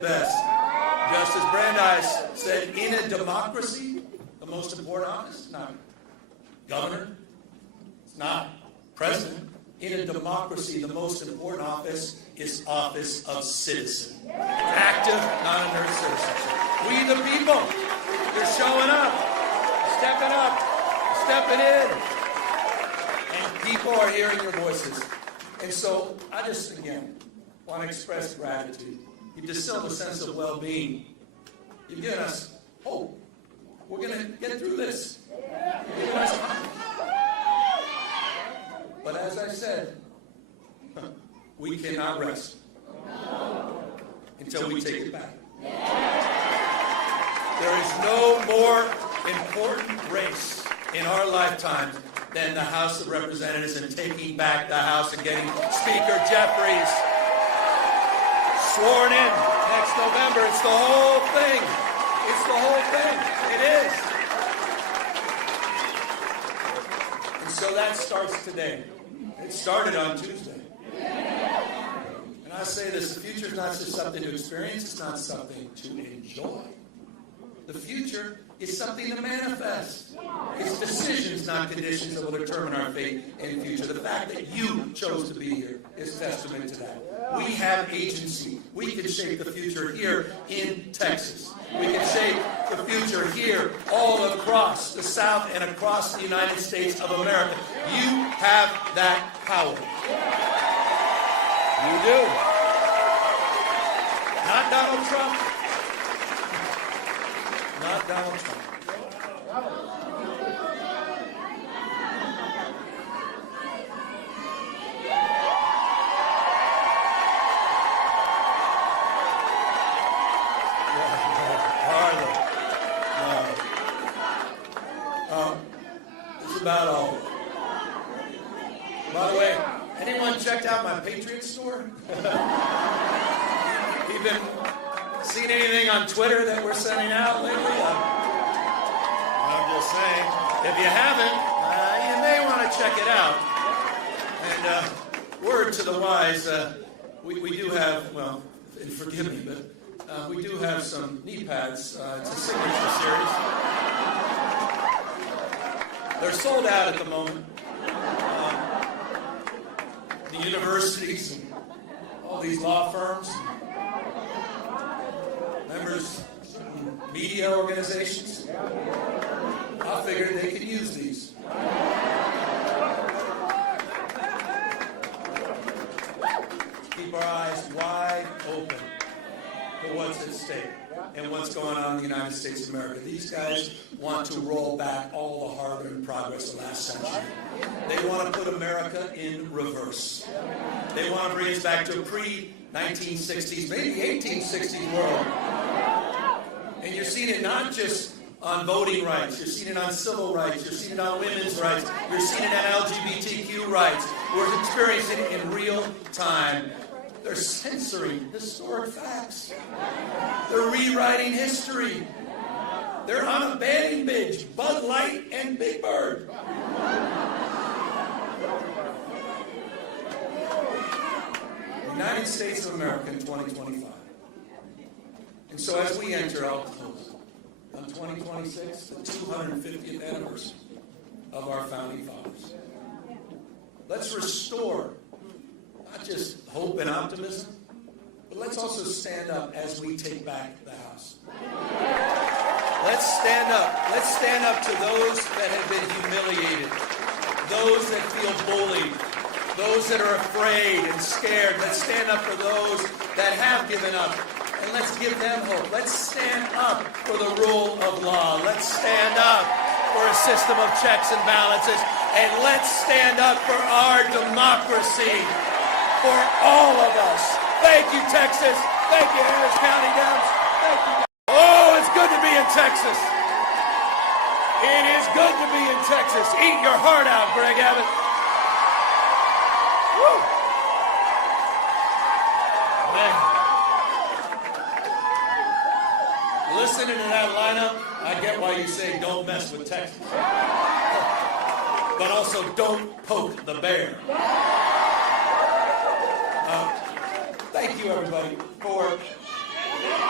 best. Justice Brandeis said, in a democracy, the most important office is not governor, it's not president. In a democracy, the most important office is office of citizen. Active, non-inert citizenship. We the people, they're showing up, stepping in. And people are hearing your voices. And so I just, again, want to express gratitude. You've distilled a sense of well-being. You've given us hope. We're going to get through this. You've given us hope. But as I said, we cannot rest until we take it back. There is no more important race in our lifetimes than the House of Representatives and taking back the House and getting Speaker Jeffries sworn in next November. It's the whole thing. It's the whole thing. It is. And so that starts today. It started on Tuesday. And I say this, the future is not just something to experience, it's not something to enjoy. The future is something to manifest. It's decisions, not conditions, that will determine our fate in the future. The fact that you chose to be here is testament to that. We have agency. We can shape the future here in Texas. We can shape the future here all across the South and across the United States of America. You have that power. You do. Not Donald Trump. Not Donald Trump. It's about all. By the way, anyone checked out my Patriot store? Even seen anything on Twitter that we're sending out lately? I'm just saying, if you haven't, you may want to check it out. And word to the wise, we do have, well, and forgive me, but we do have some knee pads. It's a signature series. They're sold out at the moment. The universities and all these law firms, members, media organizations, I figured they could use these. Keep our eyes wide open for what's at stake and what's going on in the United States of America. These guys want to roll back all the hard-earned progress of the last century. They want to put America in reverse. They want to bring us back to a pre-1960s, maybe 1860s world. And you're seeing it not just on voting rights. You're seeing it on civil rights. You're seeing it on women's rights. You're seeing it on LGBTQ rights. We're experiencing it in real time. They're censoring historic facts. They're rewriting history. They're on a banning binge, Bud Light and Big Bird. United States of America in 2025. And so as we enter, I'll close, on 2026, the 250th anniversary of our founding fathers. Let's restore not just hope and optimism, but let's also stand up as we take back the House. Let's stand up. Let's stand up to those that have been humiliated, those that feel bullied, those that are afraid and scared. Let's stand up for those that have given up, and let's give them hope. Let's stand up for the rule of law. Let's stand up for a system of checks and balances, and let's stand up for our democracy, for all of us. Thank you, Texas. Thank you, Harris County Dems. Thank you. Oh, it's good to be in Texas. It is good to be in Texas. Eat your heart out, Greg Abbott. Woo. Man. Listening to that lineup, I get why you say don't mess with Texas. But also don't poke the bear. Thank you, everybody, for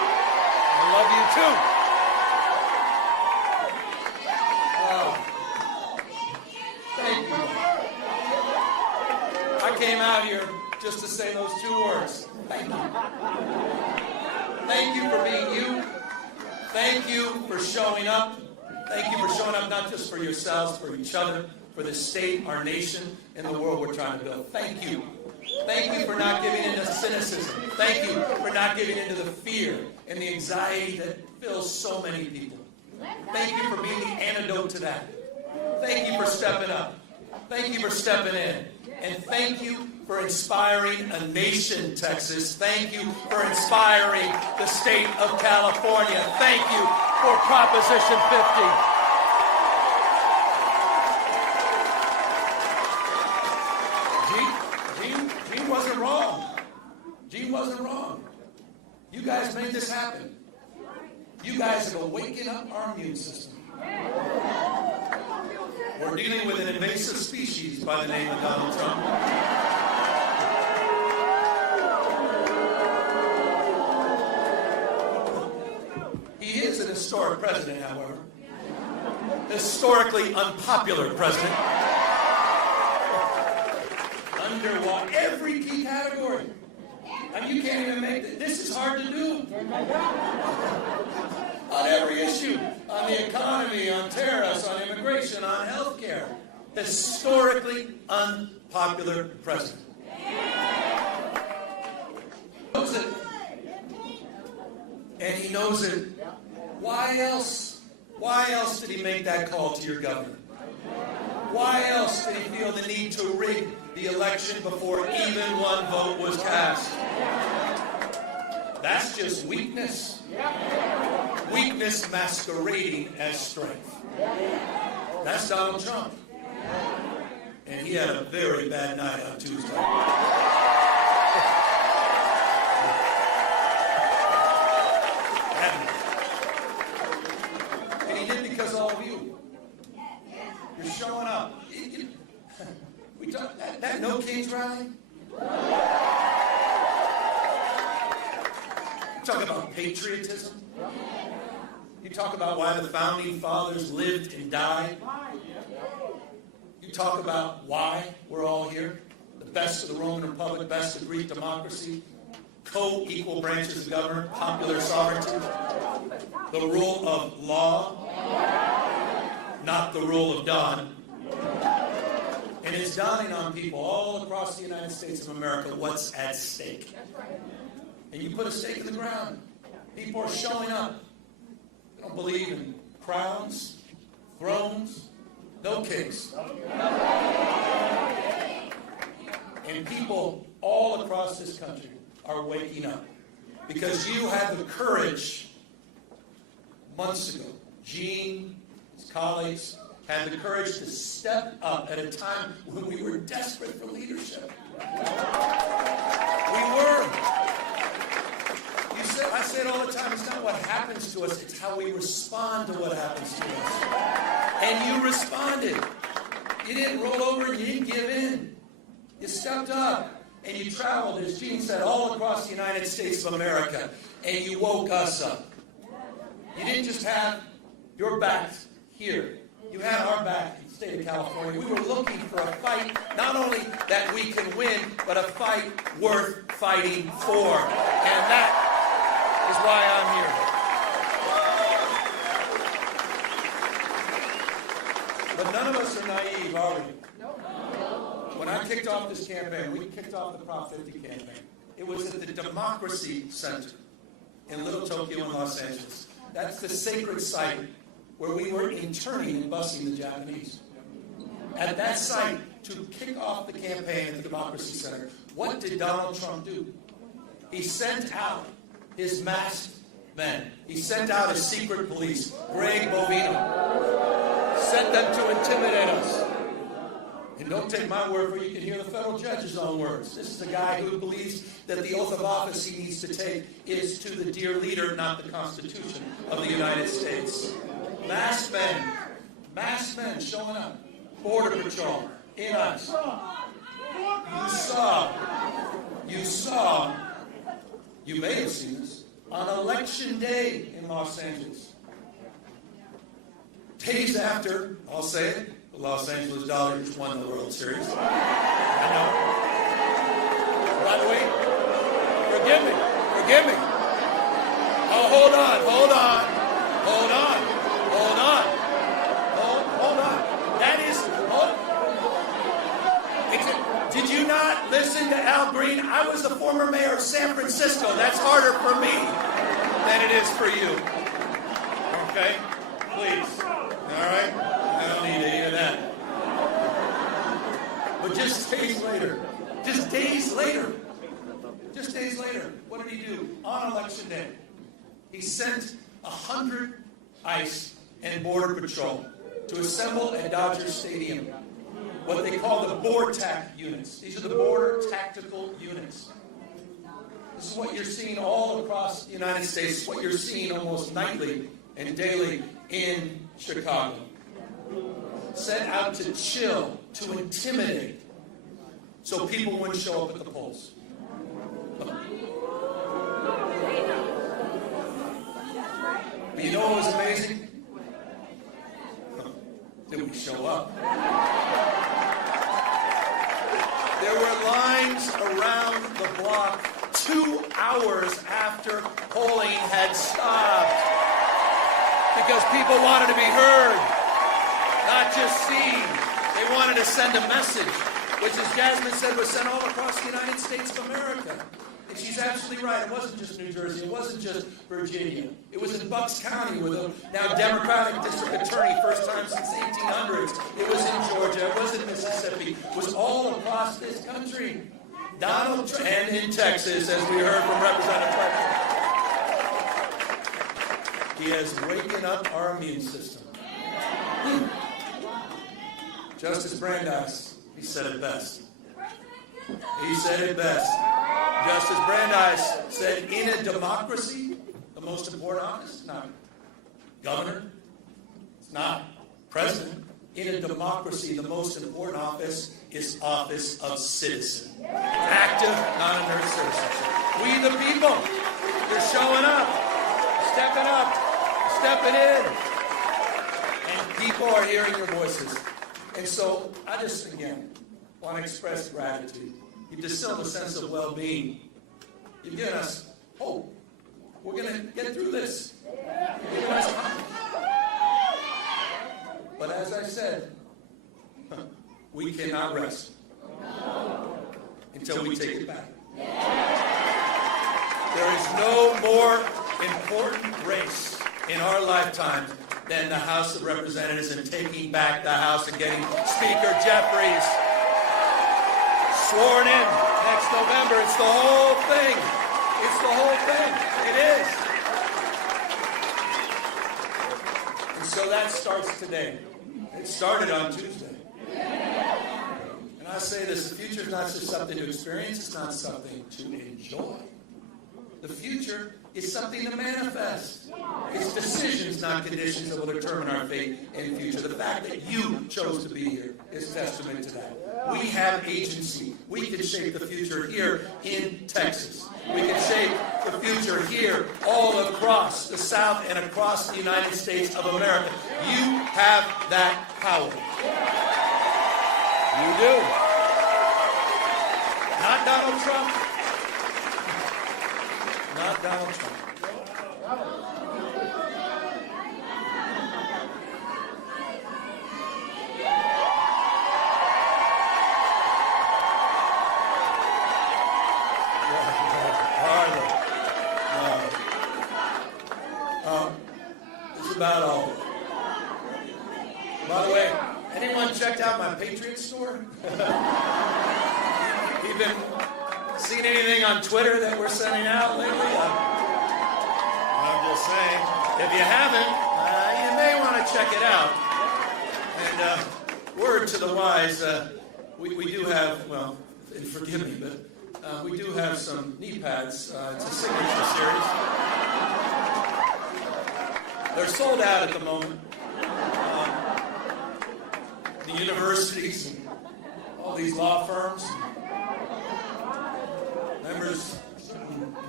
too. Oh. Thank you. I came out here just to say those two words. Thank you. Thank you for being you. Thank you for showing up. Thank you for showing up not just for yourselves, for each other, for the state, our nation, and the world we're trying to build. Thank you. Thank you for not giving into cynicism. Thank you for not giving into the fear and the anxiety that fills so many people. Thank you for being the antidote to that. Thank you for stepping up. Thank you for stepping in. And thank you for inspiring a nation, Texas. Thank you for inspiring the state of California. Thank you for Proposition 50. Gene wasn't wrong. Gene wasn't wrong. You guys made this happen. You guys are waking up our immune system. We're dealing with an invasive species by the name of Donald Trump. He is an historic president, however. Historically unpopular president. Under every key category. I mean, you can't even make it. This is hard to do. On every issue, on the economy, on tariffs, on immigration, on health care. Historically unpopular president. He knows it. And he knows it. Why else? Why else did he make that call to your governor? Why else did he feel the need to rig the election before even one vote was cast? That's just weakness. Weakness masquerading as strength. That's Donald Trump. And he had a very bad night on Tuesday. And he did because all of you. You're showing up. We talk that No Kings rally. You talk about patriotism. You talk about why the founding fathers lived and died. You talk about why we're all here. The best of the Roman Republic, best of Greek democracy, co-equal branches of government, popular sovereignty, the rule of law, not the rule of Don. And it's dawning on people all across the United States of America what's at stake. And you put a stake in the ground. People are showing up. They don't believe in crowns, thrones, no kings. And people all across this country are waking up. Because you had the courage months ago. Gene, his colleagues, had the courage to step up at a time when we were desperate for leadership. We were. I say it all the time, it's not what happens to us, it's how we respond to what happens to us. And you responded. You didn't roll over and you didn't give in. You stepped up and you traveled, as Gene said, all across the United States of America, and you woke us up. You didn't just have your back here. You had our back in the state of California. We were looking for a fight, not only that we can win, but a fight worth fighting for. And that is why I'm here. But none of us are naive, are we? When I kicked off this campaign, we kicked off the Prop 50 campaign. It was at the Democracy Center in Little Tokyo in Los Angeles. That's the sacred site where we were interning and busing the Japanese. At that site, to kick off the campaign at the Democracy Center, what did Donald Trump do? He sent out his masked men. He sent out his secret police, Greg Bovino. Sent them to intimidate us. And don't take my word for it, you can hear the federal judge's own words. This is a guy who believes that the oath of office he needs to take is to the dear leader, not the Constitution of the United States. Masked men showing up. Border Patrol, in us. You may have seen this. on Election Day in Los Angeles. Days after, I'll say it, the Los Angeles Dodgers won the World Series. I know. By the way, forgive me. Oh, hold on. That is, did you not listen to Al Green? I was the former mayor of San Francisco. That's harder for me than it is for you. Okay? Please. All right? I don't need to hear that. But just days later, what did he do? On Election Day, he sent 100 ICE and Border Patrol to assemble at Dodger Stadium what they call the BORTAC units. These are the Border Tactical Units. This is what you're seeing all across the United States, what you're seeing almost nightly and daily in Chicago. Set out to chill, to intimidate, so people wouldn't show up at the polls. But you know what was amazing? Did we show up? There were lines around the block 2 hours after polling had stopped because people wanted to be heard, not just seen. They wanted to send a message, which, as Jasmine said, was sent all across the United States of America. And she's absolutely right. It wasn't just New Jersey. It wasn't just Virginia. It was in Bucks County with a now Democratic district attorney, first time since the 1800s. It was in Georgia. It was in Mississippi. It was all across this country. Donald Trump, and in Texas, as we heard from Representative Clark. He has wakened up our immune system. Justice Brandeis, he said it best. Justice Brandeis said, in a democracy, the most important office is not governor, it's not president. In a democracy, the most important office is office of citizen. Active, non-inert citizenship. We the people, they're showing up, stepping in. And people are hearing your voices. And so I just, again, want to express gratitude. You've distilled a sense of well-being. You've given us hope. We're going to get through this. You've given us hope. But as I said, we cannot rest until we take it back. There is no more important race in our lifetime than the House of Representatives and taking back the House and getting Speaker Jeffries sworn in next November. It's the whole thing. It is. And so that starts today. It started on Tuesday. And I say this, the future is not just something to experience, it's not something to enjoy. The future is something to manifest. It's decisions, not conditions, that will determine our fate and future. The fact that you chose to be here is testament to that. We have agency. We can shape the future here in Texas. We can shape the future here all across the South and across the United States of America. You have that power. You do. Not Donald Trump. Not Donald Trump. It's about all. By the way, anyone checked out my Patriot store? You been seen anything on Twitter that we're sending out lately? I'm just saying, if you haven't, you may want to check it out. And word to the wise, we do have, well, and forgive me, but we do have some knee pads. It's a signature series. They're sold out at the moment. The universities and all these law firms, members,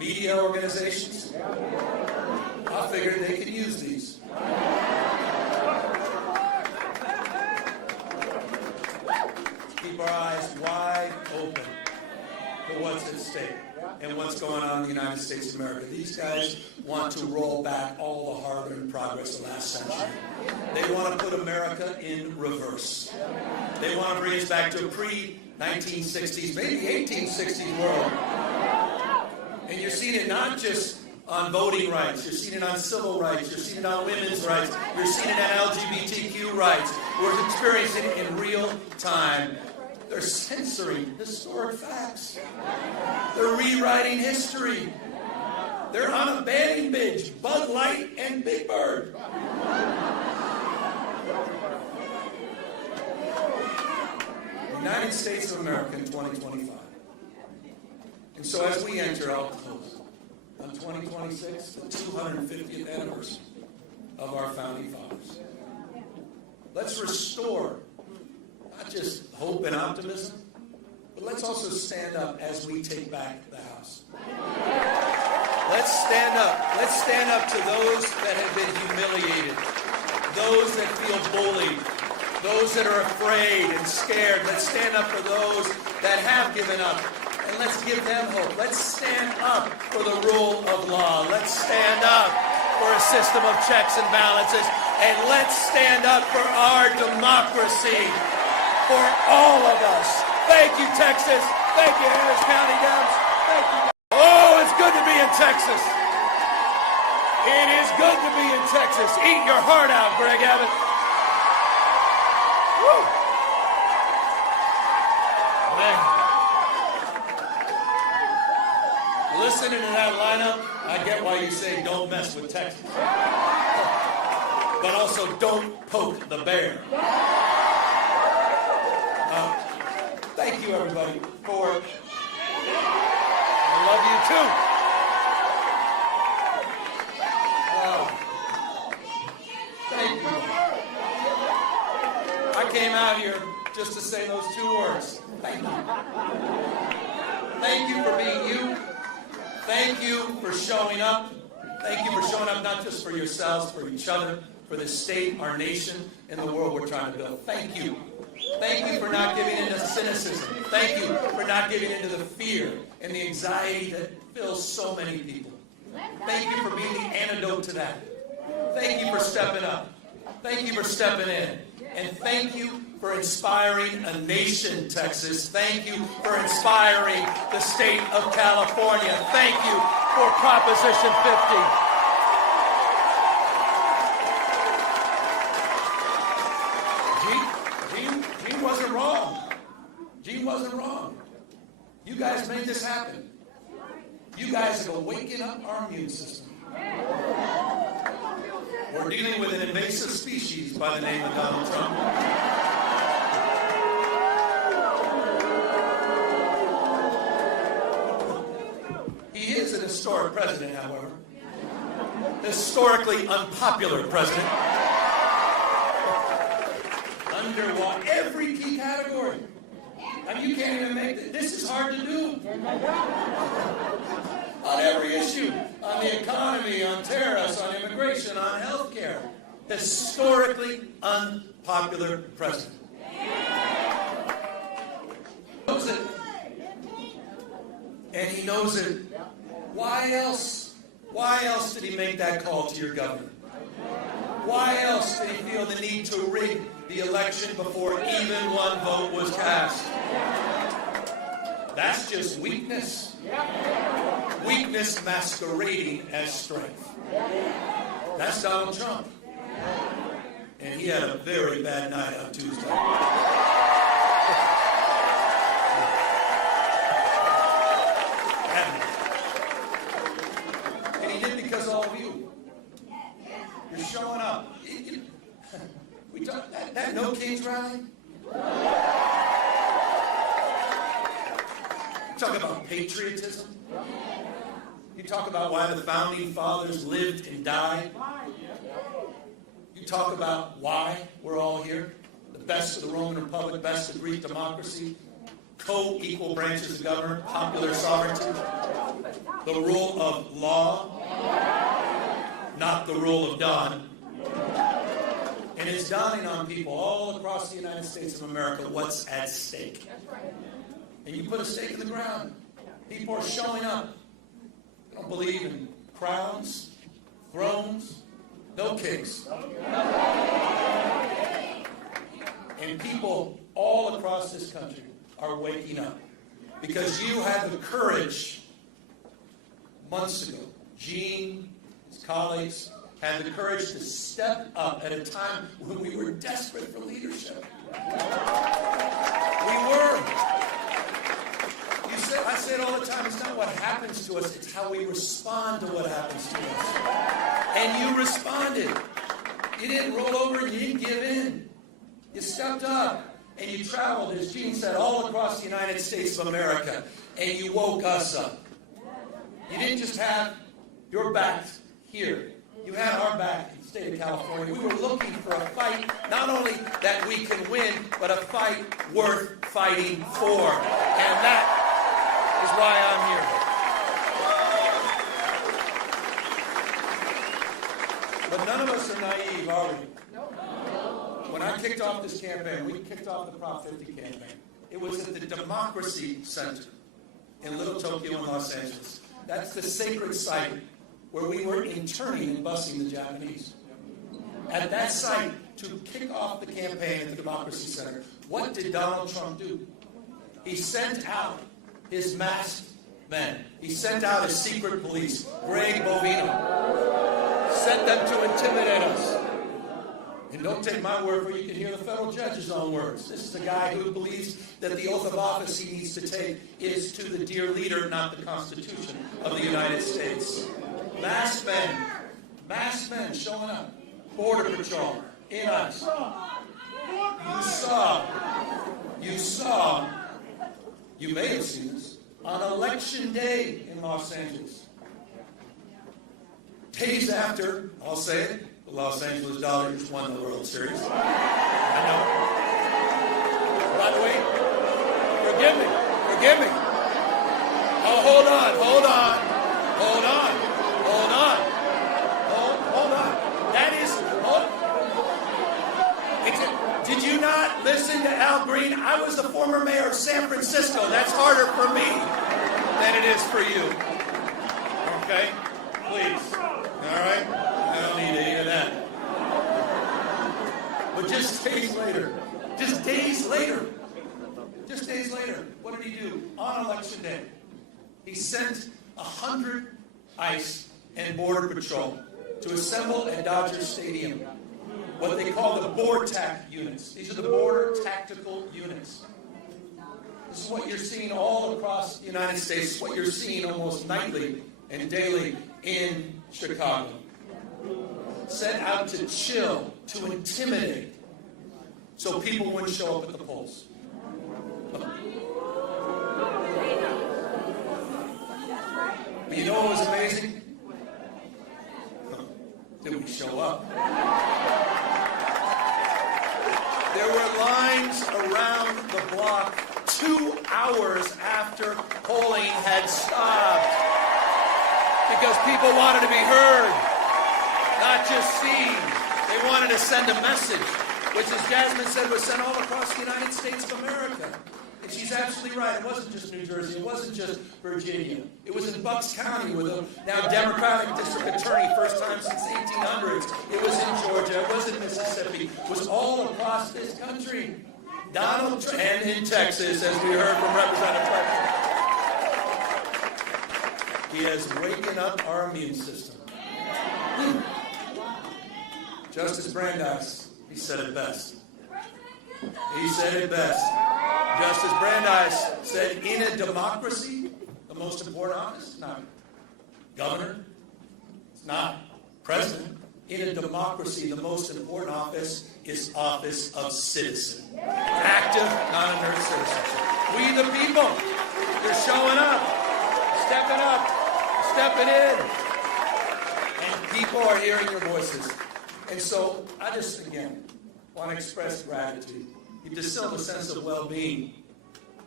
Media organizations? I figured they could use these. Keep our eyes wide open for what's at stake and what's going on in the United States of America. These guys want to roll back all the hard-earned progress of last century. They want to put America in reverse. They want to bring us back to a pre-1960s, maybe 1860s world. And you're seeing it not just on voting rights, you're seeing it on civil rights, you're seeing it on women's rights, you're seeing it on LGBTQ rights. We're experiencing it in real time. They're censoring historic facts. They're rewriting history. They're on a banning binge, Bud Light and Big Bird. United States of America in 2025. And so as we enter, I'll close, on 2026, the 250th anniversary of our founding fathers. Let's restore not just hope and optimism, but let's also stand up as we take back the House. Let's stand up. Let's stand up to those that have been humiliated, those that feel bullied, those that are afraid and scared. Let's stand up for those that have given up, and let's give them hope. Let's stand up for the rule of law. Let's stand up for a system of checks and balances, and let's stand up for our democracy, for all of us. Thank you, Texas. Thank you, Harris County Dems. Thank you. Oh, it's good to be in Texas. It is good to be in Texas. Eat your heart out, Greg Abbott. Woo. Man. Listening to that lineup, I get why you say don't mess with Texas. But also don't poke the bear. Thank you, everybody, for... I love you, too. Thank you. I came out here just to say those two words. Thank you. Thank you for being you. Thank you for showing up. Thank you for showing up not just for yourselves, for each other, for the state, our nation, and the world we're trying to build. Thank you. Thank you for not giving into cynicism. Thank you for not giving into the fear and the anxiety that fills so many people. Thank you for being the antidote to that. Thank you for stepping up. Thank you for stepping in. And thank you for inspiring a nation, Texas. Thank you for inspiring the state of California. Thank you for Proposition 50. Gene wasn't wrong. You guys made this happen. You guys have awakened up our immune system. We're dealing with an invasive species by the name of Donald Trump. He is an historic president, however. Historically unpopular president. Under every key category. I mean, you can't even make it. This is hard to do. On every issue. On the economy, on tariffs, on immigration, on health care. Historically unpopular president. He knows it. And he knows it. Why else? Why else did he make that call to your governor? Why else did he feel the need to rig the election before even one vote was cast? That's just weakness. Weakness masquerading as strength. That's Donald Trump. And he had a very bad night on Tuesday. And he did because of all of you. You're showing up. We talk, that No Kings rally? You talk about patriotism. You talk about why the founding fathers lived and died. You talk about why we're all here. The best of the Roman Republic, best of Greek democracy. co-equal branches of government, popular sovereignty, the rule of law, not the rule of Don. And it's dawning on people all across the United States of America what's at stake. And you put a stake in the ground. People are showing up. They don't believe in crowns, thrones, no kings. And people all across this country are waking up. Because you had the courage months ago. Gene, his colleagues, had the courage to step up at a time when we were desperate for leadership. We were. I say it all the time, it's not what happens to us, it's how we respond to what happens to us. And you responded. You didn't roll over and you didn't give in. You stepped up and you traveled, as Gene said, all across the United States of America, and you woke us up. You didn't just have your back here. You had our back in the state of California. We were looking for a fight, not only that we can win, but a fight worth fighting for. And that is why I'm here. But none of us are naive, are we? When I kicked off this campaign, we kicked off the Prop 50 campaign. It was at the Democracy Center in Little Tokyo in Los Angeles. That's the sacred site where we were interning and busing the Japanese. At that site, to kick off the campaign at the Democracy Center, what did Donald Trump do? He sent out his masked men. He sent out his secret police, Greg Bovino. Sent them to intimidate us. And don't take my word for it, you can hear the federal judge's own words. This is a guy who believes that the oath of office he needs to take is to the dear leader, not the Constitution of the United States. Masked men showing up. Border Patrol, in ICE. You may have seen this, on Election Day in Los Angeles. Days after, I'll say it, the Los Angeles Dodgers won the World Series. I know. By the way, forgive me. Oh, hold on. That is, did you not listen to Al Green? I was the former mayor of San Francisco. That's harder for me than it is for you. Okay? Please. All right? I don't need to hear that. But just days later, what did he do? On Election Day, he sent 100 ICE and Border Patrol to assemble at Dodger Stadium what they call the BORTAC units. These are the Border Tactical Units. This is what you're seeing all across the United States, what you're seeing almost nightly and daily in Chicago. Set out to chill, to intimidate, so people wouldn't show up at the polls. But you know what was amazing? Did we show up? There were lines around the block 2 hours after polling had stopped because people wanted to be heard, not just seen. They wanted to send a message, which, as Jasmine said, was sent all across the United States of America. And she's absolutely right. It wasn't just New Jersey. It wasn't just Virginia. It was in Bucks County with a now Democratic district attorney, first time since 1800s. It was in Georgia. It was in Mississippi. It was all across this country. Donald Trump, and in Texas, as we heard from Representative Clark. He has wakened up our immune system. Justice Brandeis, he said it best. Justice Brandeis said, in a democracy, the most important office is not governor, it's not president. In a democracy, the most important office is office of citizen. Active, non-inert citizenship. We the people, they're showing up, stepping in. And people are hearing your voices. And so, I just, again, want to express gratitude. You've distilled a sense of well-being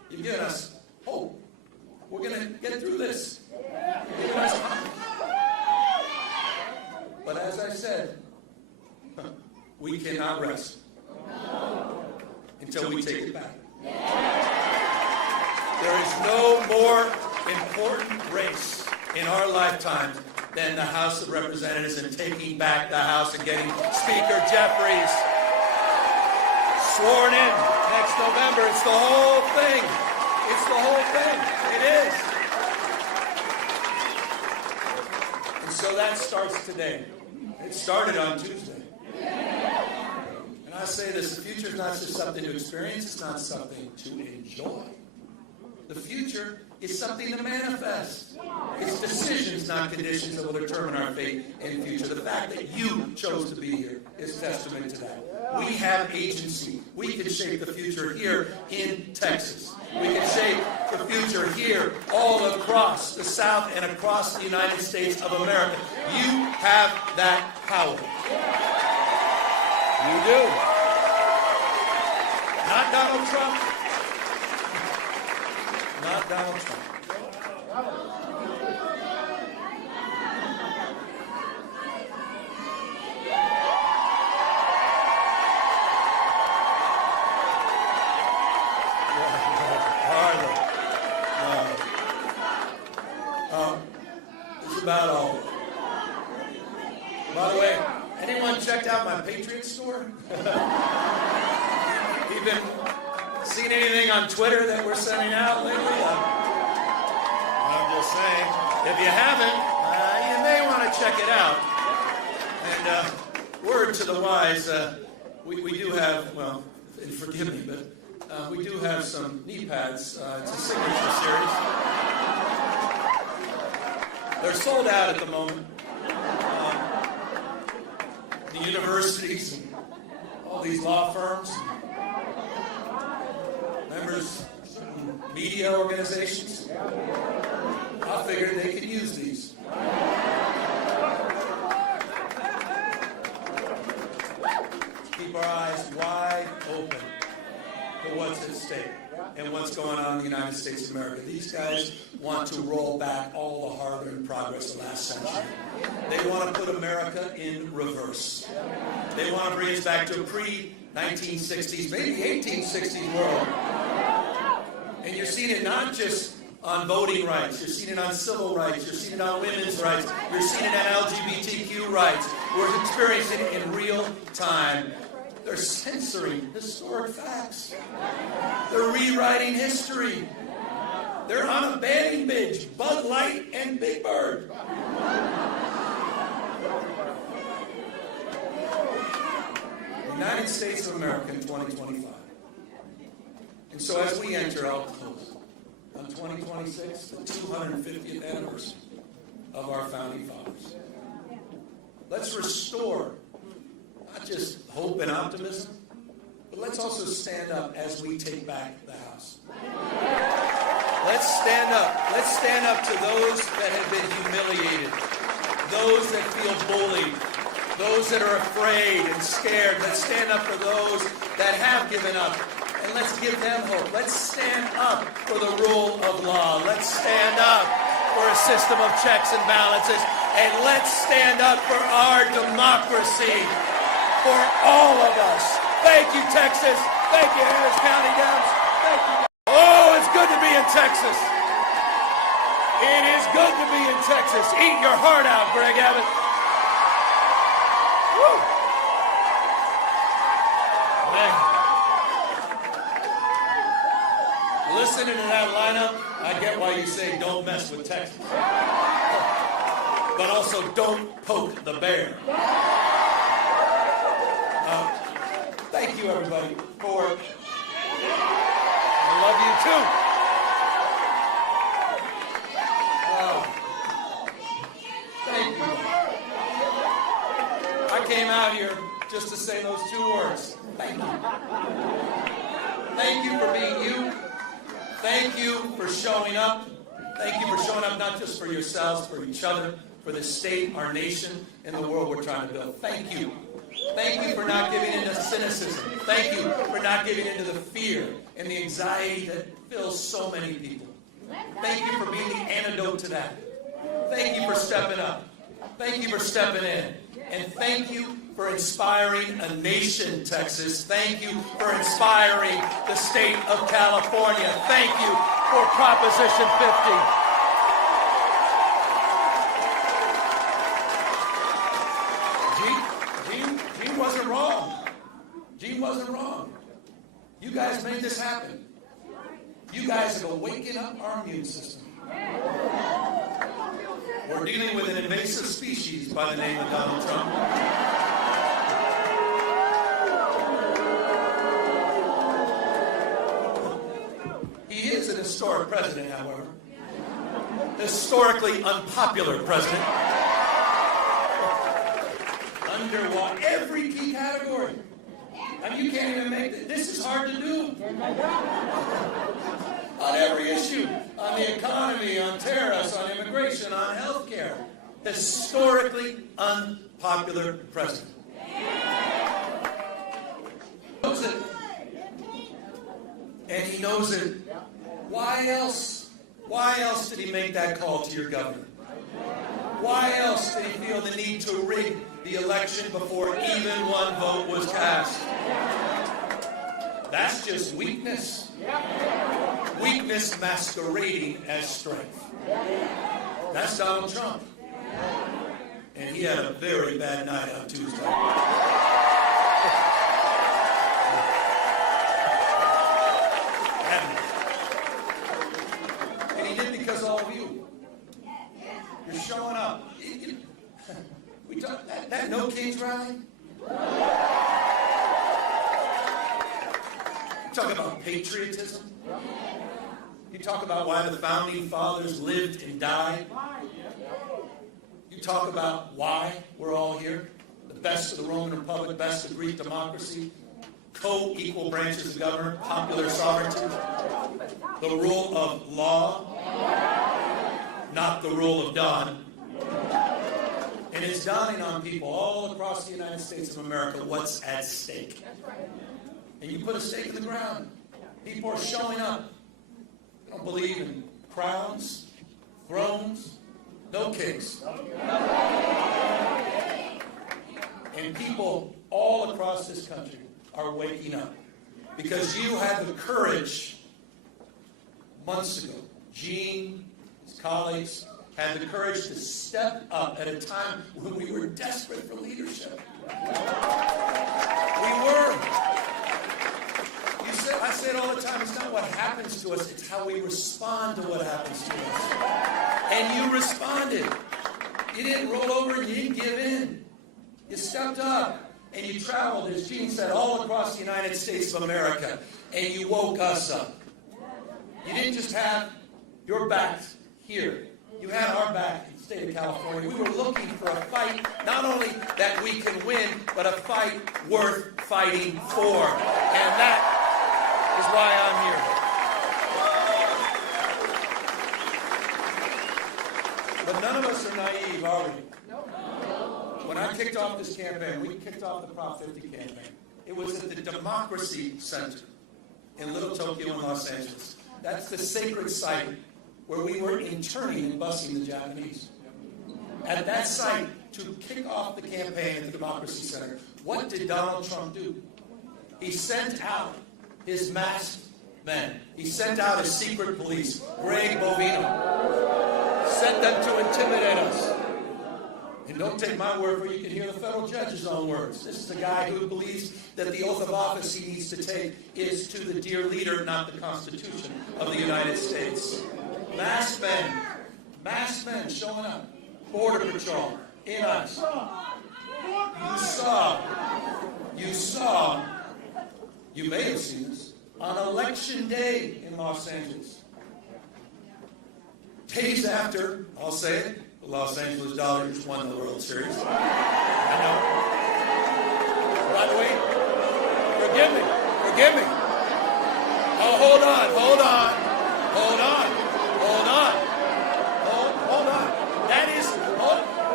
You've given us hope. We're going to get through this. You've given us hope. But as I said, we cannot rest until we take it back. There is no more important race in our lifetime than the House of Representatives and taking back the House and getting Speaker Jeffries sworn in next November. It's the whole thing. It's the whole thing. It is. And so that starts today. It started on Tuesday. And I say this, the future is not just something to experience, it's not something to enjoy. The future is something to manifest. It's decisions, not conditions, that will determine our fate and future. The fact that you chose to be here is testament to that. We have agency. We can shape the future here in Texas. We can shape the future here all across the South and across the United States of America. You have that power. You do. Not Donald Trump. Not Donald Trump. It's about all. By the way, anyone checked out my Patriot store? Even seen anything on Twitter that we're sending out lately? I'm just saying, if you haven't, you may want to check it out. And word to the wise, we do have, well, and forgive me, but we do have some knee pads. It's a signature series. They're sold out at the moment. The universities, and all these law firms, members, media organizations, I figured they could use these. Keep our eyes wide open for what's at stake and what's going on in the United States of America. These guys want to roll back all the hard-earned progress of last century. They want to put America in reverse. They want to bring us back to a pre-1960s, maybe 1860s world. And you're seeing it not just on voting rights. You're seeing it on civil rights. You're seeing it on women's rights. You're seeing it on LGBTQ rights. We're experiencing it in real time. They're censoring historic facts. They're rewriting history. They're on a banning binge, Bud Light and Big Bird. United States of America in 2025. And so as we enter, I'll close, on 2026, the 250th anniversary of our founding fathers. Let's restore not just hope and optimism, but let's also stand up as we take back the House. Let's stand up. Let's stand up to those that have been humiliated, those that feel bullied, those that are afraid and scared. Let's stand up for those that have given up, and let's give them hope. Let's stand up for the rule of law. Let's stand up for a system of checks and balances, and let's stand up for our democracy, for all of us. Thank you, Texas. Thank you, Harris County Dems. Thank you. Oh, it's good to be in Texas. It is good to be in Texas. Eat your heart out, Greg Abbott. Woo. Man. Listening to that lineup, I get why you say don't mess with Texas. But also don't poke the bear. Thank you, everybody, for... I love you, too. Thank you. I came out here just to say those two words. Thank you. Thank you for being you. Thank you for showing up. Thank you for showing up not just for yourselves, for each other, for the state, our nation, and the world we're trying to build. Thank you. Thank you for not giving into cynicism. Thank you for not giving into the fear and the anxiety that fills so many people. Thank you for being the antidote to that. Thank you for stepping up. Thank you for stepping in. And thank you for inspiring a nation, Texas. Thank you for inspiring the state of California. Thank you for Proposition 50. Gene wasn't wrong. Gene wasn't wrong. You guys made this happen. You guys are waking up our immune system. We're dealing with an invasive species by the name of Donald Trump. He is an historic president, however. Historically unpopular president. Under every key category. I mean, you can't even make it. This is hard to do. On every issue, on the economy, on tariffs, on immigration, on health care. Historically unpopular president. He knows it. And he knows it. Why else? Why else did he make that call to your governor? Why else did he feel the need to rig the election before even one vote was cast? That's just weakness. Weakness masquerading as strength. That's Donald Trump. And he had a very bad night on Tuesday. And he did it because of all of you. You're showing up. We talk, that No Kings rally? Talk about patriotism. You talk about why the founding fathers lived and died. You talk about why we're all here. The best of the Roman Republic, best of Greek democracy, co-equal branches of government, popular sovereignty, the rule of law, not the rule of Don. And it's dawning on people all across the United States of America what's at stake. And you put a stake in the ground. People are showing up. They don't believe in crowns, thrones, no kings. And people all across this country are waking up. Because you had the courage months ago. Gene, his colleagues, had the courage to step up at a time when we were desperate for leadership. We were. I say it all the time, it's not what happens to us, it's how we respond to what happens to us. And you responded. You didn't roll over and you didn't give in. You stepped up and you traveled, as Gene said, all across the United States of America, and you woke us up. You didn't just have your backs here. You had our back in the state of California. We were looking for a fight, not only that we can win, but a fight worth fighting for. And that is why I'm here. But none of us are naive, are we? When I kicked off this campaign, we kicked off the Prop 50 campaign. It was at the Democracy Center in Little Tokyo in Los Angeles. That's the sacred site where we were interning and busing the Japanese. At that site, to kick off the campaign at the Democracy Center, what did Donald Trump do? He sent out his masked men. He sent out his secret police, Greg Bovino. Sent them to intimidate us. And don't take my word for it, you can hear the federal judge's own words. This is a guy who believes that the oath of office he needs to take is to the dear leader, not the Constitution of the United States. Masked men showing up. Border Patrol, in us. You saw, you may have seen this, on Election Day in Los Angeles. Days after, I'll say it, the Los Angeles Dodgers won the World Series. I know. By the way, forgive me. Oh, hold on. That is,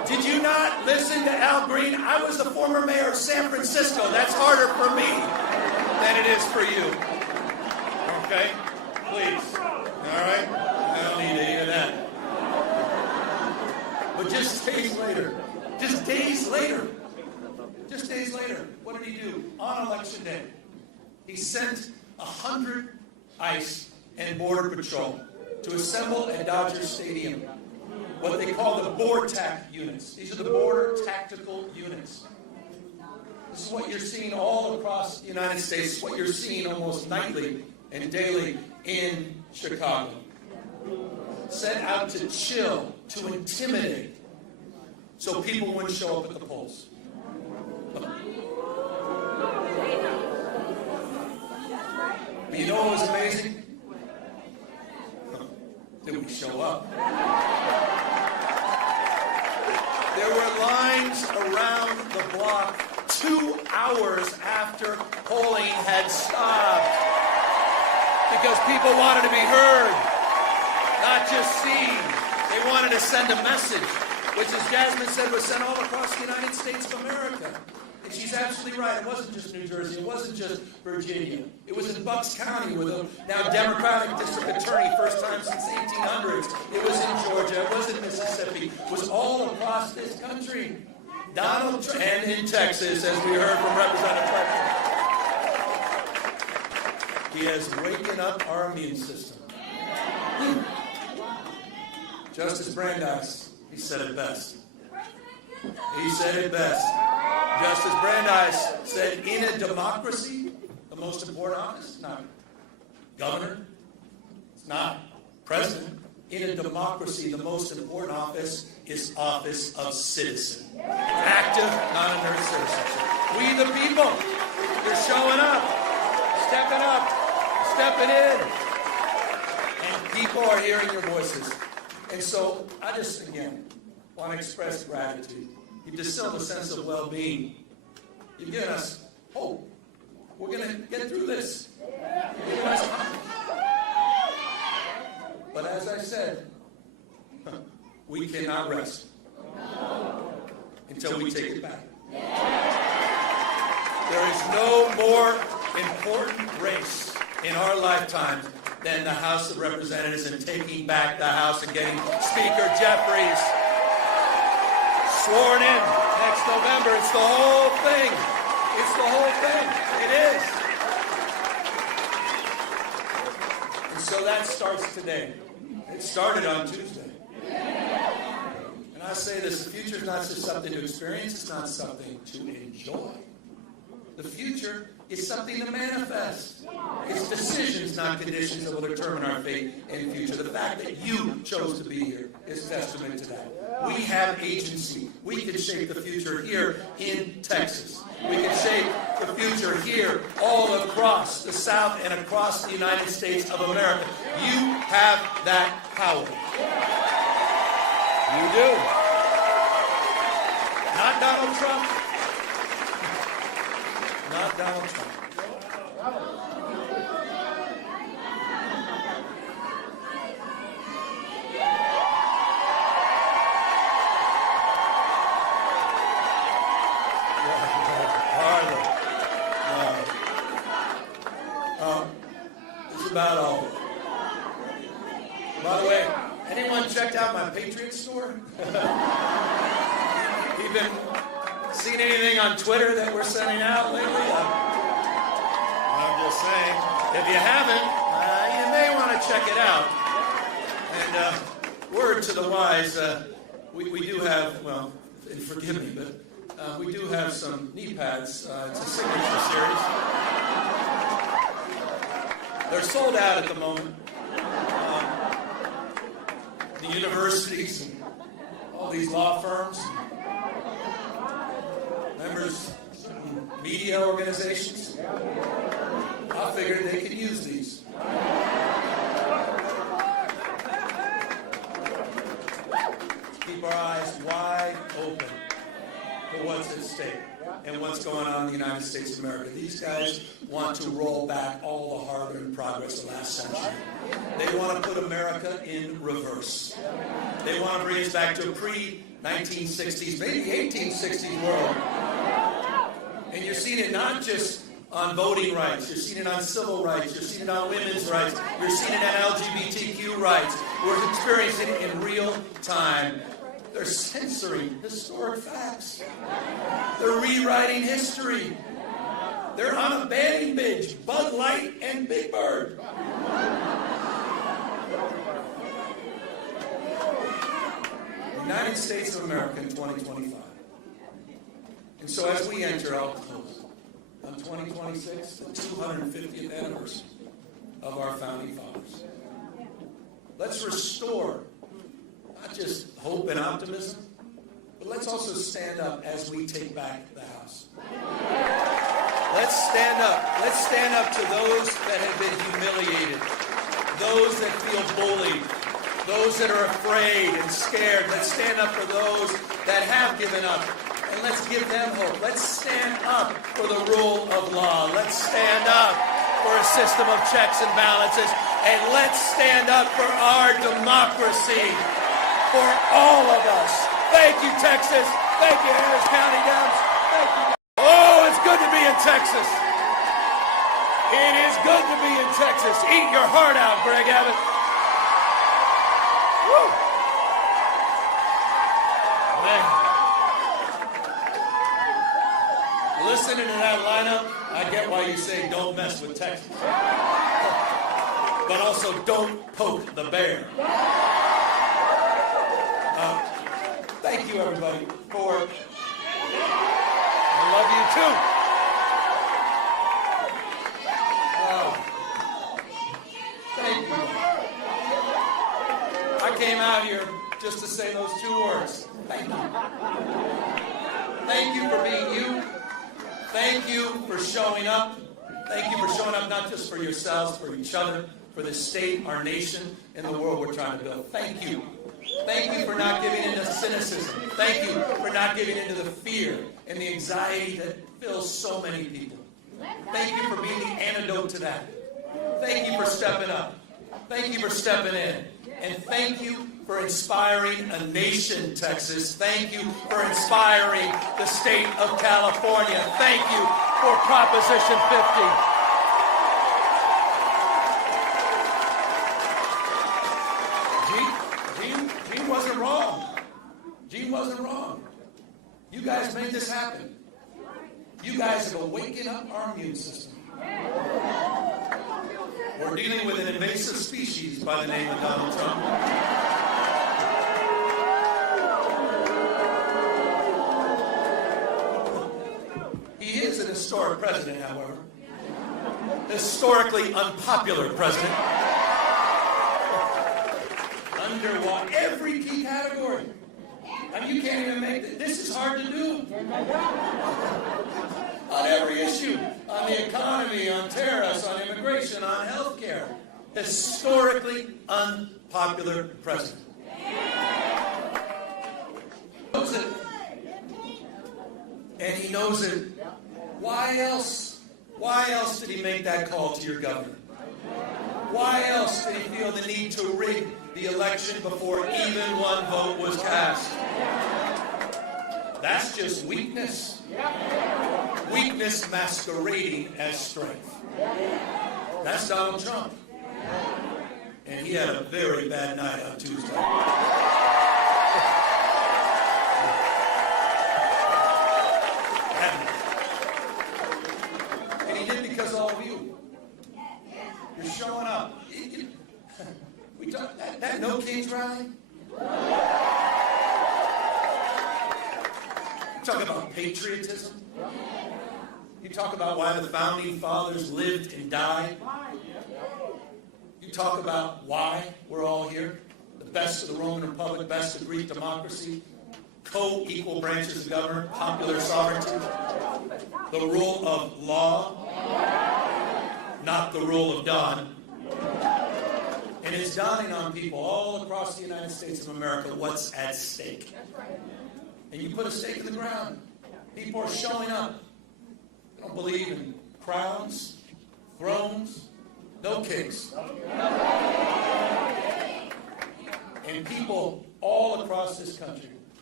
Did you not listen to Al Green? I was the former mayor of San Francisco. That's harder for me than it is for you. Okay? Please. All right? I don't need any of that. But just days later, what did he do? On election day, he sent 100 ICE and Border Patrol to assemble at Dodger Stadium what they call the BORTAC units. These are the Border Tactical Units. This is what you're seeing all across the United States, what you're seeing almost nightly and daily in Chicago. Set out to chill, to intimidate, so people wouldn't show up at the polls. But you know what was amazing? Did we show up? There were lines around the block 2 hours after polling had stopped because people wanted to be heard, not just seen. They wanted to send a message, which, as Jasmine said, was sent all across the United States of America. And she's absolutely right. It wasn't just New Jersey. It wasn't just Virginia. It was in Bucks County with a now Democratic district attorney, first time since the 1800s. It was in Georgia. It was in Mississippi. It was all across this country. Donald Trump, and in Texas, as we heard from Representative Fletcher. He has wakened up our immune system. Justice Brandeis, he said it best. He said it best. Justice Brandeis said, in a democracy, the most important office is not governor, it's not president. In a democracy, the most important office is office of citizen. Active, non-inert citizenship. We the people, they're showing up, stepping in. And people are hearing your voices. And so I just, again, want to express gratitude. You've distilled a sense of well-being. You've given us hope. We're going to get through this. You've given us hope. But as I said, we cannot rest until we take it back. There is no more important race in our lifetimes than the House of Representatives and taking back the House and getting Speaker Jeffries sworn in next November. It's the whole thing. It's the whole thing. It is. And so that starts today. It started on Tuesday. And I say this, the future is not just something to experience, it's not something to enjoy. The future is something to manifest. It's decisions, not conditions, that will determine our fate and future. The fact that you chose to be here is testament to that. We have agency. We can shape the future here in Texas. We can shape the future here all across the South and across the United States of America. You have that power. You do. Not Donald Trump. Not Donald Trump. It's about all of it. By the way, anyone checked out my Patriot store? Even seen anything on Twitter that we're sending out lately? I'm just saying, if you haven't, you may want to check it out. And word to the wise, we do have, well, and forgive me, but we do have some knee pads. It's a signature series. They're sold out at the moment. The universities and all these law firms, members, media organizations, I figured they could use these. Keep our eyes wide open for what's at stake and what's going on in the United States of America. These guys want to roll back all the hard-earned progress of last century. They want to put America in reverse. They want to bring us back to 1960s, maybe 1860s world. And you're seeing it not just on voting rights, you're seeing it on civil rights, you're seeing it on women's rights, you're seeing it on LGBTQ rights. We're experiencing it in real time. They're censoring historic facts. They're rewriting history. They're on a banning binge, Bud Light and Big Bird. United States of America in 2025. And so as we enter, I'll close, on 2026, the 250th anniversary of our founding fathers. Let's restore not just hope and optimism, but let's also stand up as we take back the house. Let's stand up. Let's stand up to those that have been humiliated, those that feel bullied, those that are afraid and scared. Let's stand up for those that have given up, and let's give them hope. Let's stand up for the rule of law. Let's stand up for a system of checks and balances, and let's stand up for our democracy, for all of us. Thank you, Texas. Thank you, Harris County Dems. Thank you. Oh, it's good to be in Texas. It is good to be in Texas. Eat your heart out, Greg Abbott. Woo. Man. Listening to that lineup, I get why you say don't mess with Texas. But also don't poke the bear. Thank you, everybody, for... I love you, too. Thank you. I came out here just to say those two words. Thank you. Thank you for being you. Thank you for showing up. Thank you for showing up not just for yourselves, for each other, for the state, our nation, and the world we're trying to build. Thank you. Thank you for not giving into cynicism. Thank you for not giving into the fear and the anxiety that fills so many people. Thank you for being the antidote to that. Thank you for stepping up. Thank you for stepping in. And thank you for inspiring a nation, Texas. Thank you for inspiring the state of California. Thank you for Proposition 50. Gene wasn't wrong. Gene wasn't wrong. You guys made this happen. You guys are waking up our immune system. We're dealing with an invasive species by the name of Donald Trump. He is an historic president, however. Historically unpopular president. Under every key category. I mean, you can't even make it. This is hard to do. On every issue. On the economy, on tariffs, on immigration, on health care. Historically unpopular president. He knows it. And he knows it. Why else? Why else did he make that call to your governor? Why else did he feel the need to rig the election before even one vote was cast? That's just weakness. Weakness masquerading as strength. That's Donald Trump. And he had a very bad night on Tuesday. And he did because of all of you. You're showing up. We talk that No Kings rally. You talk about patriotism. You talk about why the founding fathers lived and died. You talk about why we're all here. The best of the Roman Republic, best of Greek democracy, co-equal branches of government, popular sovereignty, the rule of law, not the rule of Don. And it's dawning on people all across the United States of America what's at stake. And you put a stake in the ground. People are showing up. They don't believe in crowns, thrones, no kings. And people all across this country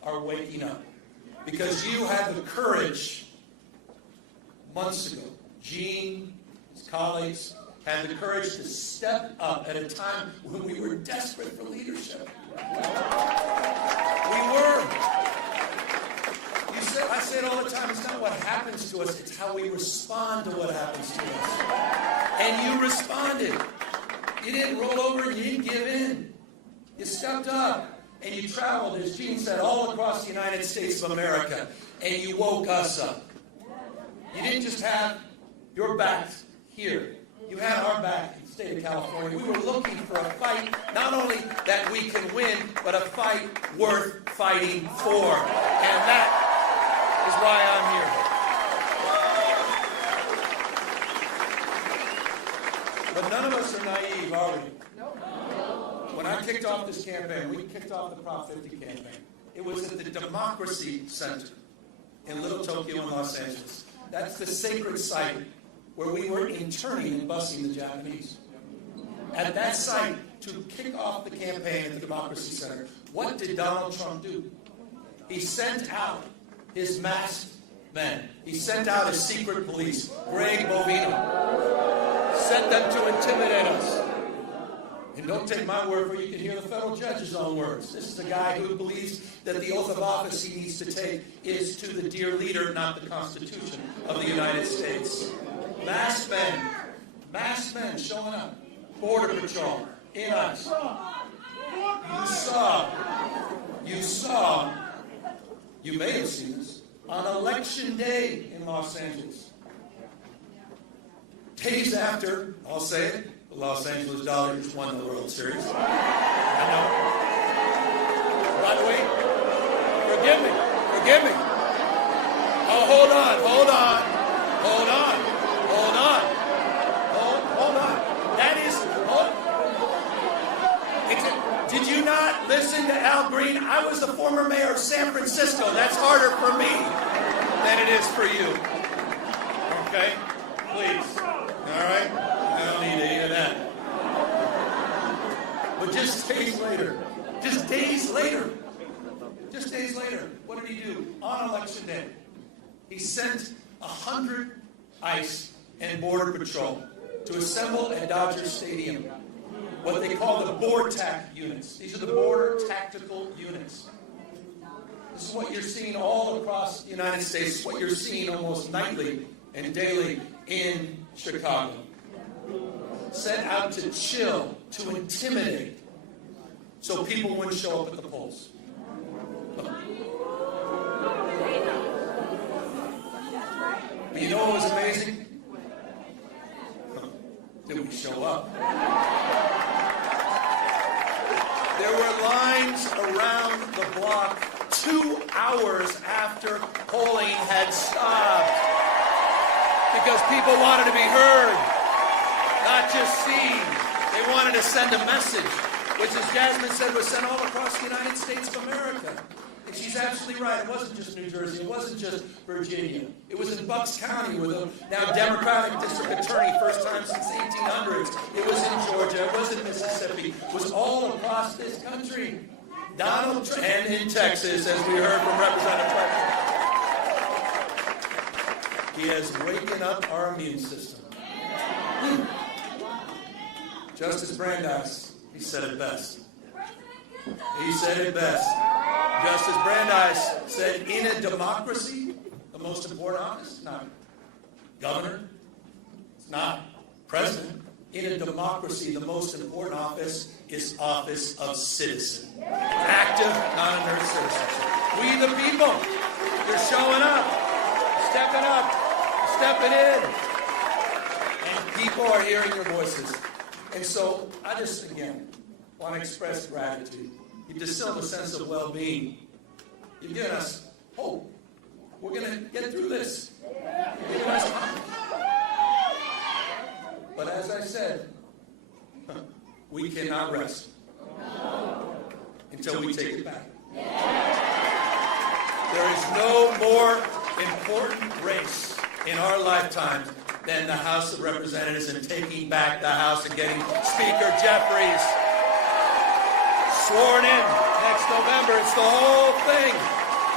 are waking up. Because you had the courage months ago. Gene, his colleagues, had the courage to step up at a time when we were desperate for leadership. We were. I say it all the time, it's not what happens to us, it's how we respond to what happens to us. And you responded. You didn't roll over and you didn't give in. You stepped up and you traveled, as Gene said, all across the United States of America, and you woke us up. You didn't just have your backs here. You had our back in the state of California. We were looking for a fight, not only that we can win, but a fight worth fighting for. And that is why I'm here. But none of us are naive, are we? When I kicked off this campaign, we kicked off the Prop 50 campaign. It was at the Democracy Center in Little Tokyo in Los Angeles. That's the sacred site where we were interning and busing the Japanese. At that site, to kick off the campaign at the Democracy Center, what did Donald Trump do? He sent out his masked men. He sent out his secret police, Greg Bovino. Sent them to intimidate us. And don't take my word for it, you can hear the federal judge's own words. This is a guy who believes that the oath of office he needs to take is to the dear leader, not the Constitution of the United States. Masked men showing up. Border Patrol, in us. You may have seen this, on Election Day in Los Angeles. Days after, I'll say it, the Los Angeles Dodgers won the World Series. I know. By the way, forgive me. Oh, hold on. Did you not listen to Al Green? I was the former mayor of San Francisco. That's harder for me than it is for you. Okay? Please. All right? I don't need any of that. But just days later, what did he do? On Election Day, he sent 100 ICE and Border Patrol to assemble at Dodger Stadium, what they call the BORTAC units. These are the Border Tactical Units. This is what you're seeing all across the United States, what you're seeing almost nightly and daily in Chicago. Set out to chill, to intimidate, so people wouldn't show up at the polls. But you know what was amazing? Did we show up? There were lines around the block 2 hours after polling had stopped, because people wanted to be heard, not just seen. They wanted to send a message, which, as Jasmine said, was sent all across the United States of America. And she's absolutely right. It wasn't just New Jersey. It wasn't just Virginia. It was in Bucks County with a now Democratic district attorney, first time since the 1800s. It was in Georgia. It was in Mississippi. It was all across this country. Donald Trump, and in Texas, as we heard from Representative Clark. He has wakened up our immune system. Justice Brandeis, he said it best. Justice Brandeis said, in a democracy, the most important office is not governor, it's not president. In a democracy, the most important office is office of citizen. Active, non-inert citizenship. We the people, you're showing up, stepping in. And people are hearing your voices. And so I just, again, want to express gratitude. You've distilled a sense of well-being. You've given us hope. We're going to get through this. You've given us hope. But as I said, we cannot rest until we take it back. There is no more important race in our lifetime than the House of Representatives and taking back the House and getting Speaker Jeffries sworn in next November. It's the whole thing.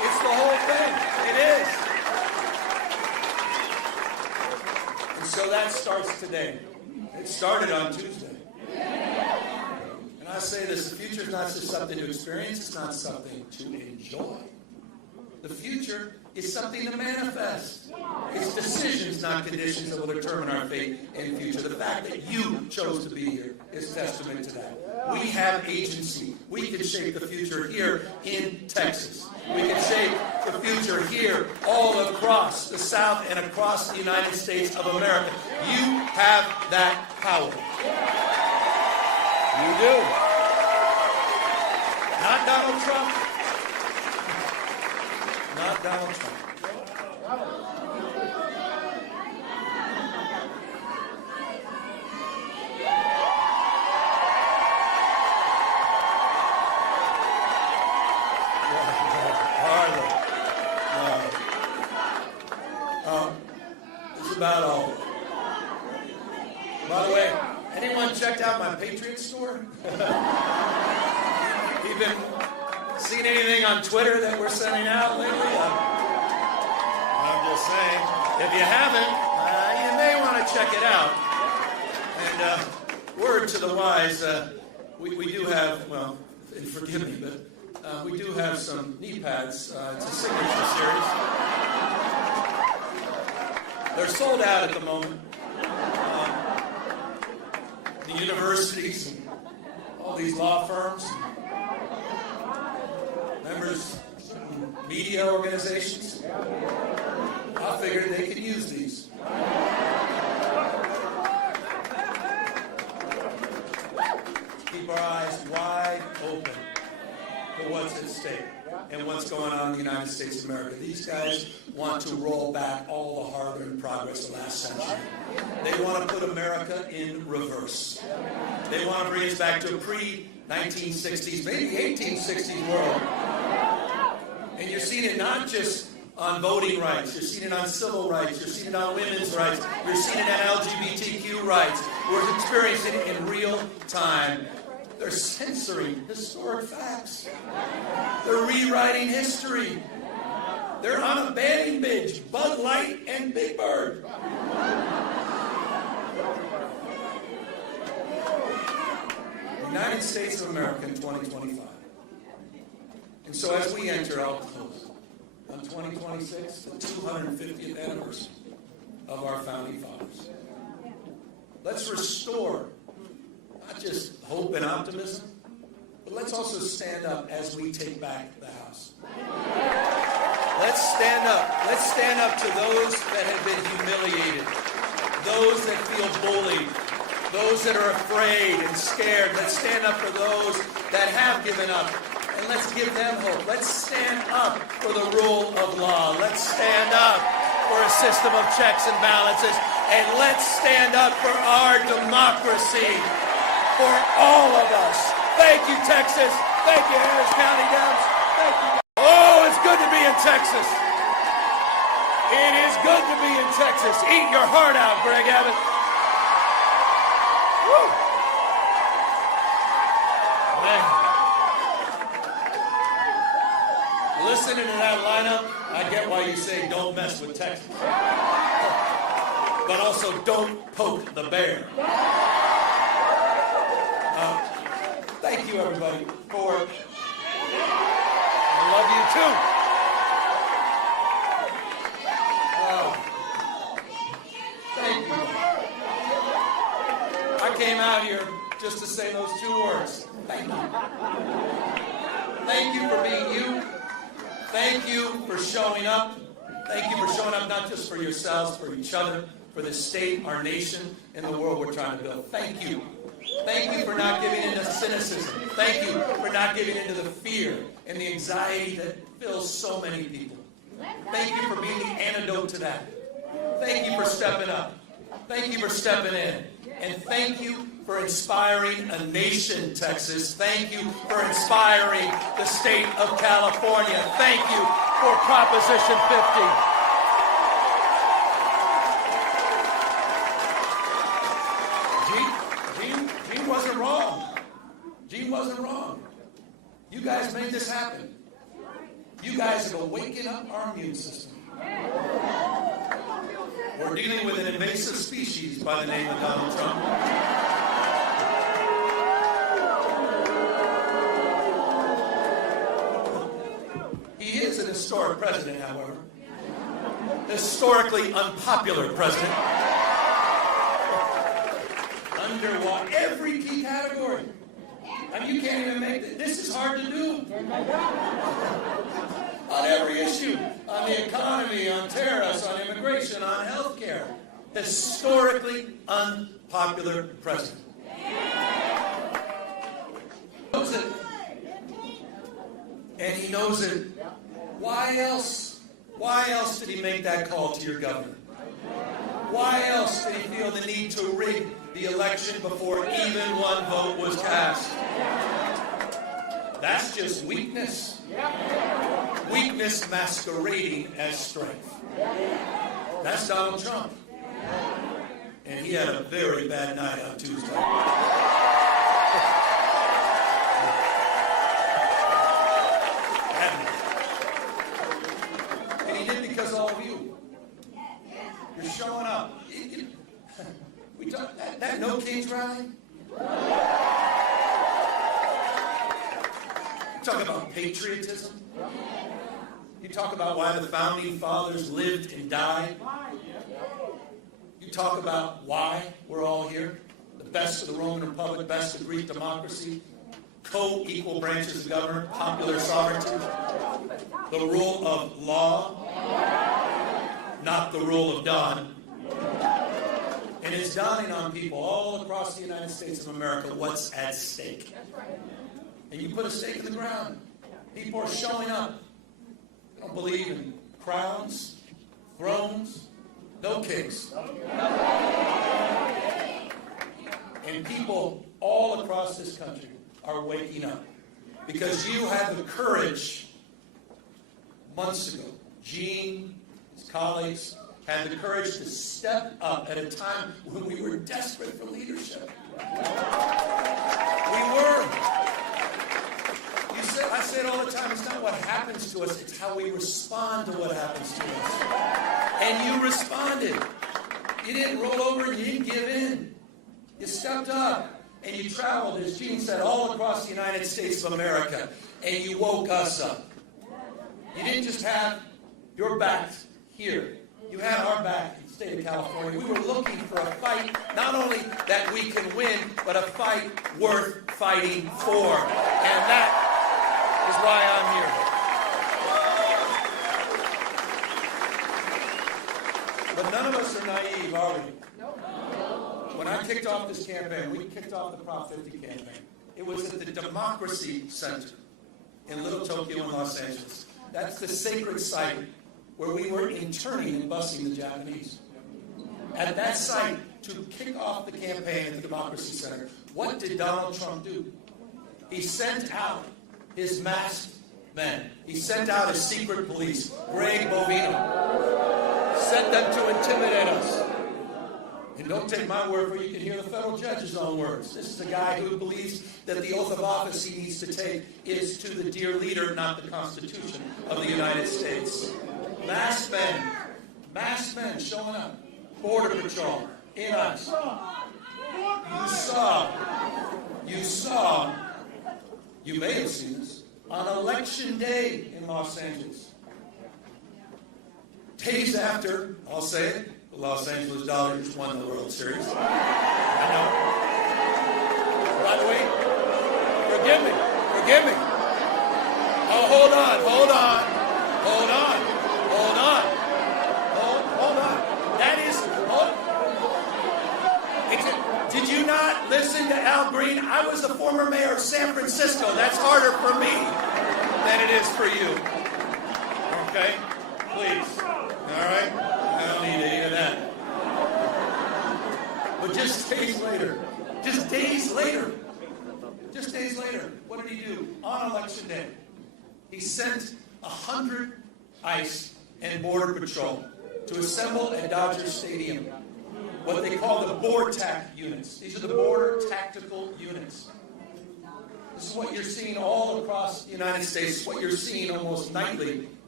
It's the whole thing. It is. And so that starts today. It started on Tuesday. And I say this, the future is not just something to experience, it's not something to enjoy. The future is something to manifest. It's decisions, not conditions, that will determine our fate and future. The fact that you chose to be here is testament to that. We have agency. We can shape the future here in Texas. We can shape the future here all across the South and across the United States of America. You have that power. You do. Not Donald Trump. Not Donald Trump. It's about all. By the way, anyone checked out my Patriot store? Even seen anything on Twitter that we're sending out lately? I'm just saying, if you haven't, you may want to check it out. And word to the wise, we do have, well, and forgive me, but we do have some knee pads. It's a signature series. They're sold out at the moment. The universities, and all these law firms, members, media organizations, I figured they could use these. Keep our eyes wide open for what's at stake and what's going on in the United States of America. These guys want to roll back all the hard-earned progress of last century. They want to put America in reverse. They want to bring us back to a pre-1960s, maybe 1860s world. And you're seeing it not just on voting rights. You're seeing it on civil rights. You're seeing it on women's rights. You're seeing it on LGBTQ rights. We're experiencing it in real time. They're censoring historic facts. They're rewriting history. They're on a banning binge, Bud Light and Big Bird. United States of America in 2025. And so as we enter, I'll close, on 2026, the 250th anniversary of our founding fathers. Let's restore not just hope and optimism, but let's also stand up as we take back the house. Let's stand up. Let's stand up to those that have been humiliated, those that feel bullied, those that are afraid and scared. Let's stand up for those that have given up, and let's give them hope. Let's stand up for the rule of law. Let's stand up for a system of checks and balances, and let's stand up for our democracy. For all of us. Thank you, Texas. Thank you, Harris County Dems. Thank you. Oh, it's good to be in Texas. It is good to be in Texas. Eat your heart out, Greg Abbott. Woo. Man. Listening to that lineup, I get why you say don't mess with Texas. But also don't poke the bear. Thank you, everybody, for... I love you, too. Thank you. I came out here just to say those two words. Thank you. Thank you for being you. Thank you for showing up. Thank you for showing up not just for yourselves, for each other, for the state, our nation, and the world we're trying to build. Thank you. Thank you for not giving into cynicism. Thank you for not giving into the fear and the anxiety that fills so many people. Thank you for being the antidote to that. Thank you for stepping up. Thank you for stepping in. And thank you for inspiring a nation, Texas. Thank you for inspiring the state of California. Thank you for Proposition 50. Gene wasn't wrong. Gene wasn't wrong. You guys made this happen. You guys of awakening up our immune system. We're dealing with an invasive species by the name of Donald Trump. He is an historic president, however. Historically unpopular president. Under every key category. I mean, you can't even make it. This is hard to do. On every issue. On the economy, on tariffs, on immigration, on health care. Historically unpopular president. He knows it. And he knows it. Why else? Why else did he make that call to your governor? Why else did he feel the need to rig the election before even one vote was cast? That's just weakness. Weakness masquerading as strength. That's Donald Trump. And he had a very bad night on Tuesday. And he did because all of you. You're showing up. We talk, that No Kings rally? You talk about patriotism. You talk about why the founding fathers lived and died. You talk about why we're all here. The best of the Roman Republic, best of Greek democracy, co-equal branches of government, popular sovereignty, the rule of law, not the rule of Don. And it's dawning on people all across the United States of America what's at stake. And you put a stake in the ground. People are showing up. They don't believe in crowns, thrones, no kings. And people all across this country are waking up. Because you had the courage months ago. Gene, his colleagues, had the courage to step up at a time when we were desperate for leadership. We were. I say it all the time, it's not what happens to us, it's how we respond to what happens to us. And you responded. You didn't roll over and you didn't give in. You stepped up and you traveled, as Gene said, all across the United States of America, and you woke us up. You didn't just have your backs here. You had our back in the state of California. We were looking for a fight, not only that we can win, but a fight worth fighting for. And that is why I'm here. But none of us are naive, are we? When I kicked off this campaign, we kicked off the Prop 50 campaign. It was at the Democracy Center in Little Tokyo in Los Angeles. That's the sacred site where we were interning and busing the Japanese. At that site, to kick off the campaign at the Democracy Center, what did Donald Trump do? He sent out his masked men. He sent out his secret police, Greg Bovino. Sent them to intimidate us. And don't take my word for it, you can hear the federal judge's own words. This is a guy who believes that the oath of office he needs to take is to the dear leader, not the Constitution of the United States. Masked men showing up. Border Patrol, in us. You may have seen this, on Election Day in Los Angeles. Days after, I'll say it, the Los Angeles Dodgers won the World Series. I know. By the way, forgive me. Oh, hold on. That is, did you not listen to Al Green? I was the former mayor of San Francisco. That's harder for me than it is for you. Okay? Please. All right? I don't need any of that. But just days later, what did he do? On Election Day, he sent 100 ICE and Border Patrol to assemble at Dodger Stadium, what they call the BORTAC units. These are the Border Tactical Units. This is what you're seeing all across the United States, what you're seeing almost nightly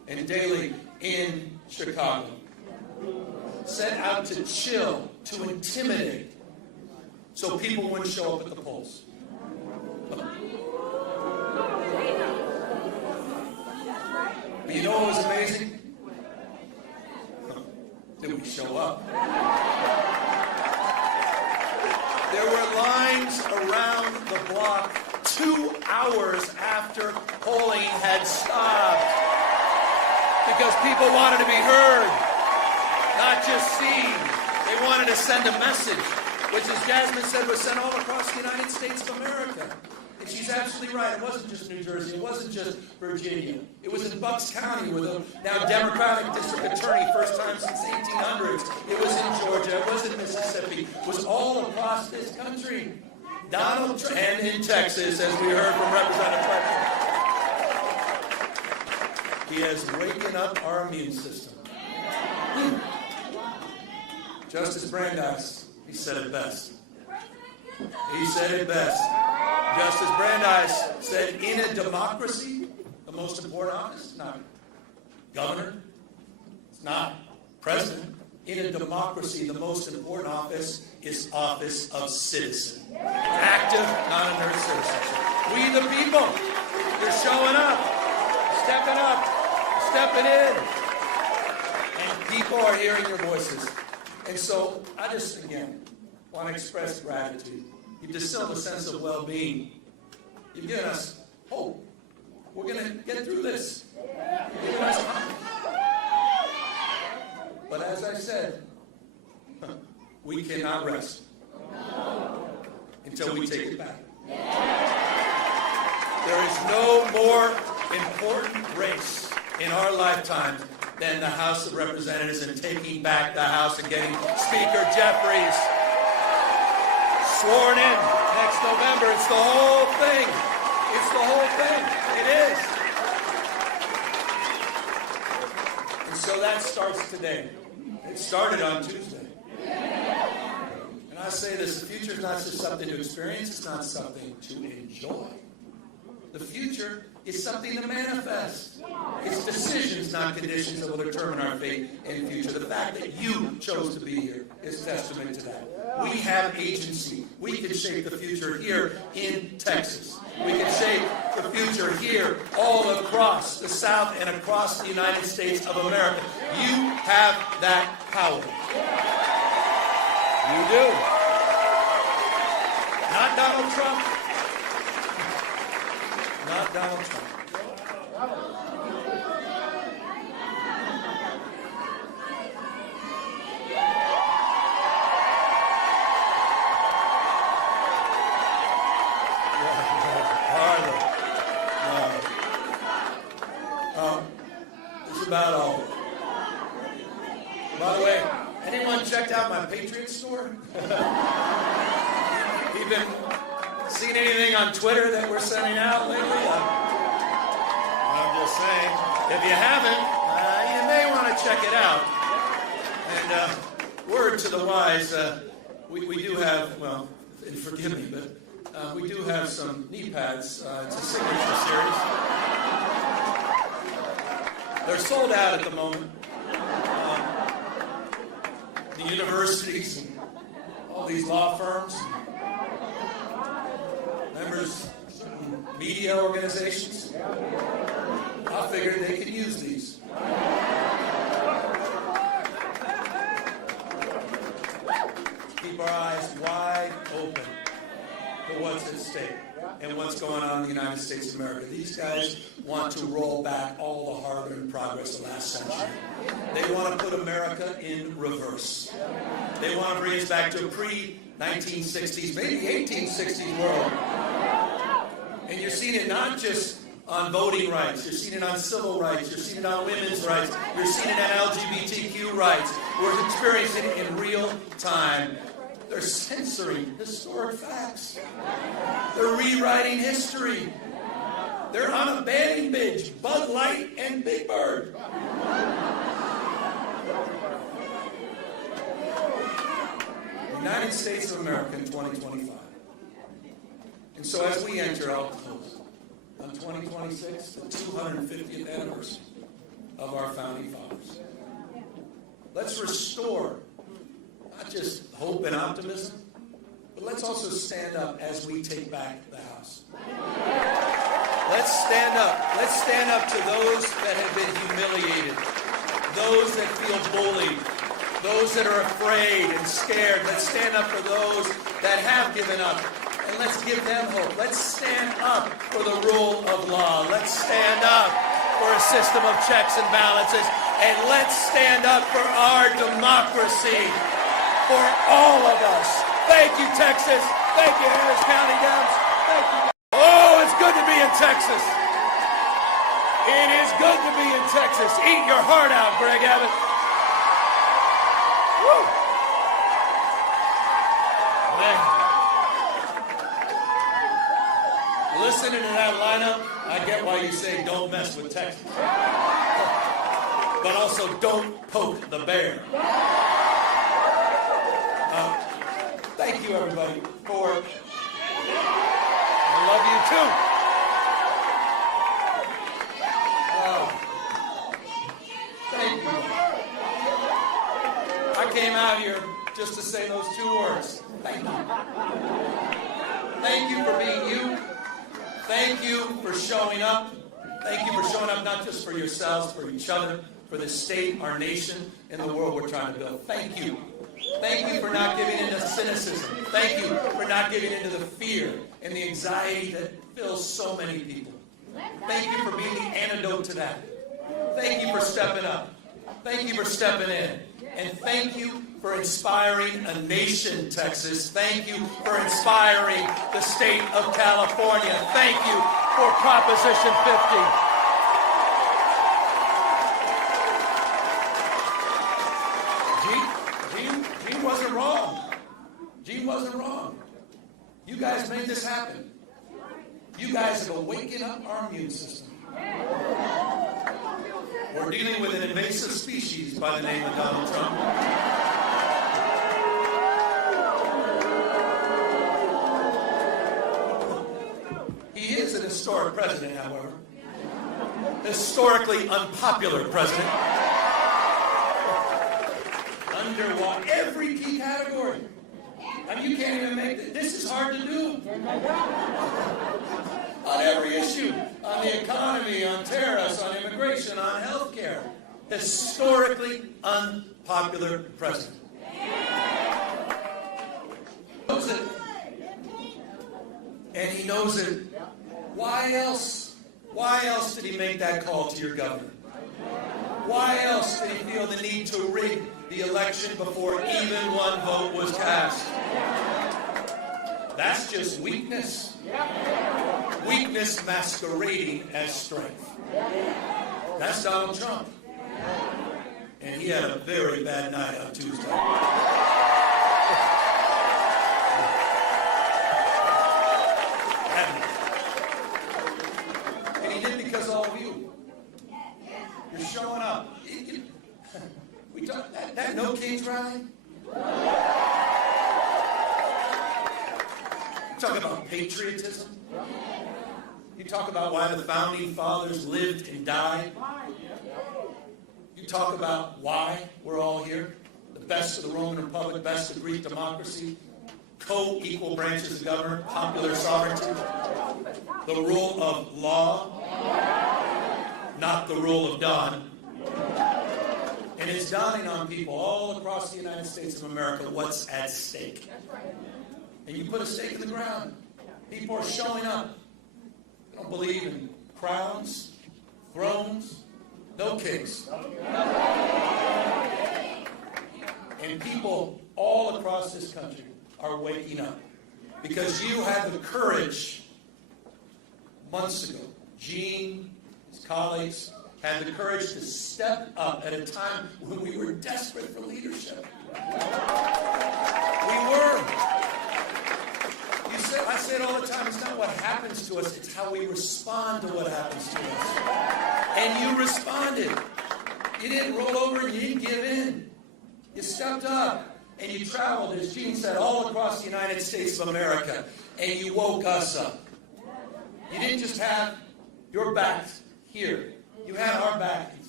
and Daley in Chicago, set out to chill, to intimidate, so people wouldn't show up at the polls. But you know what was amazing? Did we show up? There were lines around the block 2 hours after polling had stopped, because people wanted to be heard, not just seen. They wanted to send a message, which, as Jasmine said, was sent all across the United States of America. And she's absolutely right. It wasn't just New Jersey. It wasn't just Virginia. It was in Bucks County with a now Democratic district attorney, first time since the 1800s. It was in Georgia. It was in Mississippi. It was all across this country. Donald Trump, and in Texas, as we heard from Representative Fletcher. He has wakened up our immune system. Justice Brandeis, he said it best. He said it best. Justice Brandeis said, in a democracy, the most important office is not governor, it's not president. In a democracy, the most important office is office of citizen. Active, non-inert citizenship. We the people, you're showing up, stepping in. And people are hearing your voices. And so I just, again, want to express gratitude. You've distilled a sense of well-being. You've given us hope. We're going to get through this. You've given us hope. But as I said, we cannot rest until we take it back. There is no more important race in our lifetime than the House of Representatives and taking back the House and getting Speaker Jeffries sworn in next November. It's the whole thing. It's the whole thing. It is. And so that starts today. It started on Tuesday. And I say this, the future is not just something to experience, it's not something to enjoy. The future is something to manifest. It's decisions, not conditions, that will determine our fate and future. The fact that you chose to be here is testament to that. We have agency. We can shape the future here in Texas. We can shape the future here all across the South and across the United States of America. You have that power. You do. Not Donald Trump. Not Donald Trump. About all. By the way, anyone checked out my Patriot store? Even seen anything on Twitter that we're sending out lately? I'm just saying, if you haven't, you may want to check it out. And word to the wise, we do have, well, and forgive me, but we do have some knee pads. It's a signature series. They're sold out at the moment. The universities and all these law firms, members of media organizations, I figured they could use these. Keep our eyes wide open for what's at stake and what's going on in the United States of America. These guys want to roll back all the hard-earned progress of the last century. They want to put America in reverse. They want to bring us back to a pre-1960s, maybe 1860s world. And you're seeing it not just on voting rights. You're seeing it on civil rights. You're seeing it on women's rights. You're seeing it on LGBTQ rights. We're experiencing it in real time. They're censoring historic facts. They're rewriting history. They're on a banning binge, Bud Light and Big Bird. United States of America in 2025. And so as we enter, I'll close, on 2026, the 250th anniversary of our founding fathers. Let's restore not just hope and optimism, but let's also stand up as we take back the House. Let's stand up. Let's stand up to those that have been humiliated, those that feel bullied, those that are afraid and scared. Let's stand up for those that have given up, and let's give them hope. Let's stand up for the rule of law. Let's stand up for a system of checks and balances, and let's stand up for our democracy, for all of us. Thank you, Texas. Thank you, Harris County Dems. Thank you. Oh, it's good to be in Texas. It is good to be in Texas. Eat your heart out, Greg Abbott. Woo. Man. Listening to that lineup, I get why you say don't mess with Texas. But also don't poke the bear. Thank you, everybody, for... I love you, too. Thank you. I came out here just to say those two words. Thank you. Thank you for being you. Thank you for showing up. Thank you for showing up not just for yourselves, for each other, for the state, our nation, and the world we're trying to build. Thank you. Thank you for not giving into cynicism. Thank you for not giving into the fear and the anxiety that fills so many people. Thank you for being the antidote to that. Thank you for stepping up. Thank you for stepping in. And thank you for inspiring a nation, Texas. Thank you for inspiring the state of California. Thank you for Proposition 50. Gene wasn't wrong. You guys made this happen. You guys have awakened up our immune system. We're dealing with an invasive species by the name of Donald Trump. He is an historic president, however. Historically unpopular president. Under every key category. I mean, you can't even make it. This is hard to do. On every issue, on the economy, on tariffs, on immigration, on health care. Historically unpopular president. He knows it. And he knows it. Why else? Why else did he make that call to your governor? Why else did he feel the need to rig the election before even one vote was cast? That's just weakness. Weakness masquerading as strength. That's Donald Trump. And he had a very bad night on Tuesday. And he did because all of you. You're showing up. We talk that No Kings rally. You talk about patriotism. You talk about why the founding fathers lived and died. You talk about why we're all here. The best of the Roman Republic, best of Greek democracy, co-equal branches of government, popular sovereignty, the rule of law, not the rule of Don. And it's dawning on people all across the United States of America what's at stake. And you put a stake in the ground. People are showing up. They don't believe in crowns, thrones, no kings. And people all across this country are waking up. Because you had the courage months ago. Gene, his colleagues, had the courage to step up at a time when we were desperate for leadership. We were. I say it all the time, it's not what happens to us, it's how we respond to what happens to us. And you responded. You didn't roll over and you didn't give in. You stepped up and you traveled, as Gene said, all across the United States of America, and you woke us up. You didn't just have your back here. You had our back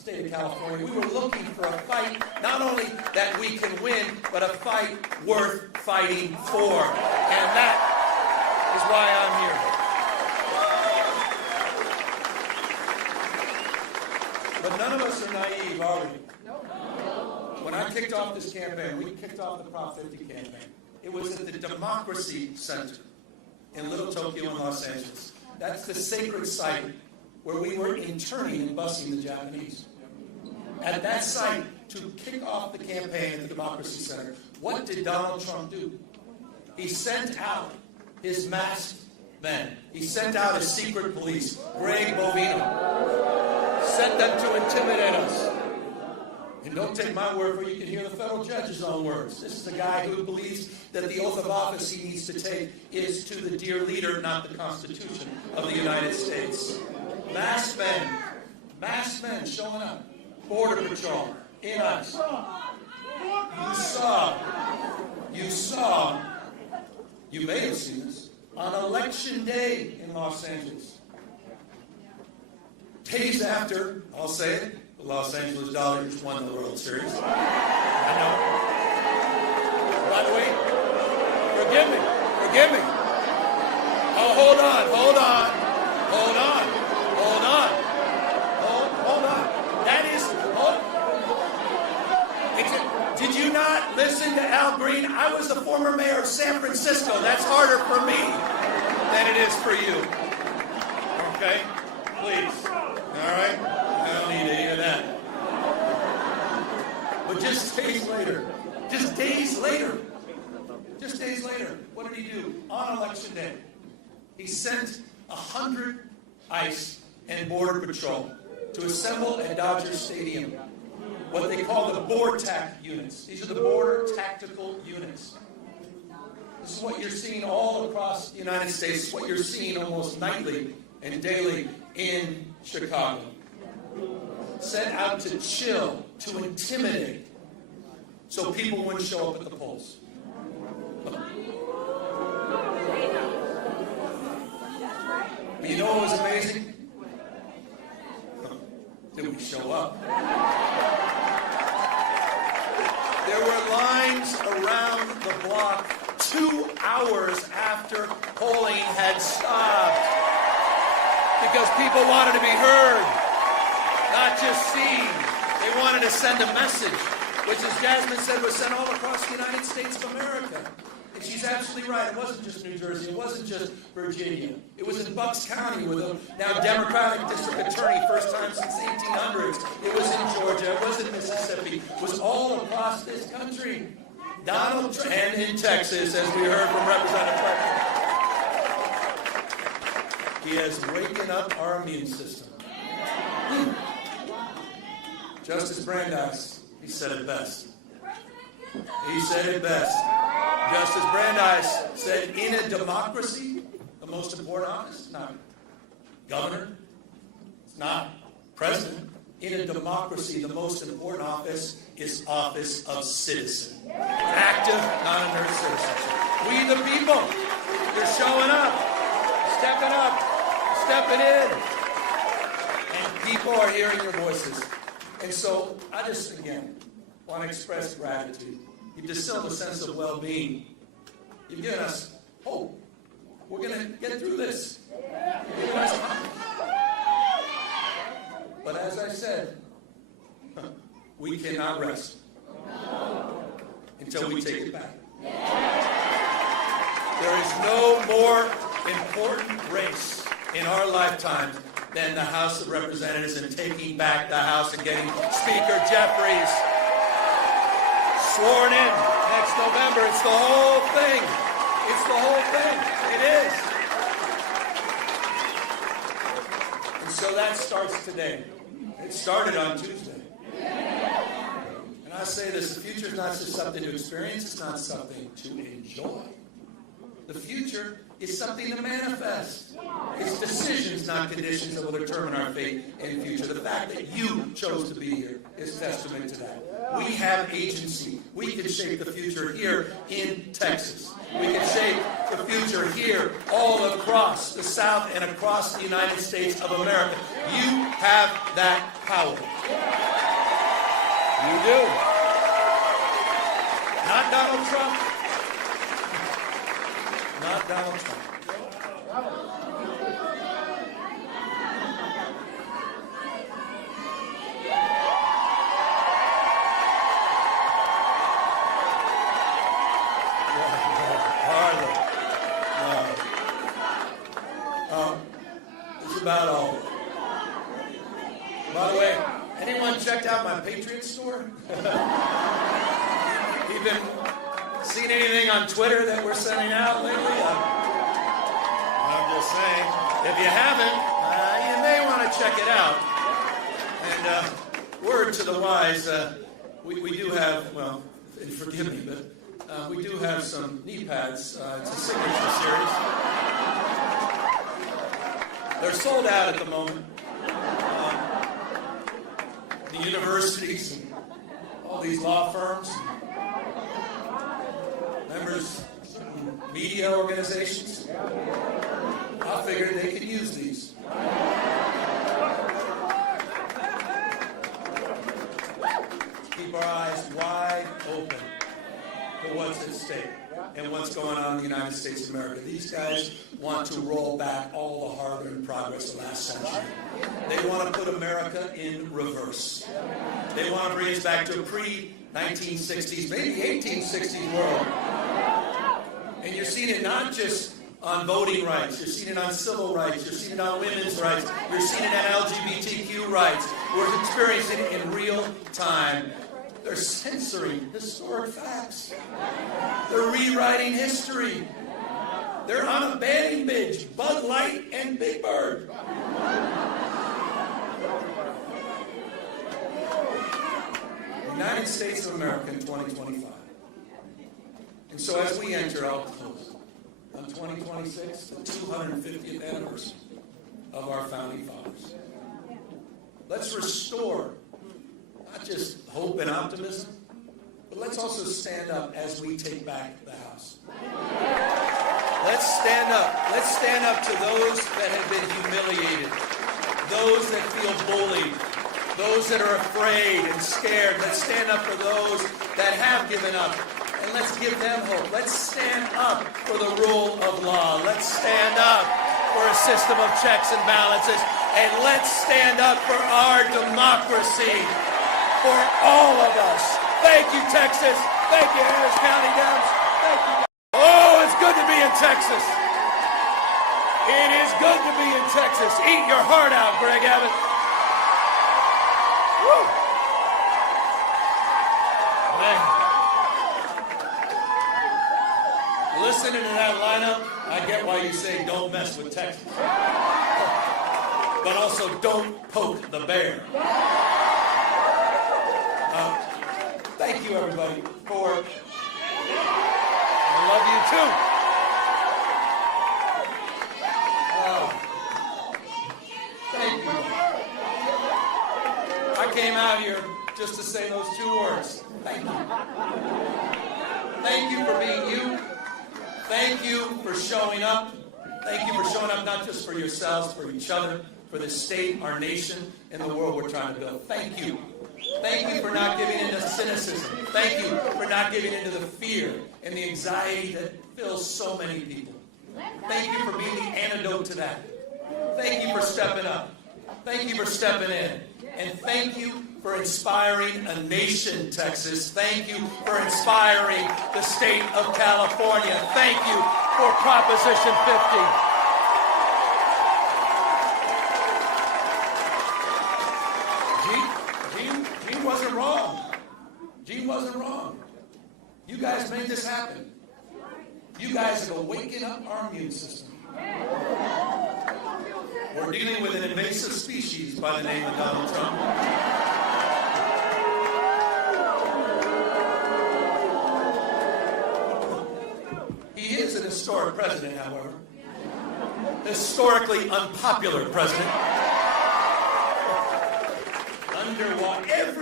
state of California. We were looking for a fight, not only that we can win, but a fight worth fighting for. And that is why I'm here. But none of us are naive, are we? When I kicked off this campaign, we kicked off the Prop 50 campaign. It was at the Democracy Center in Little Tokyo in Los Angeles. That's the sacred site where we were interning and busing the Japanese. At that site, to kick off the campaign at the Democracy Center, what did Donald Trump do? He sent out his masked men. He sent out his secret police, Greg Bovino. Sent them to intimidate us. And don't take my word for it, you can hear the federal judge's own words. This is a guy who believes that the oath of office he needs to take is to the dear leader, not the Constitution of the United States. Masked men showing up. Border Patrol, in ICE. You may have seen this, on Election Day in Los Angeles. Days after, I'll say it, the Los Angeles Dodgers won the World Series. I know. By the way, forgive me. Oh, hold on. Did you not listen to Al Green? I was the former mayor of San Francisco. That's harder for me than it is for you. Okay? Please. All right? I don't need to hear that. But just days later, what did he do? On Election Day, he sent 100 ICE and Border Patrol to assemble at Dodger Stadium what they call the BORTAC units. These are the Border Tactical Units. This is what you're seeing all across the United States, what you're seeing almost nightly and daily in Chicago. Sent out to chill, to intimidate, so people wouldn't show up at the polls. But you know what was amazing? Did we show up? There were lines around the block 2 hours after polling had stopped because people wanted to be heard, not just seen. They wanted to send a message, which, as Jasmine said, was sent all across the United States of America. And she's absolutely right. It wasn't just New Jersey. It wasn't just Virginia. It was in Bucks County with a now Democratic district attorney, first time since the 1800s. It was in Georgia. It was in Mississippi. It was all across this country. Donald Trump, and in Texas, as we heard from Representative Clark. He has wakened up our immune system. Justice Brandeis, he said it best. Justice Brandeis said, in a democracy, the most important office is not governor, it's not president. In a democracy, the most important office is office of citizen. Active, non-inert citizenship. We the people, you're showing up, stepping in. And people are hearing your voices. And so I just, again, want to express gratitude. You've distilled a sense of well-being. You've given us hope. We're going to get through this. You've given us hope. But as I said, we cannot rest until we take it back. There is no more important race in our lifetime than the House of Representatives and taking back the House and getting Speaker Jeffries sworn in next November. It's the whole thing. It is. And so that starts today. It started on Tuesday. And I say this, the future is not just something to experience, it's not something to enjoy. The future is something to manifest. It's decisions, not conditions, that will determine our fate and future. The fact that you chose to be here is testament to that. We have agency. We can shape the future here in Texas. We can shape the future here all across the South and across the United States of America. You have that power. You do. Not Donald Trump. Not Donald Trump. It's about all. By the way, anyone checked out my Patriot store? You been seen anything on Twitter that we're sending out lately? I'm just saying, if you haven't, you may want to check it out. And word to the wise, we do have, well, and forgive me, but we do have some knee pads. It's a signature series. They're sold out at the moment. The universities and all these law firms, members of media organizations, I figured they could use these. Keep our eyes wide open for what's at stake and what's going on in the United States of America. These guys want to roll back all the hard-earned progress of the last century. They want to put America in reverse. They want to bring us back to a pre-1960s, maybe 1860s world. And you're seeing it not just on voting rights. You're seeing it on civil rights. You're seeing it on women's rights. You're seeing it on LGBTQ rights. We're experiencing it in real time. They're censoring historic facts. They're rewriting history. They're on a banning binge, Bud Light and Big Bird. United States of America in 2025. And so as we enter, I'll close, on 2026, the 250th anniversary of our founding fathers. Let's restore not just hope and optimism, but let's also stand up as we take back the House. Let's stand up. Let's stand up to those that have been humiliated, those that feel bullied, those that are afraid and scared. Let's stand up for those that have given up, and let's give them hope. Let's stand up for the rule of law. Let's stand up for a system of checks and balances, and let's stand up for our democracy. For all of us. Thank you, Texas. Thank you, Harris County Dems. Thank you. Oh, it's good to be in Texas. It is good to be in Texas. Eat your heart out, Greg Abbott. Woo. Man. Listening to that lineup, I get why you say don't mess with Texas. But also don't poke the bear. Thank you, everybody, for I love you too. Thank you. I came out here just to say those two words. Thank you. Thank you for being you. Thank you for showing up. Thank you for showing up not just for yourselves, for each other, for the state, our nation, and the world we're trying to build. Thank you. Thank you for not giving into cynicism. Thank you for not giving into the fear and the anxiety that fills so many people. Thank you for being the antidote to that. Thank you for stepping up. Thank you for stepping in. And thank you for inspiring a nation, Texas. Thank you for inspiring the state of California. Thank you for Proposition 50. Gene wasn't wrong. You guys made this happen. You guys have awakened up our immune system. We're dealing with an invasive species by the name of Donald Trump. He is an historic president, however. Historically unpopular president. Under what every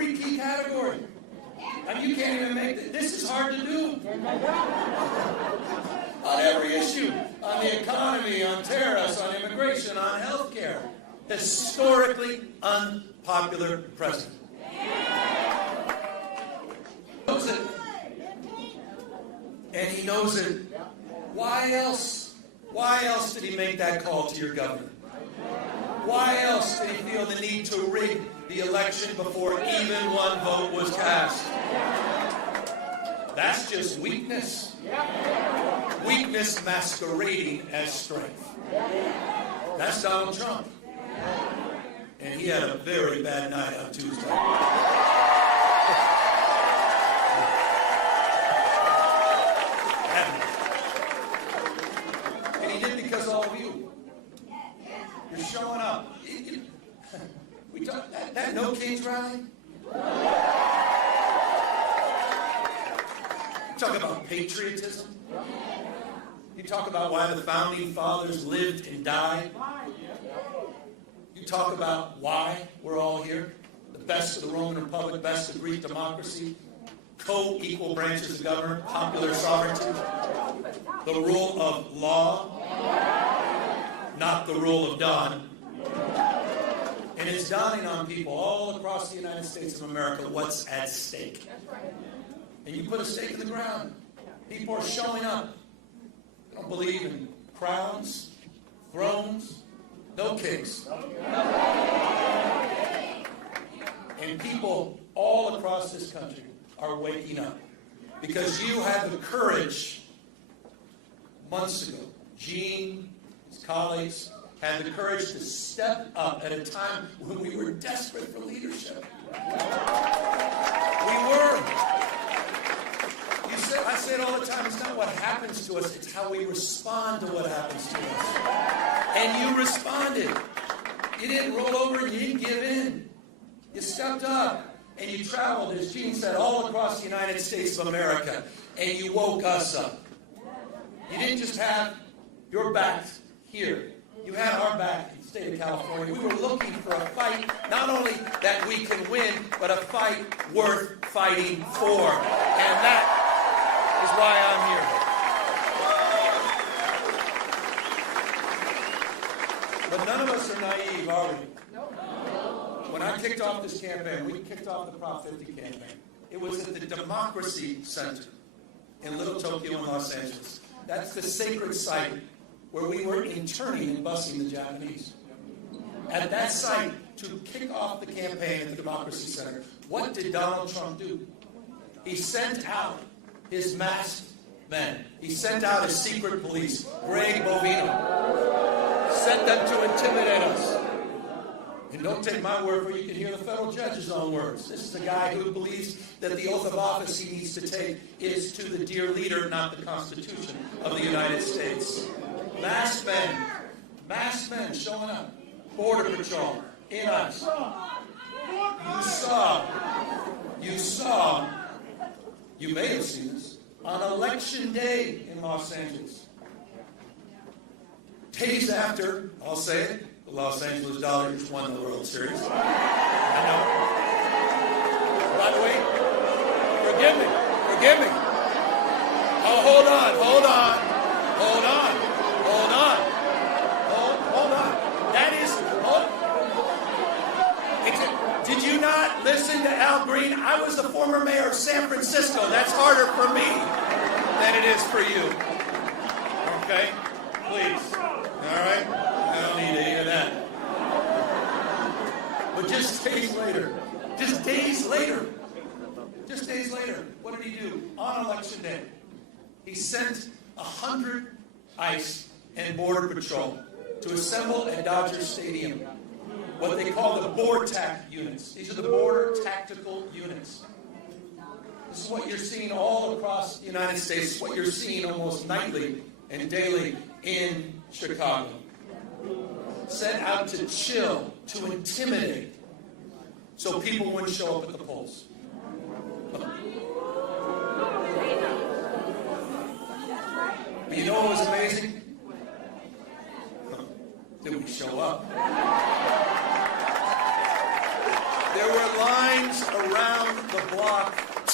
every key category. I mean, you can't even make it. This is hard to do. On every issue, on the economy, on tariffs, on immigration, on health care. Historically unpopular president. He knows it. And he knows it. Why else? Why else did he make that call to your governor? Why else did he feel the need to rig the election before even one vote was cast? That's just weakness. Weakness masquerading as strength. That's Donald Trump. And he had a very bad night on Tuesday. And he did because all of you. You're showing up. We talk, that No Kings rally? You talk about patriotism. You talk about why the founding fathers lived and died. You talk about why we're all here. The best of the Roman Republic, best of Greek democracy, co-equal branches of government, popular sovereignty, the rule of law, not the rule of Don. And it's dawning on people all across the United States of America what's at stake. And you put a stake in the ground. People are showing up. They don't believe in crowns, thrones, no kings. And people all across this country are waking up. Because you had the courage months ago. Gene, his colleagues, had the courage to step up at a time when we were desperate for leadership. We were. I say it all the time, it's not what happens to us, it's how we respond to what happens to us. And you responded. You didn't roll over and you didn't give in. You stepped up and you traveled, as Gene said, all across the United States of America, and you woke us up. You didn't just have your back here. You had our back in the state of California. We were looking for a fight, not only that we can win, but a fight worth fighting for. And that is why I'm here. But none of us are naive, are we? When I kicked off this campaign, we kicked off the Prop 50 campaign. It was at the Democracy Center in Little Tokyo in Los Angeles. That's the sacred site where we were interning and busing the Japanese. At that site, to kick off the campaign at the Democracy Center, what did Donald Trump do? He sent out his masked men. He sent out his secret police, Greg Bovino. Sent them to intimidate us. And don't take my word for it, you can hear the federal judge's own words. This is a guy who believes that the oath of office he needs to take is to the dear leader, not the Constitution of the United States. Masked men showing up. Border Patrol, in us. You may have seen this, on Election Day in Los Angeles. Days after, I'll say it, the Los Angeles Dodgers won the World Series. I know. By the way, forgive me. Oh, hold on. That is, did you not listen to Al Green? I was the former mayor of San Francisco. That's harder for me than it is for you. Okay? Please. All right? I don't need to hear that. But just days later, what did he do? On Election Day, he sent 100 ICE and Border Patrol to assemble at Dodger Stadium what they call the BORTAC units. These are the Border Tactical Units. This is what you're seeing all across the United States, what you're seeing almost nightly and daily in Chicago. Sent out to chill, to intimidate, so people wouldn't show up at the polls. But you know what was amazing? Did we show up? There were lines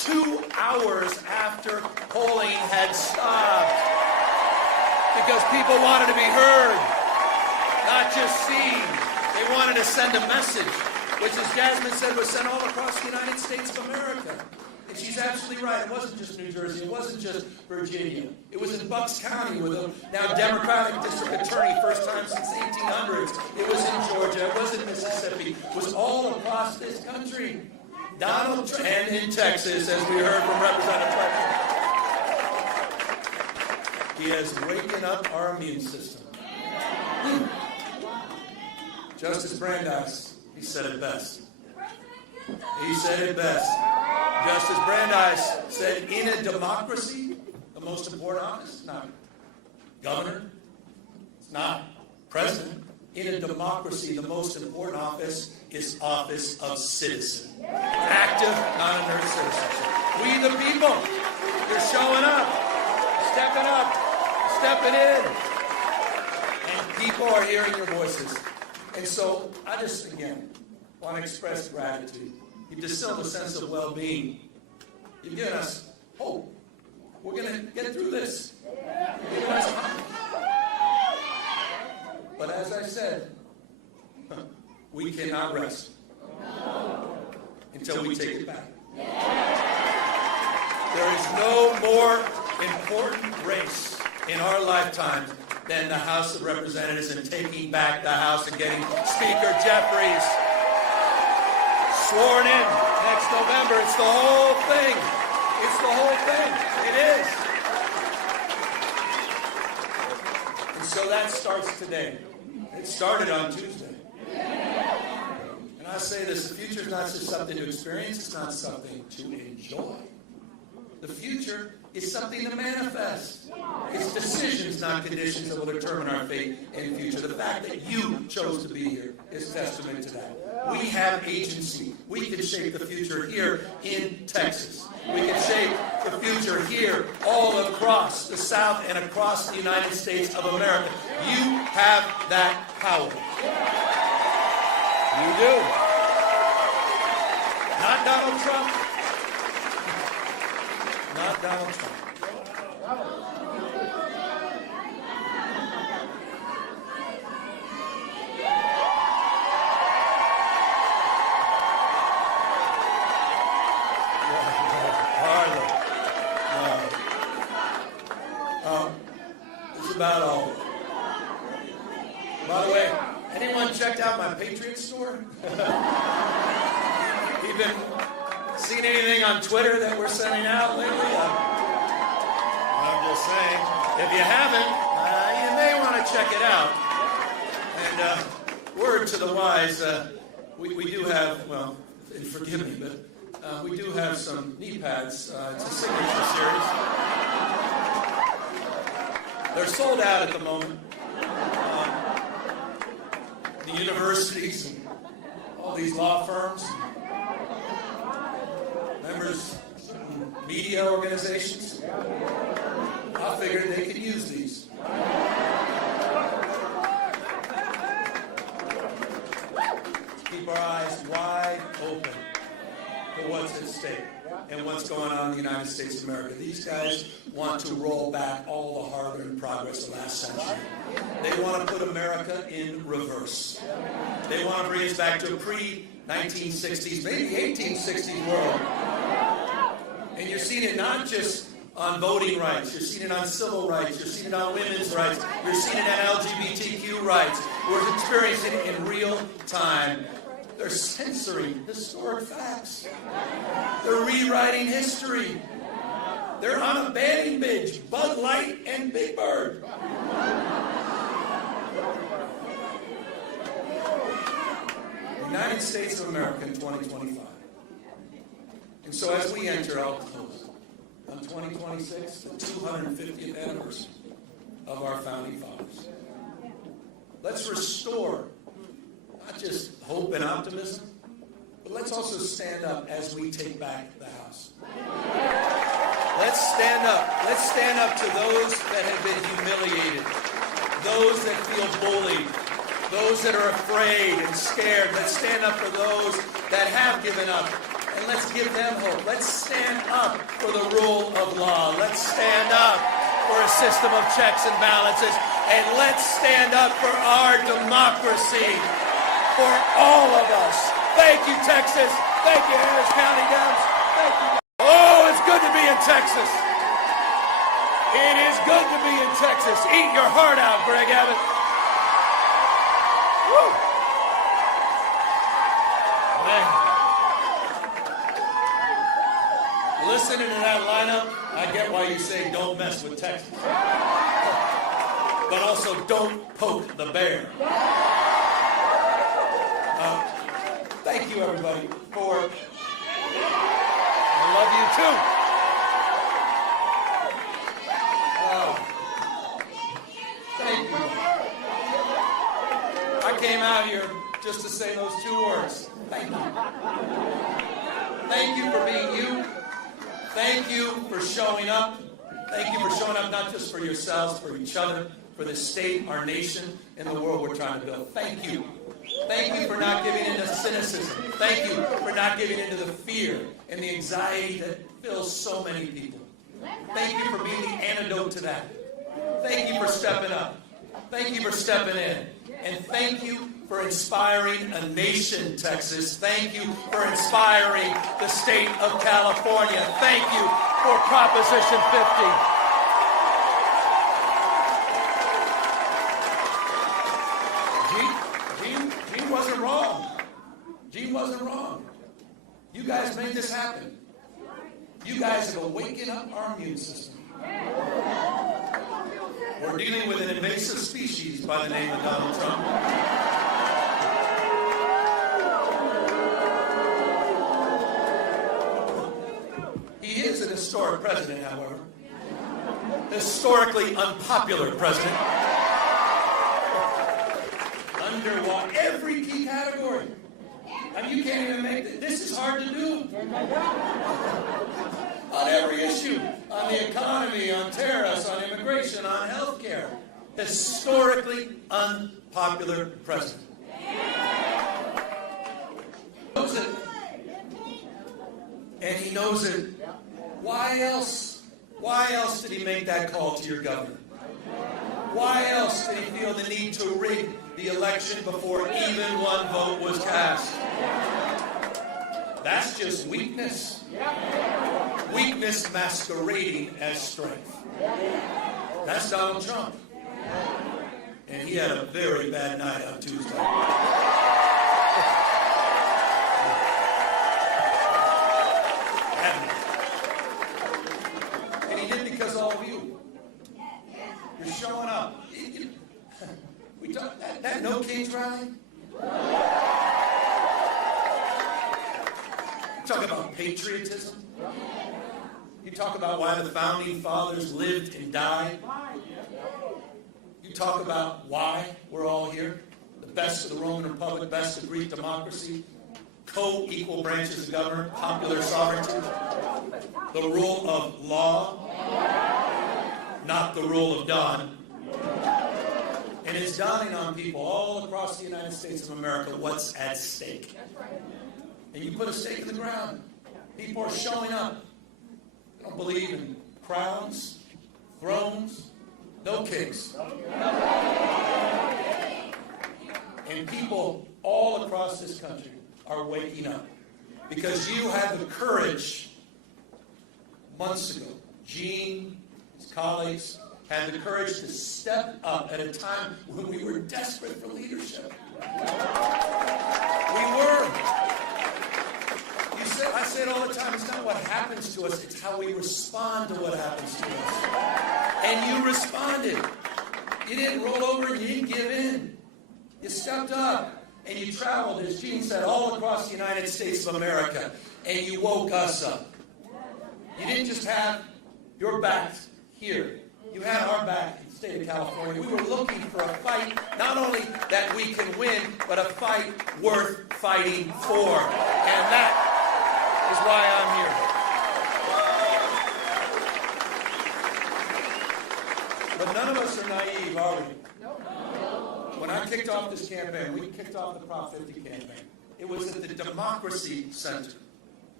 2 hours after polling had stopped. Because people wanted to be heard, not just seen. They wanted to send a message, which, as Jasmine said, was sent all across the United States of America. And she's absolutely right. It wasn't just New Jersey. It wasn't just Virginia. It was in Bucks County with a now Democratic district attorney, first time since the 1800s. It was in Georgia. It was in Mississippi. It was all across this country. Donald Trump, and in Texas, as we heard from Representative Clark. He has wakened up our immune system. Justice Brandeis, he said it best. He said it best. Justice Brandeis said, in a democracy, the most important office is not governor, it's not president. In a democracy, the most important office is office of citizen. Active, non-inert citizenship. We the people, you're showing up, stepping in. And people are hearing your voices. And so I just, again, want to express gratitude. You've distilled a sense of well-being. You've given us hope. We're going to get through this. You've given us hope. But as I said, we cannot rest until we take it back. There is no more important race in our lifetimes than the House of Representatives and taking back the House and getting Speaker Jeffries sworn in next November. It's the whole thing. It's the whole thing. It is. And so that starts today. It started on Tuesday. And I say this, the future is not just something to experience, it's not something to enjoy. The future is something to manifest. It's decisions, not conditions, that will determine our fate and future. The fact that you chose to be here is testament to that. We have agency. We can shape the future here in Texas. We can shape the future here all across the South and across the United States of America. You have that power. You do. Not Donald Trump. Not Donald Trump. It's about all. By the way, anyone checked out my Patriot store? You been seen anything on Twitter that we're sending out lately? I'm just saying, if you haven't, you may want to check it out. And word to the wise, we do have, well, and forgive me, but we do have some knee pads. It's a signature series. They're sold out at the moment. The universities, and all these law firms, members, media organizations, I figured they could use these. Keep our eyes wide open for what's at stake and what's going on in the United States of America. These guys want to roll back all the hard-earned progress of the last century. They want to put America in reverse. They want to bring us back to a pre-1960s, maybe 1860s world. And you're seeing it not just on voting rights. You're seeing it on civil rights. You're seeing it on women's rights. You're seeing it on LGBTQ rights. We're experiencing it in real time. They're censoring historic facts. They're rewriting history. They're on a banning binge, Bud Light and Big Bird. United States of America in 2025. And so as we enter, I'll close, on 2026, the 250th anniversary of our founding fathers. Let's restore not just hope and optimism, but let's also stand up as we take back the House. Let's stand up. Let's stand up to those that have been humiliated, those that feel bullied, those that are afraid and scared. Let's stand up for those that have given up And let's give them hope. Let's stand up for the rule of law. Let's stand up for a system of checks and balances. And let's stand up for our democracy, for all of us. Thank you, Texas. Thank you, Harris County Dems. Thank you. Oh, it's good to be in Texas. It is good to be in Texas. Eat your heart out, Greg Abbott. Woo. Man. Listening to that lineup, I get why you say don't mess with Texas. But also don't poke the bear. Thank you, everybody, for... I love you, too. Thank you. I came out here just to say those two words. Thank you. Thank you for being you. Thank you for showing up. Thank you for showing up not just for yourselves, for each other, for the state, our nation, and the world we're trying to build. Thank you. Thank you for not giving into cynicism. Thank you for not giving into the fear and the anxiety that fills so many people. Thank you for being the antidote to that. Thank you for stepping up. Thank you for stepping in. And thank you for inspiring a nation, Texas. Thank you for inspiring the state of California. Thank you for Proposition 50. Gene wasn't wrong. Gene wasn't wrong. You guys made this happen. You guys have awakened up our immune system. We're dealing with an invasive species by the name of Donald Trump. He is an historic president, however. Historically unpopular president. Under every key category. I mean, you can't even make it. This is hard to do. On every issue, on the economy, on tariffs, on immigration, on health care. Historically unpopular president. He knows it. And he knows it. Why else? Why else did he make that call to your governor? Why else did he feel the need to rig the election before even one vote was cast? That's just weakness. Weakness masquerading as strength. That's Donald Trump. And he had a very bad night on Tuesday. And he did it because of all of you. You're showing up. We talk, that No Kings rally? Talk about patriotism. You talk about why the founding fathers lived and died. You talk about why we're all here. The best of the Roman Republic, best of Greek democracy, co-equal branches of government, popular sovereignty, the rule of law, not the rule of Don. And it's dawning on people all across the United States of America what's at stake. And you put a stake in the ground. People are showing up. They don't believe in crowns, thrones, no kings. And people all across this country are waking up. Because you had the courage months ago. Gene, his colleagues, had the courage to step up at a time when we were desperate for leadership. We were. I say it all the time, it's not what happens to us, it's how we respond to what happens to us. And you responded. You didn't roll over and you didn't give in. You stepped up and you traveled, as Gene said, all across the United States of America, and you woke us up. You didn't just have your back here. You had our back in the state of California. We were looking for a fight, not only that we can win, but a fight worth fighting for. And that is why I'm here. But none of us are naive, are we? When I kicked off this campaign, we kicked off the Prop 50 campaign. It was at the Democracy Center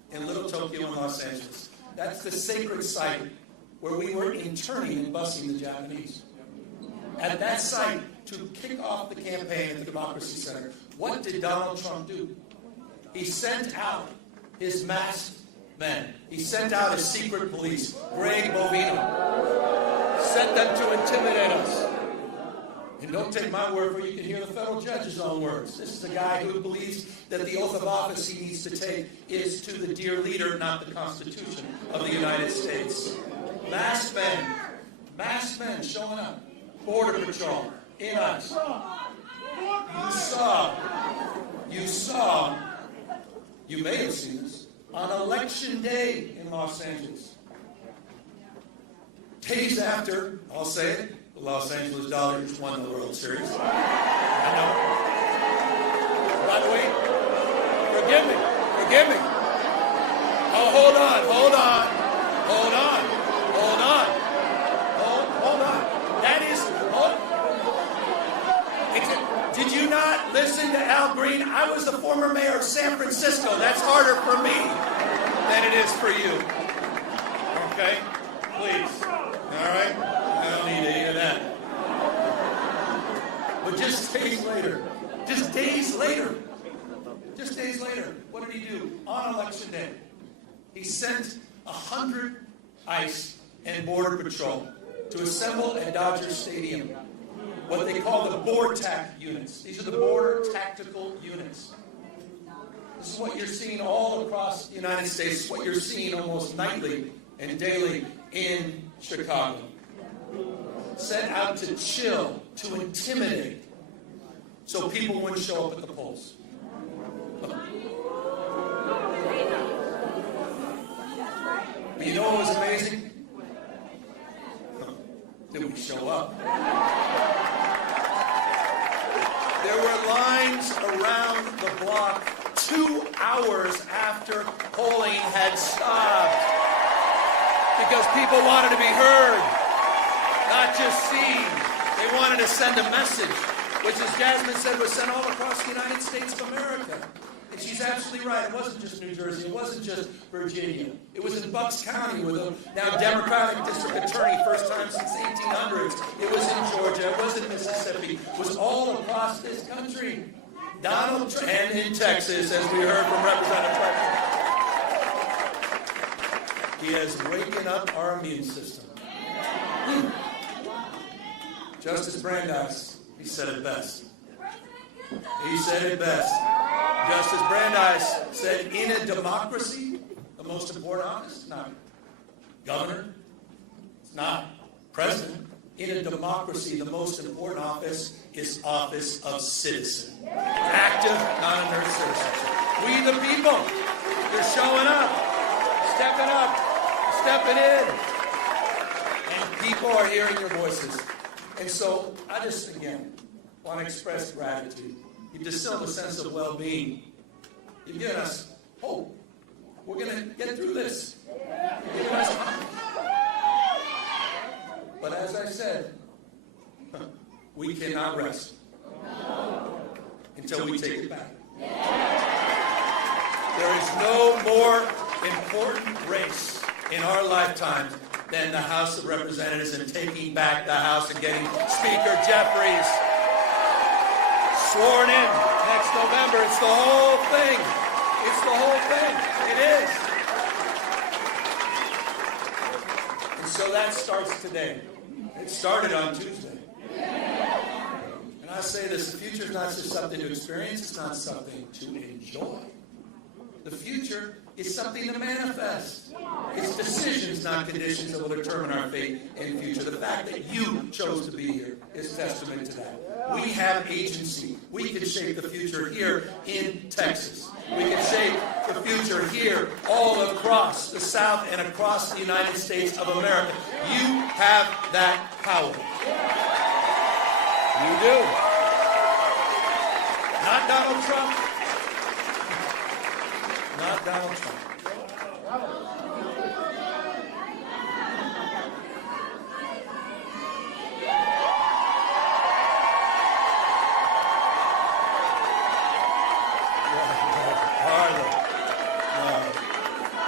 in Little Tokyo in Los Angeles. That's the sacred site where we were interning and busing the Japanese. At that site, to kick off the campaign at the Democracy Center, what did Donald Trump do? He sent out his masked men. He sent out his secret police, Greg Bovino. Sent them to intimidate us. And don't take my word for it, you can hear the federal judge's own words. This is a guy who believes that the oath of office he needs to take is to the dear leader, not the Constitution of the United States. Masked men showing up. Border Patrol, in ICE. You may have seen this, on Election Day in Los Angeles. Days after, I'll say it, the Los Angeles Dodgers won the World Series. I know. By the way, forgive me. Oh, hold on. That is, did you not listen to Al Green? I was the former mayor of San Francisco. That's harder for me than it is for you. Okay? Please. All right? I don't need to hear that. But just days later, what did he do? On Election Day, he sent 100 ICE and Border Patrol to assemble at Dodger Stadium what they call the BORTAC units. These are the Border Tactical Units. This is what you're seeing all across the United States, what you're seeing almost nightly and daily in Chicago. Sent out to chill, to intimidate, so people wouldn't show up at the polls. But you know what was amazing? Did we show up? There were lines around the block 2 hours after polling had stopped because people wanted to be heard, not just seen. They wanted to send a message, which, as Jasmine said, was sent all across the United States of America. And she's absolutely right. It wasn't just New Jersey. It wasn't just Virginia. It was in Bucks County with a now Democratic district attorney, first time since 1800s. It was in Georgia. It was in Mississippi. It was all across this country. Donald Trump, and in Texas, as we heard from Representative Trump. He has wakened up our immune system. Justice Brandeis, he said it best. Justice Brandeis said, in a democracy, the most important office is not governor, it's not president. In a democracy, the most important office is office of citizen. Active, non-inert citizenship. We the people, they're showing up, stepping in. And people are hearing your voices. And so I just, again, want to express gratitude. You've distilled a sense of well-being. You've given us hope. We're going to get through this. You've given us hope. But as I said, we cannot rest until we take it back. There is no more important race in our lifetime than the House of Representatives and taking back the House and getting Speaker Jeffries sworn in next November. It's the whole thing. It is. And so that starts today. It started on Tuesday. And I say this, the future is not just something to experience, it's not something to enjoy. The future is something to manifest. It's decisions, not conditions, that will determine our fate and future. The fact that you chose to be here is testament to that. We have agency. We can shape the future here in Texas. We can shape the future here all across the South and across the United States of America. You have that power. You do. Not Donald Trump. Not Donald Trump.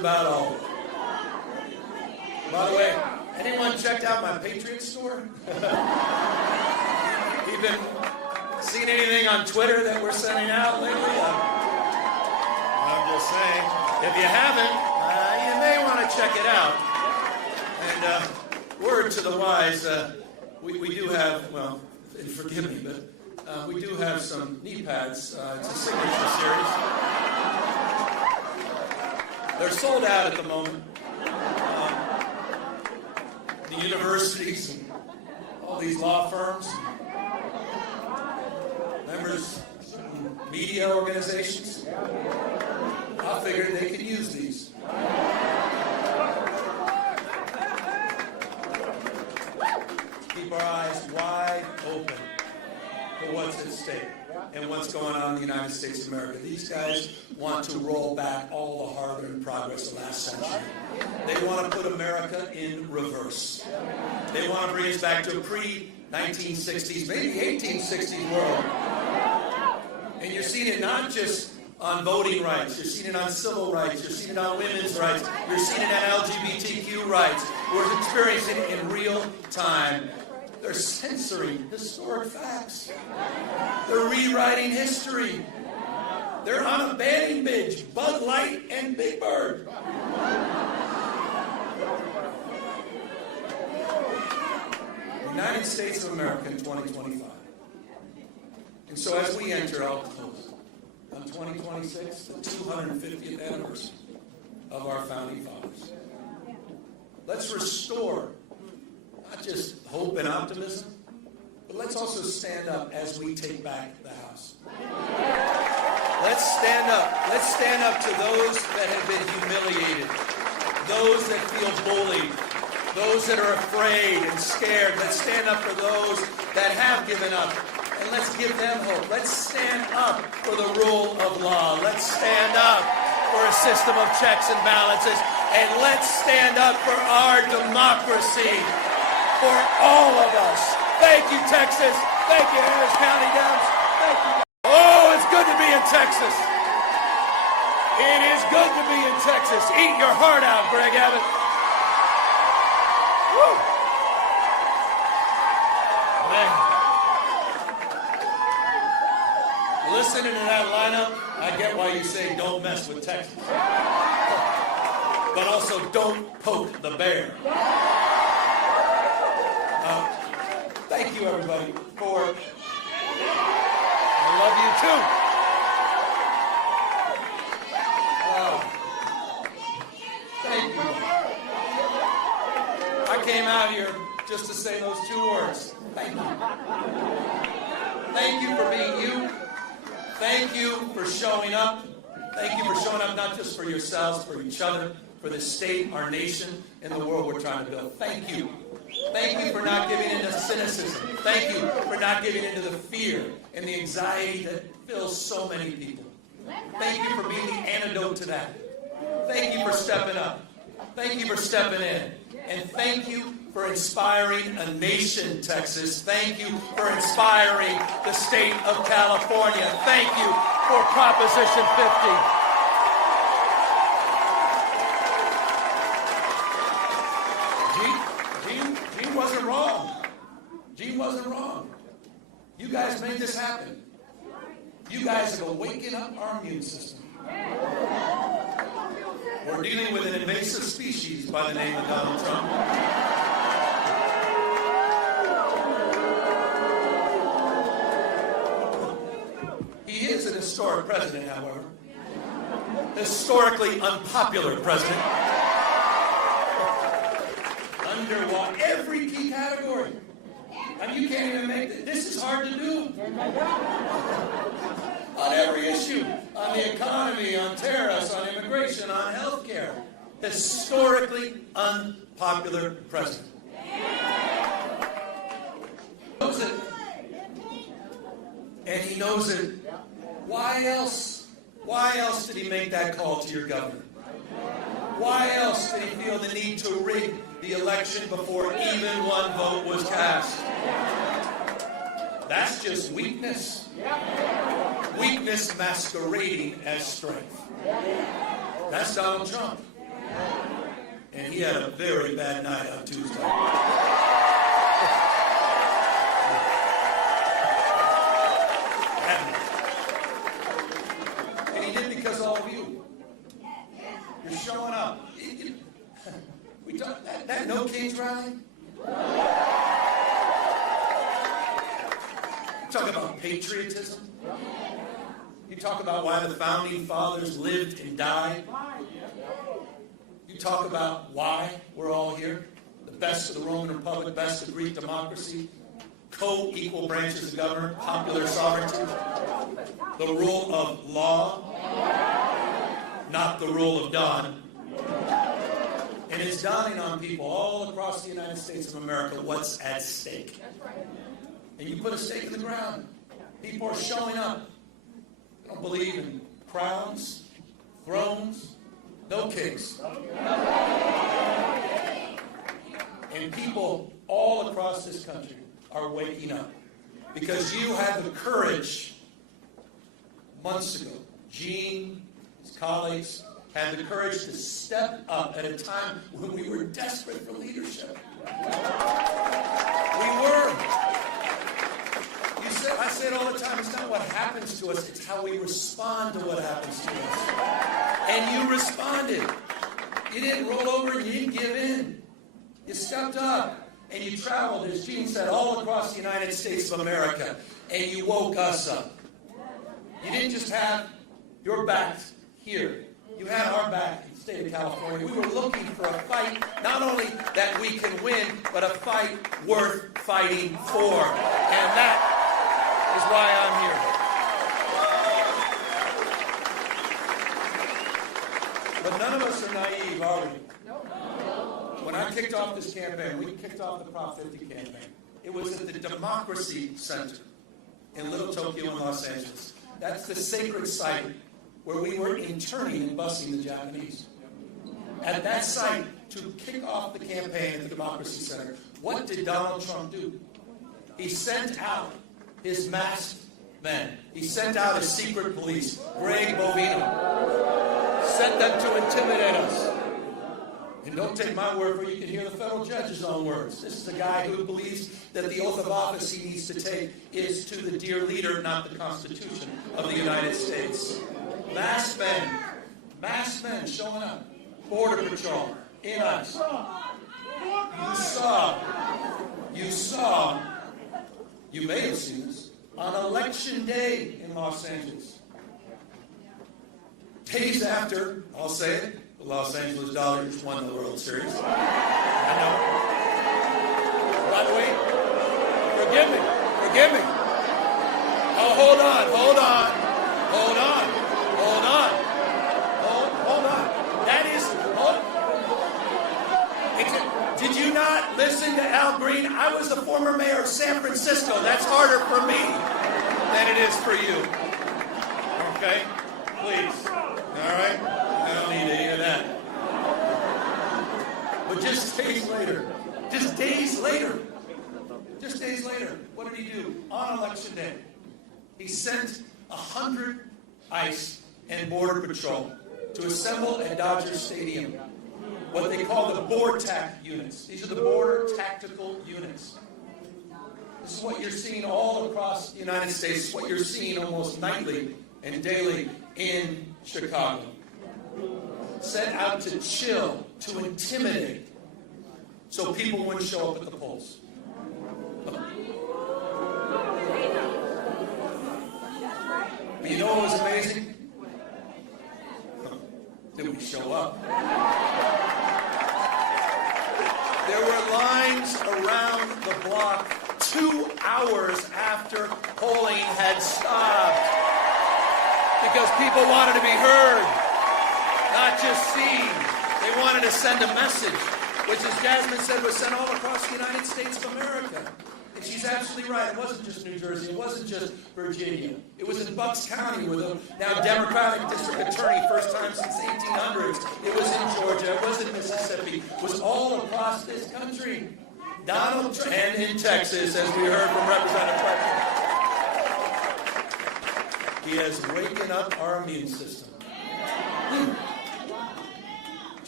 about all of it. By the way, anyone checked out my Patriot store? Even seen anything on Twitter that we're sending out lately? I'm just saying, if you haven't, you may want to check it out. And word to the wise, we do have, well, and forgive me, but we do have some knee pads. It's a signature series. They're sold out at the moment. The universities and all these law firms, members of media organizations, I figured they could use these. Keep our eyes wide open for what's at stake and what's going on in the United States of America. These guys want to roll back all the hard-earned progress of last century. They want to put America in reverse. They want to bring us back to a pre-1960s, maybe 1860s world. And you're seeing it not just on voting rights. You're seeing it on civil rights. You're seeing it on women's rights. You're seeing it on LGBTQ rights. We're experiencing it in real time. They're censoring historic facts. They're rewriting history. They're on a banning binge, Bud Light and Big Bird. United States of America in 2025. And so as we enter, I'll close, on 2026, the 250th anniversary of our founding fathers. Let's restore not just hope and optimism, but let's also stand up as we take back the House. Let's stand up. Let's stand up to those that have been humiliated, those that feel bullied, those that are afraid and scared. Let's stand up for those that have given up, and let's give them hope. Let's stand up for the rule of law. Let's stand up for a system of checks and balances, and let's stand up for our democracy, for all of us. Thank you, Texas. Thank you, Harris County Dems. Thank you. Oh, it's good to be in Texas. It is good to be in Texas. Eat your heart out, Greg Abbott. Woo. Man. Listening to that lineup, I get why you say don't mess with Texas. But also don't poke the bear. Thank you, everybody, for... I love you, too. Thank you. I came out here just to say those two words. Thank you. Thank you for being you. Thank you for showing up. Thank you for showing up not just for yourselves, for each other, for the state, our nation, and the world we're trying to build. Thank you. Thank you for not giving into cynicism. Thank you for not giving into the fear and the anxiety that fills so many people. Thank you for being the antidote to that. Thank you for stepping up. Thank you for stepping in. And thank you for inspiring a nation, Texas. Thank you for inspiring the state of California. Thank you for Proposition 50. Gene wasn't wrong. Gene wasn't wrong. You guys made this happen. You guys have awakened up our immune system. We're dealing with an invasive species by the name of Donald Trump. He is an historic president, however. Historically unpopular president. Under every key category. I mean, you can't even make it. This is hard to do. On every issue. On the economy, on tariffs, on immigration, on health care. Historically unpopular president. He knows it. And he knows it. Why else? Why else did he make that call to your governor? Why else did he feel the need to rig the election before even one vote was cast? That's just weakness. Weakness masquerading as strength. That's Donald Trump. And he had a very bad night on Tuesday. And he did it because of all of you. You're showing up. We talk, that No Kings rally? Talk about patriotism. You talk about why the founding fathers lived and died. You talk about why we're all here. The best of the Roman Republic, best of Greek democracy, co-equal branches of government, popular sovereignty, the rule of law, not the rule of Don. And it's dawning on people all across the United States of America what's at stake. And you put a stake in the ground. People are showing up. They don't believe in crowns, thrones, no kings. And people all across this country are waking up. Because you had the courage months ago. Gene, his colleagues, had the courage to step up at a time when we were desperate for leadership. We were. I say it all the time, it's not what happens to us, it's how we respond to what happens to us. And you responded. You didn't roll over and you didn't give in. You stepped up and you traveled, as Gene said, all across the United States of America, and you woke us up. You didn't just have your backs here. You had our back in the state of California. We were looking for a fight, not only that we can win, but a fight worth fighting for. And that is why I'm here. But none of us are naive, are we? When I kicked off this campaign, we kicked off the Prop 50 campaign. It was at the Democracy Center in Little Tokyo in Los Angeles. That's the sacred site where we were interning and busing the Japanese. At that site, to kick off the campaign at the Democracy Center, what did Donald Trump do? He sent out his masked men. He sent out his secret police, Greg Bovino. Sent them to intimidate us. And don't take my word for it, you can hear the federal judge's own words. This is a guy who believes that the oath of office he needs to take is to the dear leader, not the Constitution of the United States. Masked men showing up. Border Patrol, in us. You may have seen this, on Election Day in Los Angeles. Days after, I'll say it, the Los Angeles Dodgers won the World Series. I know. By the way, forgive me. Oh, hold on. That is, did you not listen to Al Green? I was the former mayor of San Francisco. That's harder for me than it is for you. Okay? Please. All right? I don't need any of that. But just days later, what did he do? On Election Day, he sent 100 ICE and Border Patrol to assemble at Dodger Stadium what they call the BORTAC units. These are the Border Tactical Units. This is what you're seeing all across the United States, what you're seeing almost nightly and daily in Chicago. Sent out to chill, to intimidate, so people wouldn't show up at the polls. But you know what was amazing? Did we show up? There were lines around the block 2 hours after polling had stopped. Because people wanted to be heard, not just seen. They wanted to send a message, which, as Jasmine said, was sent all across the United States of America. And she's absolutely right. It wasn't just New Jersey. It wasn't just Virginia. It was in Bucks County with a now Democratic district attorney, first time since the 1800s. It was in Georgia. It was in Mississippi. It was all across this country. Donald Trump, and in Texas, as we heard from Representative Fletcher. He has wakened up our immune system.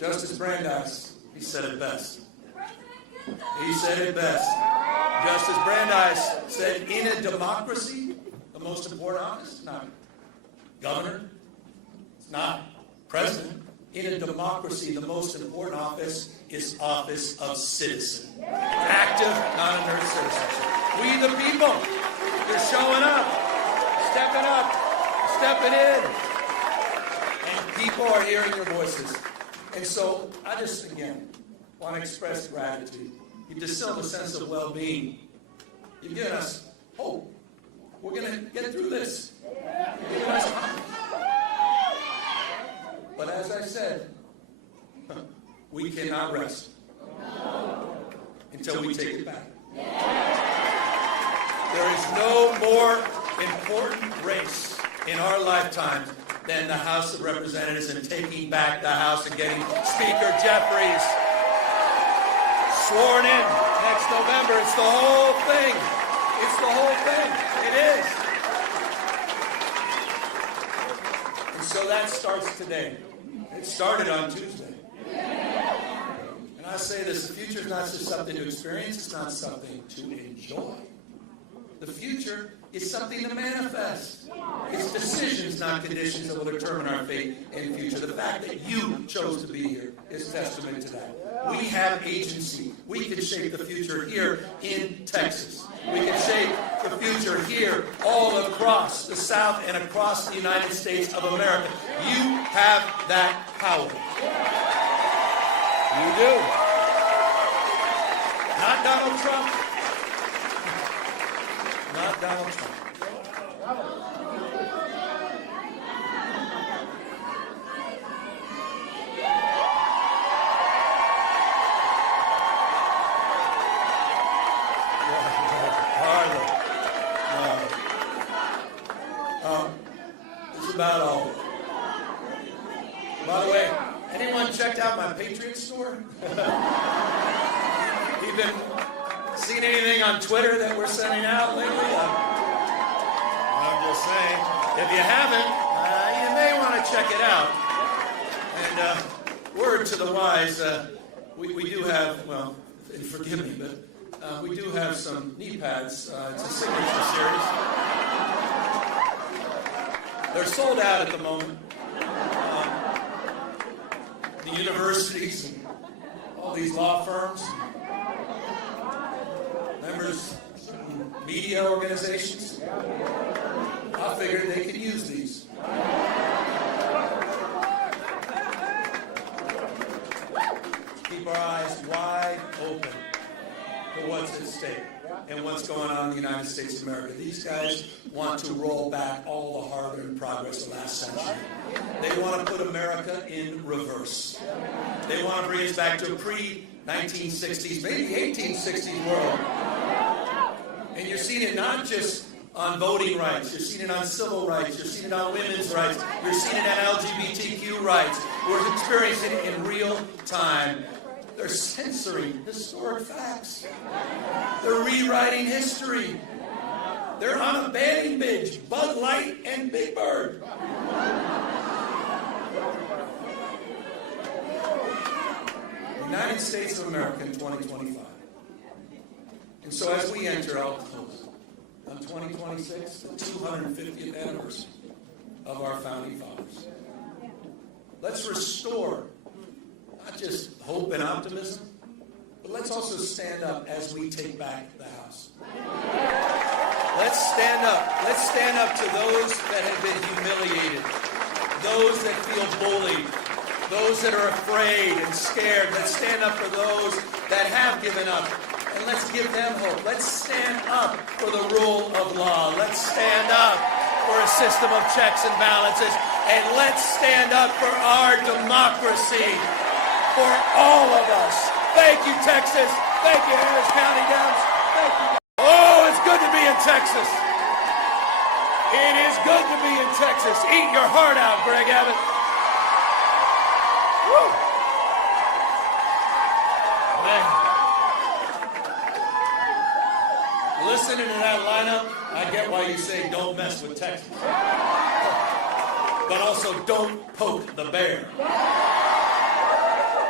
Justice Brandeis, he said it best. He said it best. Justice Brandeis said, in a democracy, the most important office is not governor, it's not president. In a democracy, the most important office is office of citizen. Active, non-inert citizenship. We the people, you're showing up, stepping in. And people are hearing your voices. And so I just, again, want to express gratitude. You've distilled a sense of well-being. You've given us hope. We're going to get through this. You've given us hope. But as I said, we cannot rest until we take it back. There is no more important race in our lifetime than the House of Representatives and taking back the House and getting Speaker Jeffries sworn in next November. It's the whole thing. It's the whole thing. It is. And so that starts today. It started on Tuesday. And I say this, the future is not just something to experience, it's not something to enjoy. The future is something to manifest. It's decisions, not conditions, that will determine our fate and future. The fact that you chose to be here is testament to that. We have agency. We can shape the future here in Texas. We can shape the future here all across the South and across the United States of America. You have that power. You do. Not Donald Trump. Not Donald Trump. It's about all. By the way, anyone checked out my Patriot store? Even seen anything on Twitter that we're sending out lately? I'm just saying, if you haven't, you may want to check it out. And word to the wise, we do have, well, forgive me, but we do have some knee pads. It's a signature series. They're sold out at the moment. The universities and all these law firms, members, media organizations, I figured they could use these. Keep our eyes wide open for what's at stake and what's going on in the United States of America. These guys want to roll back all the hard-earned progress of the last century. They want to put America in reverse. They want to bring us back to a pre-1960s, maybe 1860s world. And you're seeing it not just on voting rights. You're seeing it on civil rights. You're seeing it on women's rights. You're seeing it on LGBTQ rights. We're experiencing it in real time. They're censoring historic facts. They're rewriting history. They're on a banning binge, Bud Light and Big Bird. United States of America in 2025. And so as we enter, I'll close, on 2026, the 250th anniversary of our founding fathers. Let's restore not just hope and optimism, but let's also stand up as we take back the House. Let's stand up. Let's stand up to those that have been humiliated, those that feel bullied, those that are afraid and scared. Let's stand up for those that have given up, and let's give them hope. Let's stand up for the rule of law. Let's stand up for a system of checks and balances, and let's stand up for our democracy, for all of us. Thank you, Texas. Thank you, Harris County Dems. Thank you. Oh, it's good to be in Texas. It is good to be in Texas. Eat your heart out, Greg Abbott. Woo. Man. Listening to that lineup, I get why you say don't mess with Texas. But also don't poke the bear.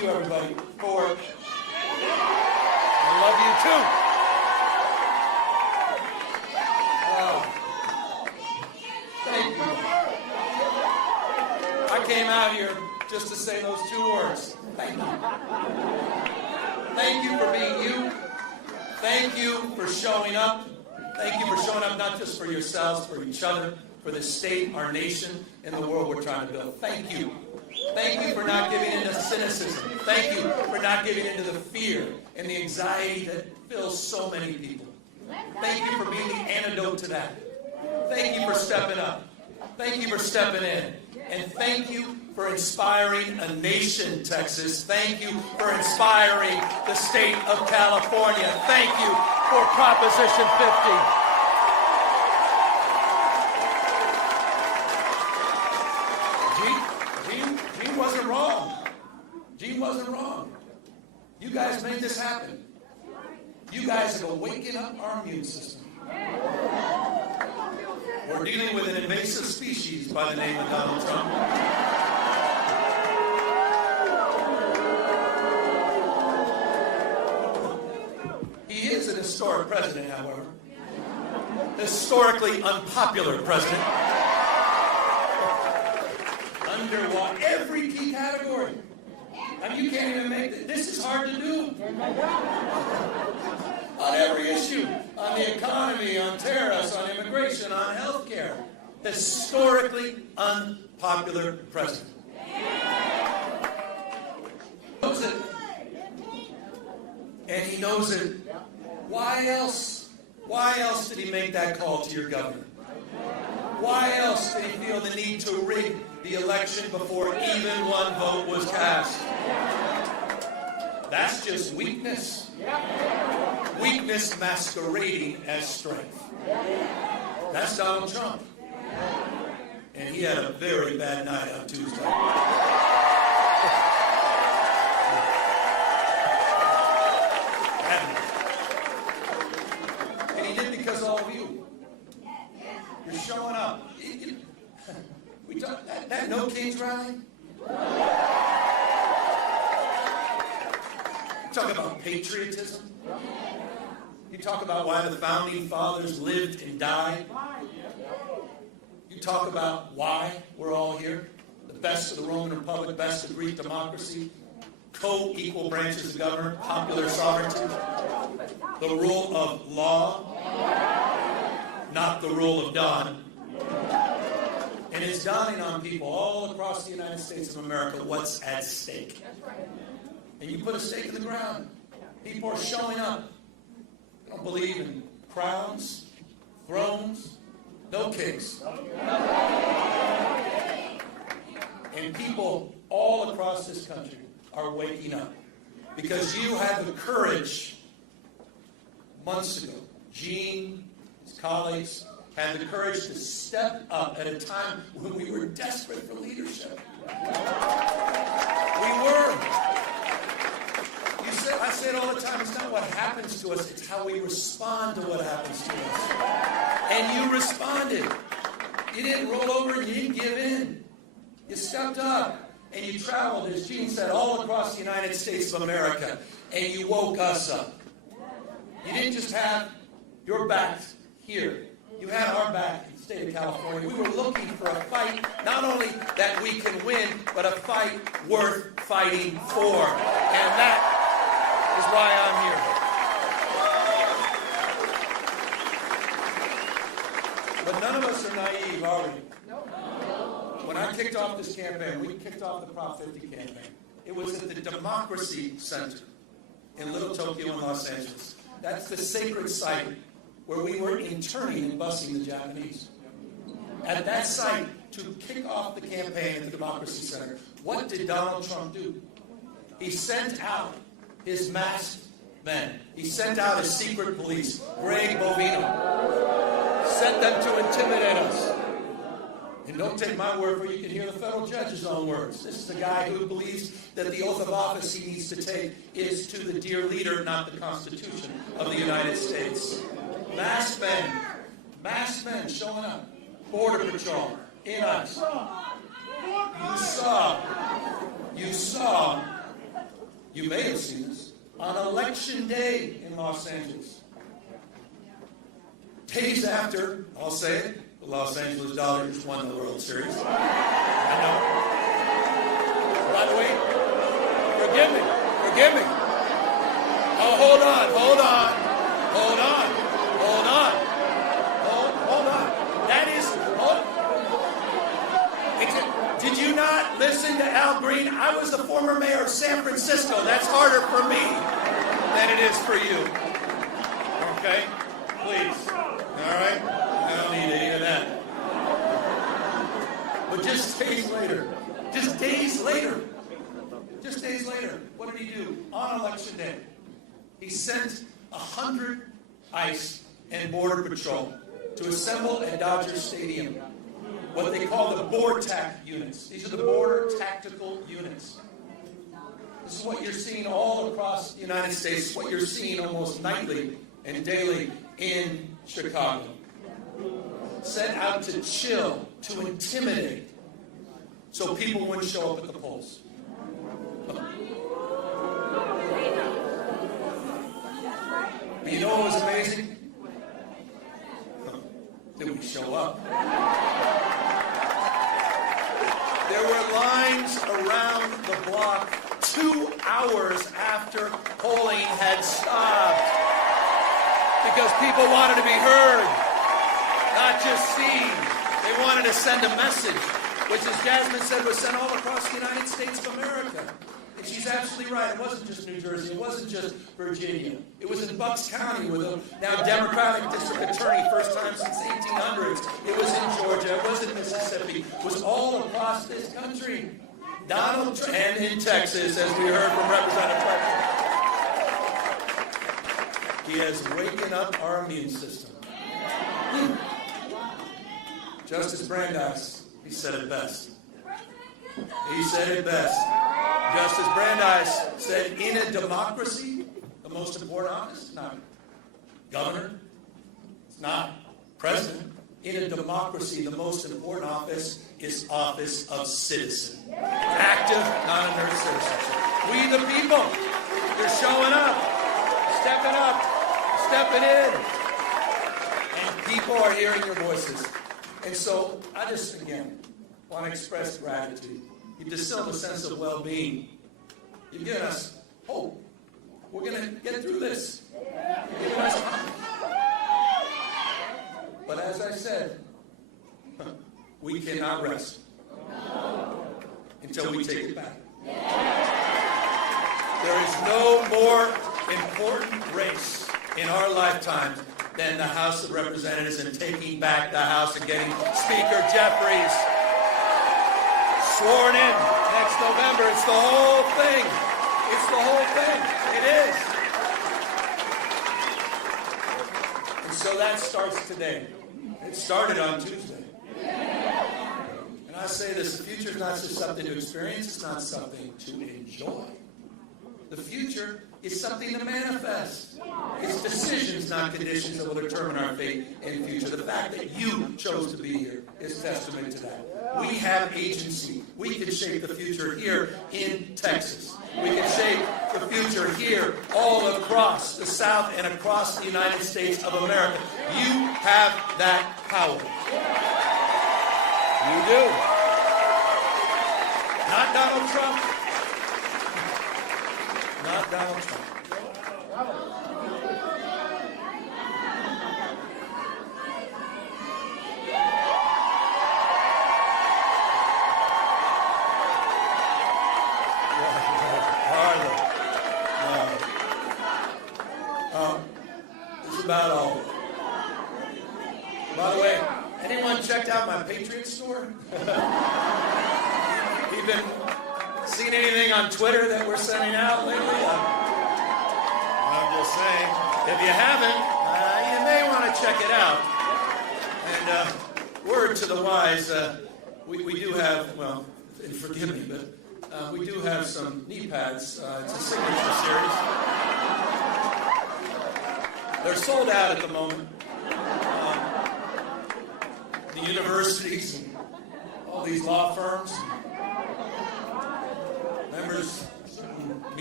you, everybody, for... I love you, too. Thank you. I came out here just to say those 2 words. Thank you. Thank you for being you. Thank you for showing up. Thank you for showing up not just for yourselves, for each other, for the state, our nation, and the world we're trying to build. Thank you. Thank you for not giving into cynicism. Thank you for not giving into the fear and the anxiety that fills so many people. Thank you for being the antidote to that. Thank you for stepping up. Thank you for stepping in. And thank you for inspiring a nation, Texas. Thank you for inspiring the state of California. Thank you for Proposition 50. Gene wasn't wrong. Gene wasn't wrong. You guys made this happen. You guys are waking up our immune system. We're dealing with an invasive species by the name of Donald Trump. He is an historic president, however. Historically unpopular president. Under every key category. I mean, you can't even make it. This is hard to do. On every issue. On the economy, on tariffs, on immigration, on health care. Historically unpopular president. He knows it. And he knows it. Why else? Why else did he make that call to your governor? Why else did he feel the need to rig the election before even one vote was cast? That's just weakness. Weakness masquerading as strength. That's Donald Trump. And he had a very bad night on Tuesday. And he did because of all of you. You're showing up. We talk, that No Kings rally? You talk about patriotism. You talk about why the founding fathers lived and died. You talk about why we're all here. The best of the Roman Republic, best of Greek democracy, co-equal branches of government, popular sovereignty, the rule of law, not the rule of Don. And it's dawning on people all across the United States of America what's at stake. And you put a stake in the ground. People are showing up. They don't believe in crowns, thrones, no kings. And people all across this country are waking up. Because you had the courage months ago. Gene, his colleagues, had the courage to step up at a time when we were desperate for leadership. We were. I say it all the time, it's not what happens to us, it's how we respond to what happens to us. And you responded. You didn't roll over and you didn't give in. You stepped up and you traveled, as Gene said, all across the United States of America, and you woke us up. You didn't just have your back here. You had our back in the state of California. We were looking for a fight, not only that we can win, but a fight worth fighting for. And that is why I'm here. But none of us are naive, are we? When I kicked off this campaign, we kicked off the Prop 50 campaign. It was at the Democracy Center in Little Tokyo in Los Angeles. That's the sacred site where we were interning and busing the Japanese. At that site, to kick off the campaign at the Democracy Center, what did Donald Trump do? He sent out his masked men. He sent out his secret police, Greg Bovino. Sent them to intimidate us. And don't take my word for it, you can hear the federal judge's own words. This is a guy who believes that the oath of office he needs to take is to the dear leader, not the Constitution of the United States. Masked men showing up. Border Patrol, in us. You saw You may have seen this on Election Day in Los Angeles. Days after, I'll say it, the Los Angeles Dodgers won the World Series. I know. By the way, forgive me. Oh, hold on. That is, did you not listen to Al Green? I was the former mayor of San Francisco. That's harder for me than it is for you. Okay? Please. All right? I don't need any of that. But just days later, what did he do? On Election Day, he sent 100 ICE and Border Patrol to assemble at Dodger Stadium what they call the BORTAC units. These are the Border Tactical Units. This is what you're seeing all across the United States, what you're seeing almost nightly and daily in Chicago. Set out to chill, to intimidate, so people wouldn't show up at the polls. But you know what was amazing? Did we show up? There were lines around the block 2 hours after polling had stopped because people wanted to be heard, not just seen. They wanted to send a message, which, as Jasmine said, was sent all across the United States of America. And she's absolutely right. It wasn't just New Jersey. It wasn't just Virginia. It was in Bucks County with a now Democratic district attorney, first time since the 1800s. It was in Georgia. It was in Mississippi. It was all across this country. Donald Trump, and in Texas, as we heard from Representative Fletcher. He has wakened up our immune system. Justice Brandeis, he said it best. Justice Brandeis said, in a democracy, the most important office is not governor, it's not president. In a democracy, the most important office is office of citizen. Active, non-inert citizenship. We the people, you're showing up, stepping in. And people are hearing your voices. And so I just, again, want to express gratitude. You've distilled a sense of well-being. You've given us hope. We're going to get through this. You've given us hope. But as I said, we cannot rest until we take it back. There is no more important race in our lifetime than the House of Representatives and taking back the House and getting Speaker Jeffries sworn in next November. It's the whole thing. It is. And so that starts today. It started on Tuesday. And I say this, the future is not just something to experience, it's not something to enjoy. The future is something to manifest. It's decisions, not conditions, that will determine our fate and future. The fact that you chose to be here is testament to that. We have agency. We can shape the future here in Texas. We can shape the future here all across the South and across the United States of America. You have that power. You do. Not Donald Trump. Not Donald Trump. This is about all. By the way, anyone checked out my Patriot store? Even seen anything on Twitter that we're sending out lately? I'm just saying, if you haven't, you may want to check it out. And word to the wise, we do have, well, and forgive me, but we do have some knee pads. It's a signature series. They're sold out at the moment. The universities and all these law firms, members, media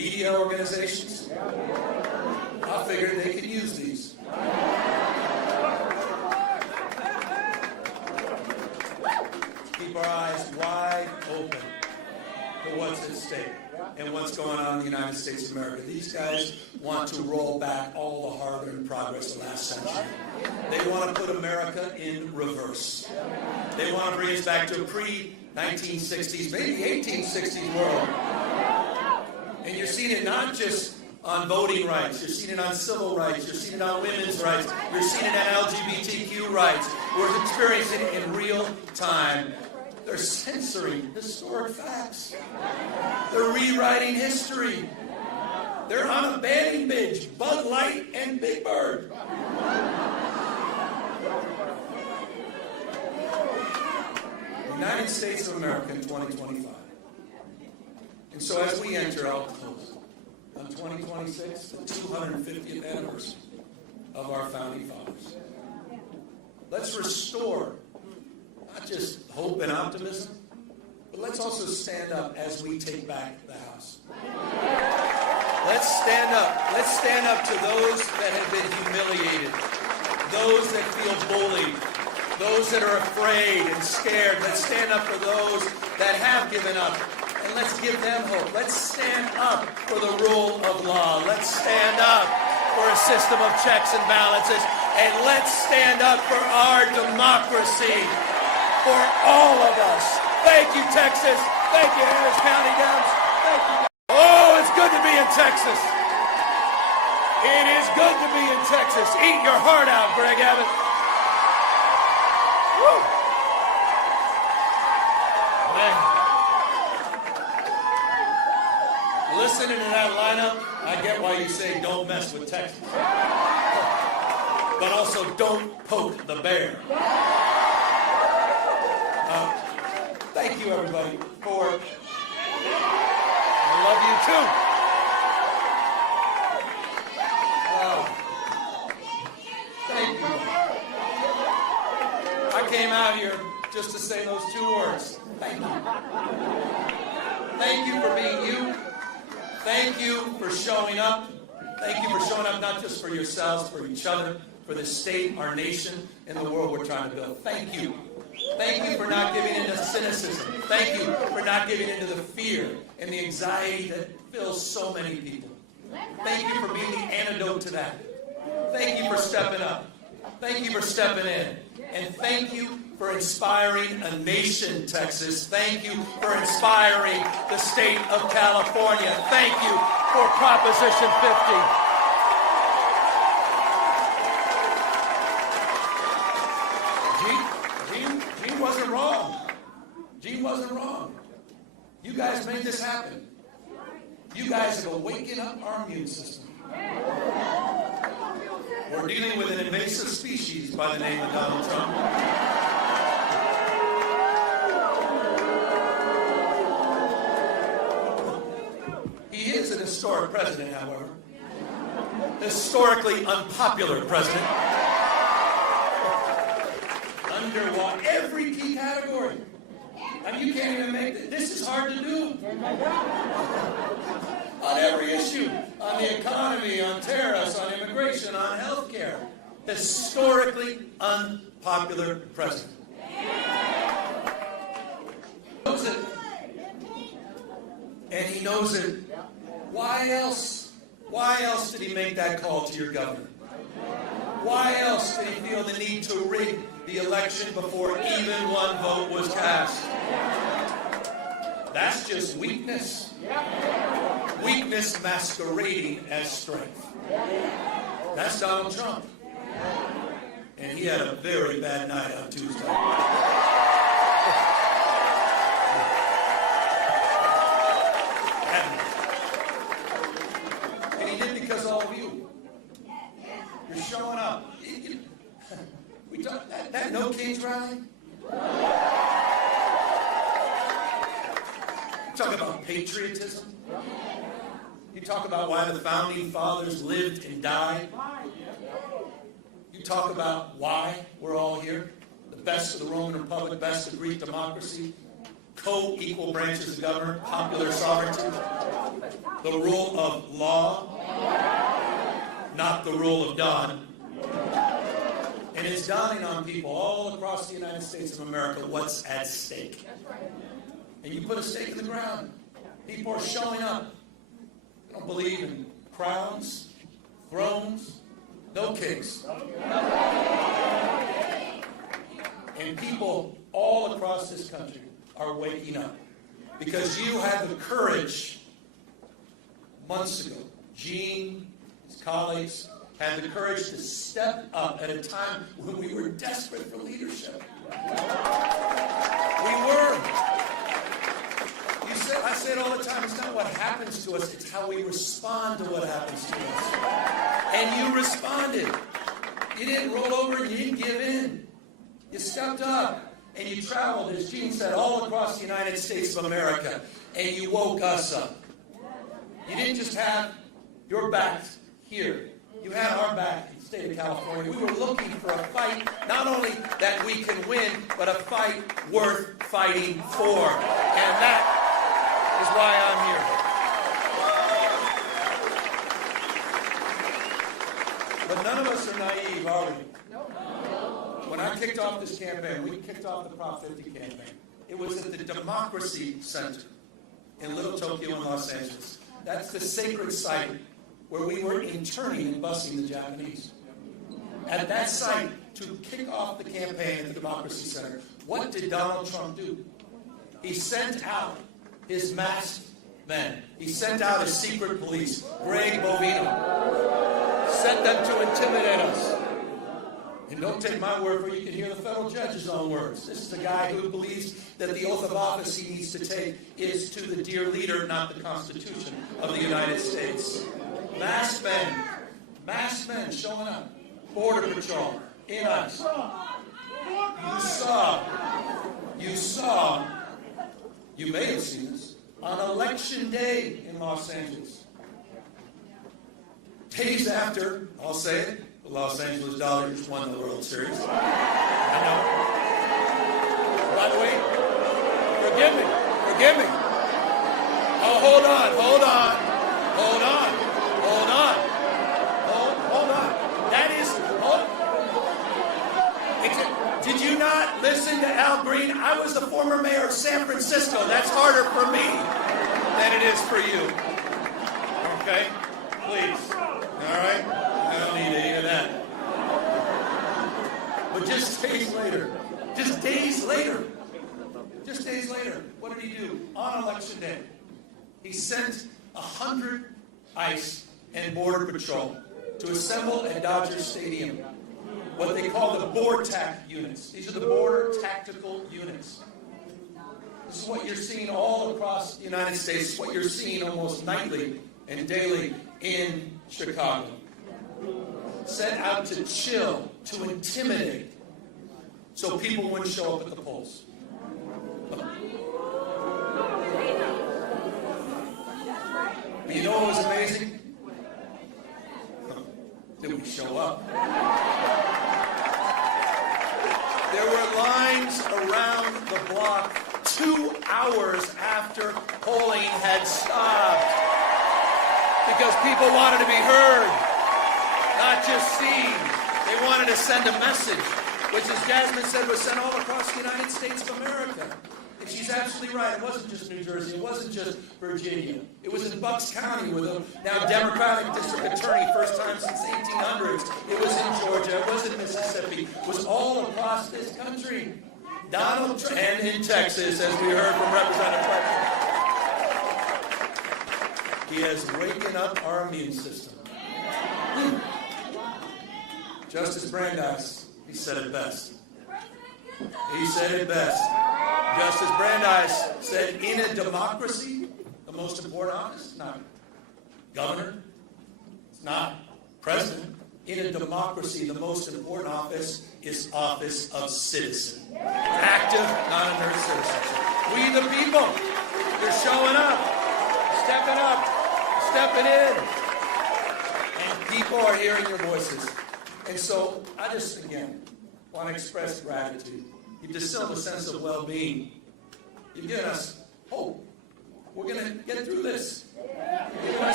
media organizations? I figured they could use these. Keep our eyes wide open for what's at stake and what's going on in the United States of America. These guys want to roll back all the hard-earned progress of the last century. They want to put America in reverse. They want to bring us back to a pre-1960s, maybe 1860s world. And you're seeing it not just on voting rights, you're seeing it on civil rights, you're seeing it on women's rights, you're seeing it on LGBTQ rights. We're experiencing it in real time. They're censoring historic facts. They're rewriting history. They're on a banning binge, Bud Light and Big Bird. United States of America in 2025. And so as we enter, I'll close, on 2026, the 250th anniversary of our founding fathers. Let's restore not just hope and optimism, but let's also stand up as we take back the House. Let's stand up. Let's stand up to those that have been humiliated, those that feel bullied, those that are afraid and scared. Let's stand up for those that have given up, and let's give them hope. Let's stand up for the rule of law. Let's stand up for a system of checks and balances, and let's stand up for our democracy. For all of us. Thank you, Texas. Thank you, Harris County Dems. Thank you. Oh, it's good to be in Texas. It is good to be in Texas. Eat your heart out, Greg Abbott. Woo. Man. Listening to that lineup, I get why you say don't mess with Texas. But also don't poke the bear. Thank you, everybody, for... I love you, too. Thank you. I came out here just to say those two words. Thank you. Thank you for being you. Thank you for showing up. Thank you for showing up not just for yourselves, for each other, for the state, our nation, and the world we're trying to build. Thank you. Thank you for not giving into cynicism. Thank you for not giving into the fear and the anxiety that fills so many people. Thank you for being the antidote to that. Thank you for stepping up. Thank you for stepping in. And thank you for inspiring a nation, Texas. Thank you for inspiring the state of California. Thank you for Proposition 50. Gene wasn't wrong. You guys made this happen. You guys have awakened up our immune system. We're dealing with an invasive species by the name of Donald Trump. He is an historic president, however. Historically unpopular president. Under every key category. I mean, you can't even make it. This is hard to do. On every issue. On the economy, on tariffs, on immigration, on health care. Historically unpopular president. He knows it. And he knows it. Why else? Why else did he make that call to your governor? Why else did he feel the need to rig the election before even one vote was cast? That's just weakness. Weakness masquerading as strength. That's Donald Trump. And he had a very bad night on Tuesday. And he did because all of you. You're showing up. We talk, that No Kings rally? You talk about patriotism? You talk about why the founding fathers lived and died? You talk about why we're all here? The best of the Roman Republic, best of Greek democracy, co-equal branches of government, popular sovereignty. The rule of law, not the rule of Don. And it's dawning on people all across the United States of America what's at stake. And you put a stake in the ground. People are showing up. They don't believe in crowns, thrones, no kings. And people all across this country are waking up. Because you had the courage months ago. Gene, his colleagues, had the courage to step up at a time when we were desperate for leadership. We were. I say it all the time, it's not what happens to us, it's how we respond to what happens to us. And you responded. You didn't roll over and you didn't give in. You stepped up and you traveled, as Gene said, all across the United States of America, and you woke us up. You didn't just have your back here. You had our back in the state of California. We were looking for a fight, not only that we can win, but a fight worth fighting for. And that is why I'm here. But none of us are naive, are we? When I kicked off this campaign, we kicked off the Prop 50 campaign. It was at the Democracy Center in Little Tokyo in Los Angeles. That's the sacred site where we were interning and busing the Japanese. At that site, to kick off the campaign at the Democracy Center, what did Donald Trump do? He sent out his masked men. He sent out his secret police, Greg Bovino. Sent them to intimidate us. And don't take my word for it, you can hear the federal judge's own words. This is the guy who believes that the oath of office he needs to take is to the dear leader, not the Constitution of the United States. Masked men showing up. Border Patrol, in ICE. You may have seen this, on Election Day in Los Angeles. Days after, I'll say it, the Los Angeles Dodgers won the World Series. I know. By the way, forgive me. Oh, hold on. That is, did you not listen to Al Green? I was the former mayor of San Francisco. That's harder for me than it is for you. Okay? Please. All right? I don't need to hear that. But just days later, what did he do? On Election Day, he sent 100 ICE and Border Patrol to assemble at Dodger Stadium what they call the BORTAC units. These are the Border Tactical Units. This is what you're seeing all across the United States, what you're seeing almost nightly and daily in Chicago. Set out to chill, to intimidate, so people wouldn't show up at the polls. But you know what was amazing? Did we show up? There were lines around the block 2 hours after polling had stopped. Because people wanted to be heard, not just seen. They wanted to send a message, which, as Jasmine said, was sent all across the United States of America. And she's absolutely right. It wasn't just New Jersey. It wasn't just Virginia. It was in Bucks County with a now Democratic district attorney, first time since 1800s. It was in Georgia. It was in Mississippi. It was all across this country. Donald Trump, and in Texas, as we heard from Representative Clark. He has wakened up our immune system. Justice Brandeis, he said it best. Justice Brandeis said, in a democracy, the most important office is not governor, it's not president. In a democracy, the most important office is office of citizen. Active, non-inert citizenship. We the people, they're showing up, stepping in. And people are hearing your voices. And so I just, again, want to express gratitude. You've distilled a sense of well-being. You've given us hope. We're going to get through this. You've given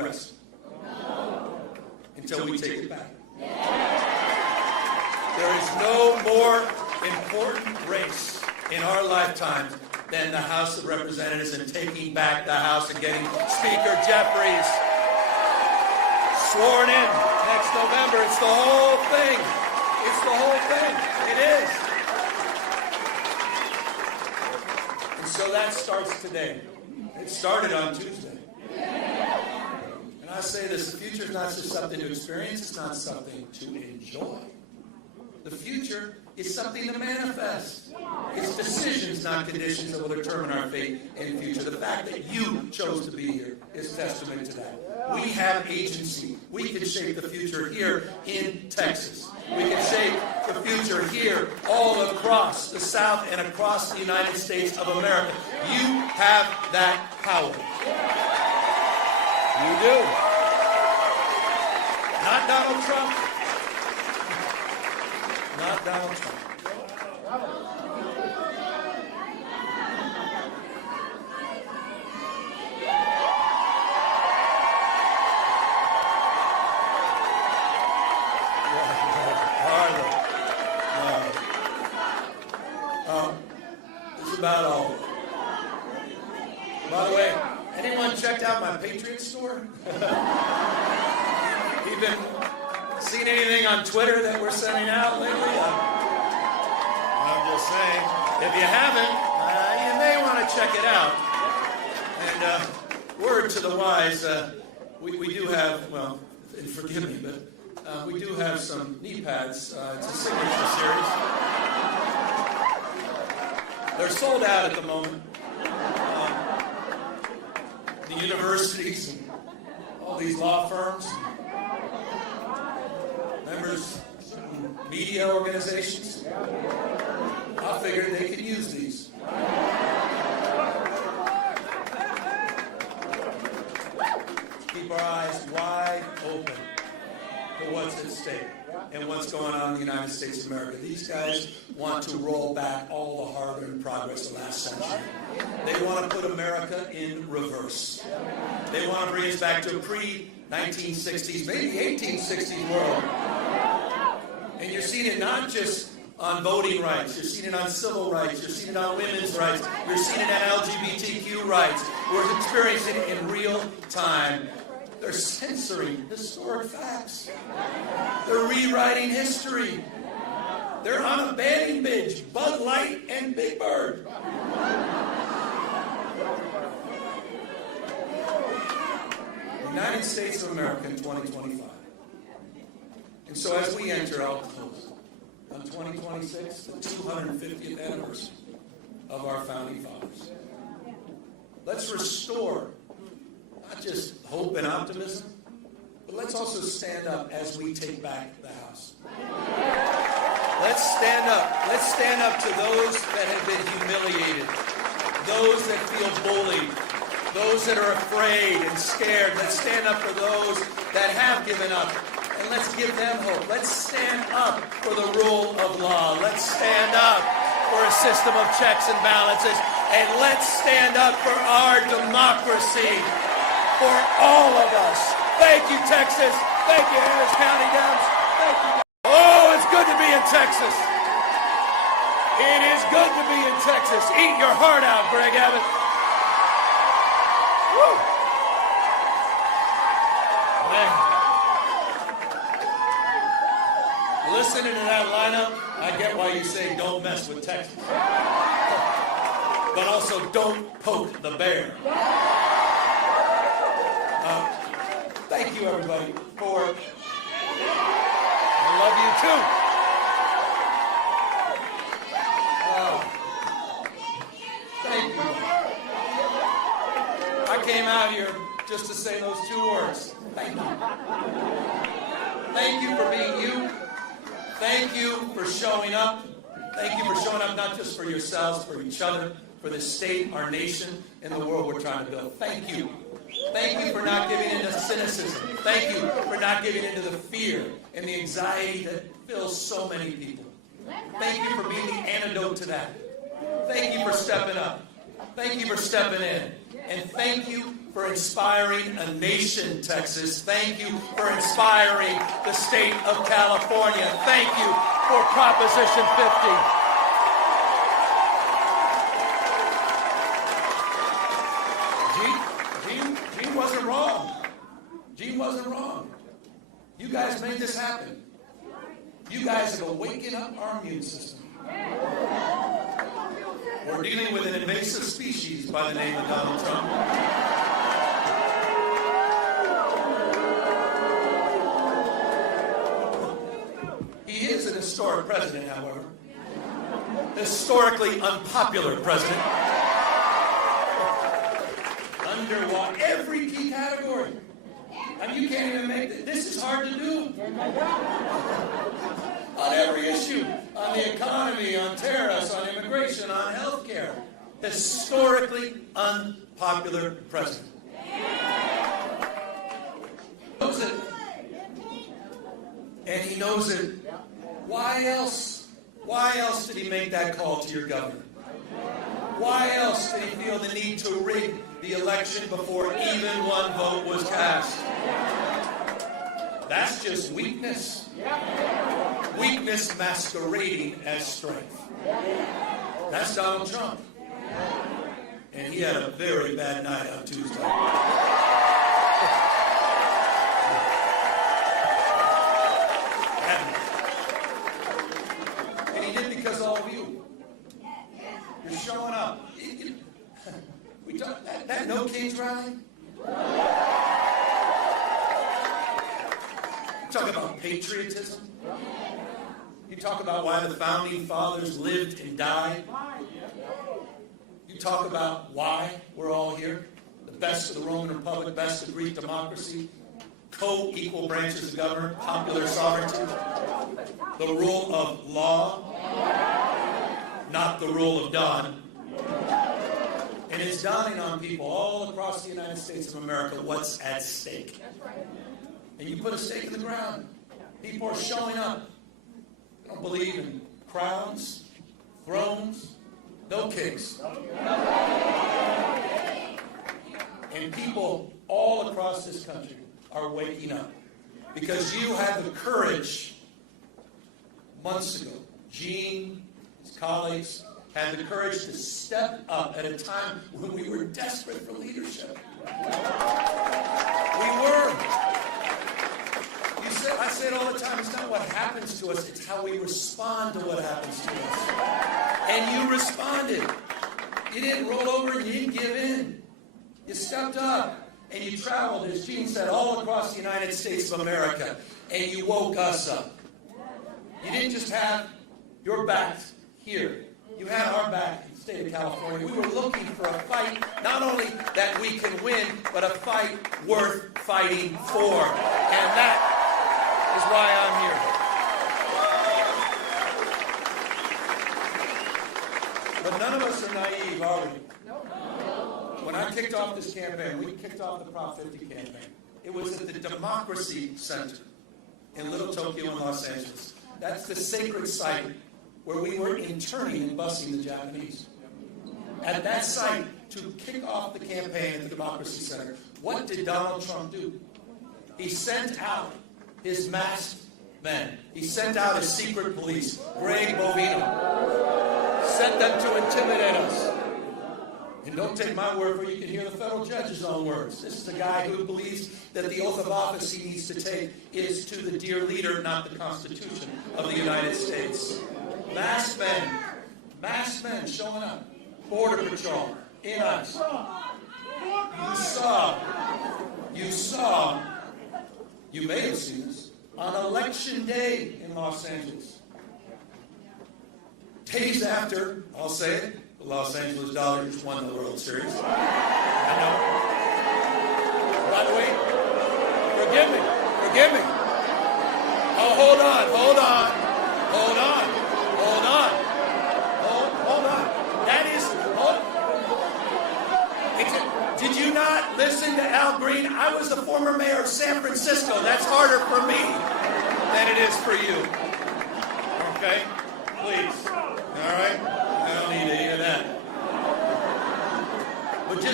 rest. Until we take it back. There is no more important race in our lifetimes than the House of Representatives and taking back the House and getting Speaker Jeffries sworn in next November. It's the whole thing. It's the whole thing. It is. And so that starts today. It started on Tuesday. And I say this, the future is not just something to experience, it's not something to enjoy. The future is something to manifest. It's decisions, not conditions, that will determine our fate and future. The fact that you chose to be here is testament to that. We have agency. We can shape the future here in Texas. We can shape the future here all across the South and across the United States of America. You have that power. You do. Not Donald Trump. Not Donald Trump. It's about all. By the way, anyone checked out my Patriot store? Even seen anything on Twitter that we're sending out lately? I'm just saying, if you haven't, you may want to check it out. And word to the wise, we do have, well, and forgive me, but we do have some knee pads. It's a signature series. They're sold out at the moment. The universities and all these law firms, members, media organizations, I figured they could use these. Keep our eyes wide open for what's at stake and what's going on in the United States of America. These guys want to roll back all the hard-earned progress of last century. They want to put America in reverse. They want to bring us back to a pre-1960s, maybe 1860s world. And you're seeing it not just on voting rights. You're seeing it on civil rights. You're seeing it on women's rights. You're seeing it on LGBTQ rights. We're experiencing it in real time. They're censoring historic facts. They're rewriting history. They're on a banning binge, Bud Light and Big Bird. United States of America in 2025. And so as we enter, I'll close, on 2026, the 250th anniversary of our founding fathers. Let's restore not just hope and optimism, but let's also stand up as we take back the House. Let's stand up. Let's stand up to those that have been humiliated, those that feel bullied, those that are afraid and scared. Let's stand up for those that have given up, and let's give them hope. Let's stand up for the rule of law. Let's stand up for a system of checks and balances, and let's stand up for our democracy. For all of us. Thank you, Texas. Thank you, Harris County Dems. Thank you. Oh, it's good to be in Texas. It is good to be in Texas. Eat your heart out, Greg Abbott. Woo. Man. Listening to that lineup, I get why you say don't mess with Texas. But also don't poke the bear. Thank you, everybody, for I love you too. Thank you. I came out here just to say those two words. Thank you. Thank you for being you. Thank you for showing up. Thank you for showing up not just for yourselves, for each other, for the state, our nation, and the world we're trying to build. Thank you. Thank you for not giving into cynicism. Thank you for not giving into the fear and the anxiety that fills so many people. Thank you for being the antidote to that. Thank you for stepping up. Thank you for stepping in. And thank you for inspiring a nation, Texas. Thank you for inspiring the state of California. Thank you for Proposition 50. Gene wasn't wrong. Gene wasn't wrong. You guys made this happen. You guys are waking up our immune system. We're dealing with an invasive species by the name of Donald Trump. He is an historic president, however. Historically unpopular president. Under every key category. I mean, you can't even make this. This is hard to do. On every issue. On the economy, on tariffs, on immigration, on health care. Historically unpopular president. He knows it. And he knows it. Why else? Why else did he make that call to your governor? Why else did he feel the need to rig the election before even one vote was cast? That's just weakness. Weakness masquerading as strength. That's Donald Trump. And he had a very bad night on Tuesday. And he did it because of all of you. You're showing up. We talk, that No Kings rally? Talk about patriotism. You talk about why the founding fathers lived and died. You talk about why we're all here. The best of the Roman Republic, best of Greek democracy, co-equal branches of government, popular sovereignty, the rule of law, not the rule of Don. And it's dawning on people all across the United States of America what's at stake. And you put a stake in the ground. People are showing up. They don't believe in crowns, thrones, no kings. And people all across this country are waking up. Because you had the courage months ago. Gene, his colleagues, had the courage to step up at a time when we were desperate for leadership. We were. I say it all the time, it's not what happens to us, it's how we respond to what happens to us. And you responded. You didn't roll over and you didn't give in. You stepped up and you traveled, as Gene said, all across the United States of America, and you woke us up. You didn't just have your backs here. You had our back in the state of California. We were looking for a fight, not only that we can win, but a fight worth fighting for. And that is why I'm here. But none of us are naive, are we? When I kicked off this campaign, we kicked off the Prop 50 campaign. It was at the Democracy Center in Little Tokyo in Los Angeles. That's the sacred site where we were interning and busing the Japanese. At that site, to kick off the campaign at the Democracy Center, what did Donald Trump do? He sent out his masked men. He sent out his secret police, Greg Bovino. Sent them to intimidate us. And don't take my word for it, you can hear the federal judge's own words. This is a guy who believes that the oath of office he needs to take is to the dear leader, not the Constitution of the United States. Masked men showing up. Border Patrol, in us. You may have seen this, on Election Day in Los Angeles. Days after, I'll say it, the Los Angeles Dodgers won the World Series. I know. By the way, forgive me. Oh, hold on. Did you not listen to Al Green? I was the former mayor of San Francisco. That's harder for me than it is for you. Okay? Please. All right? I don't need any of that.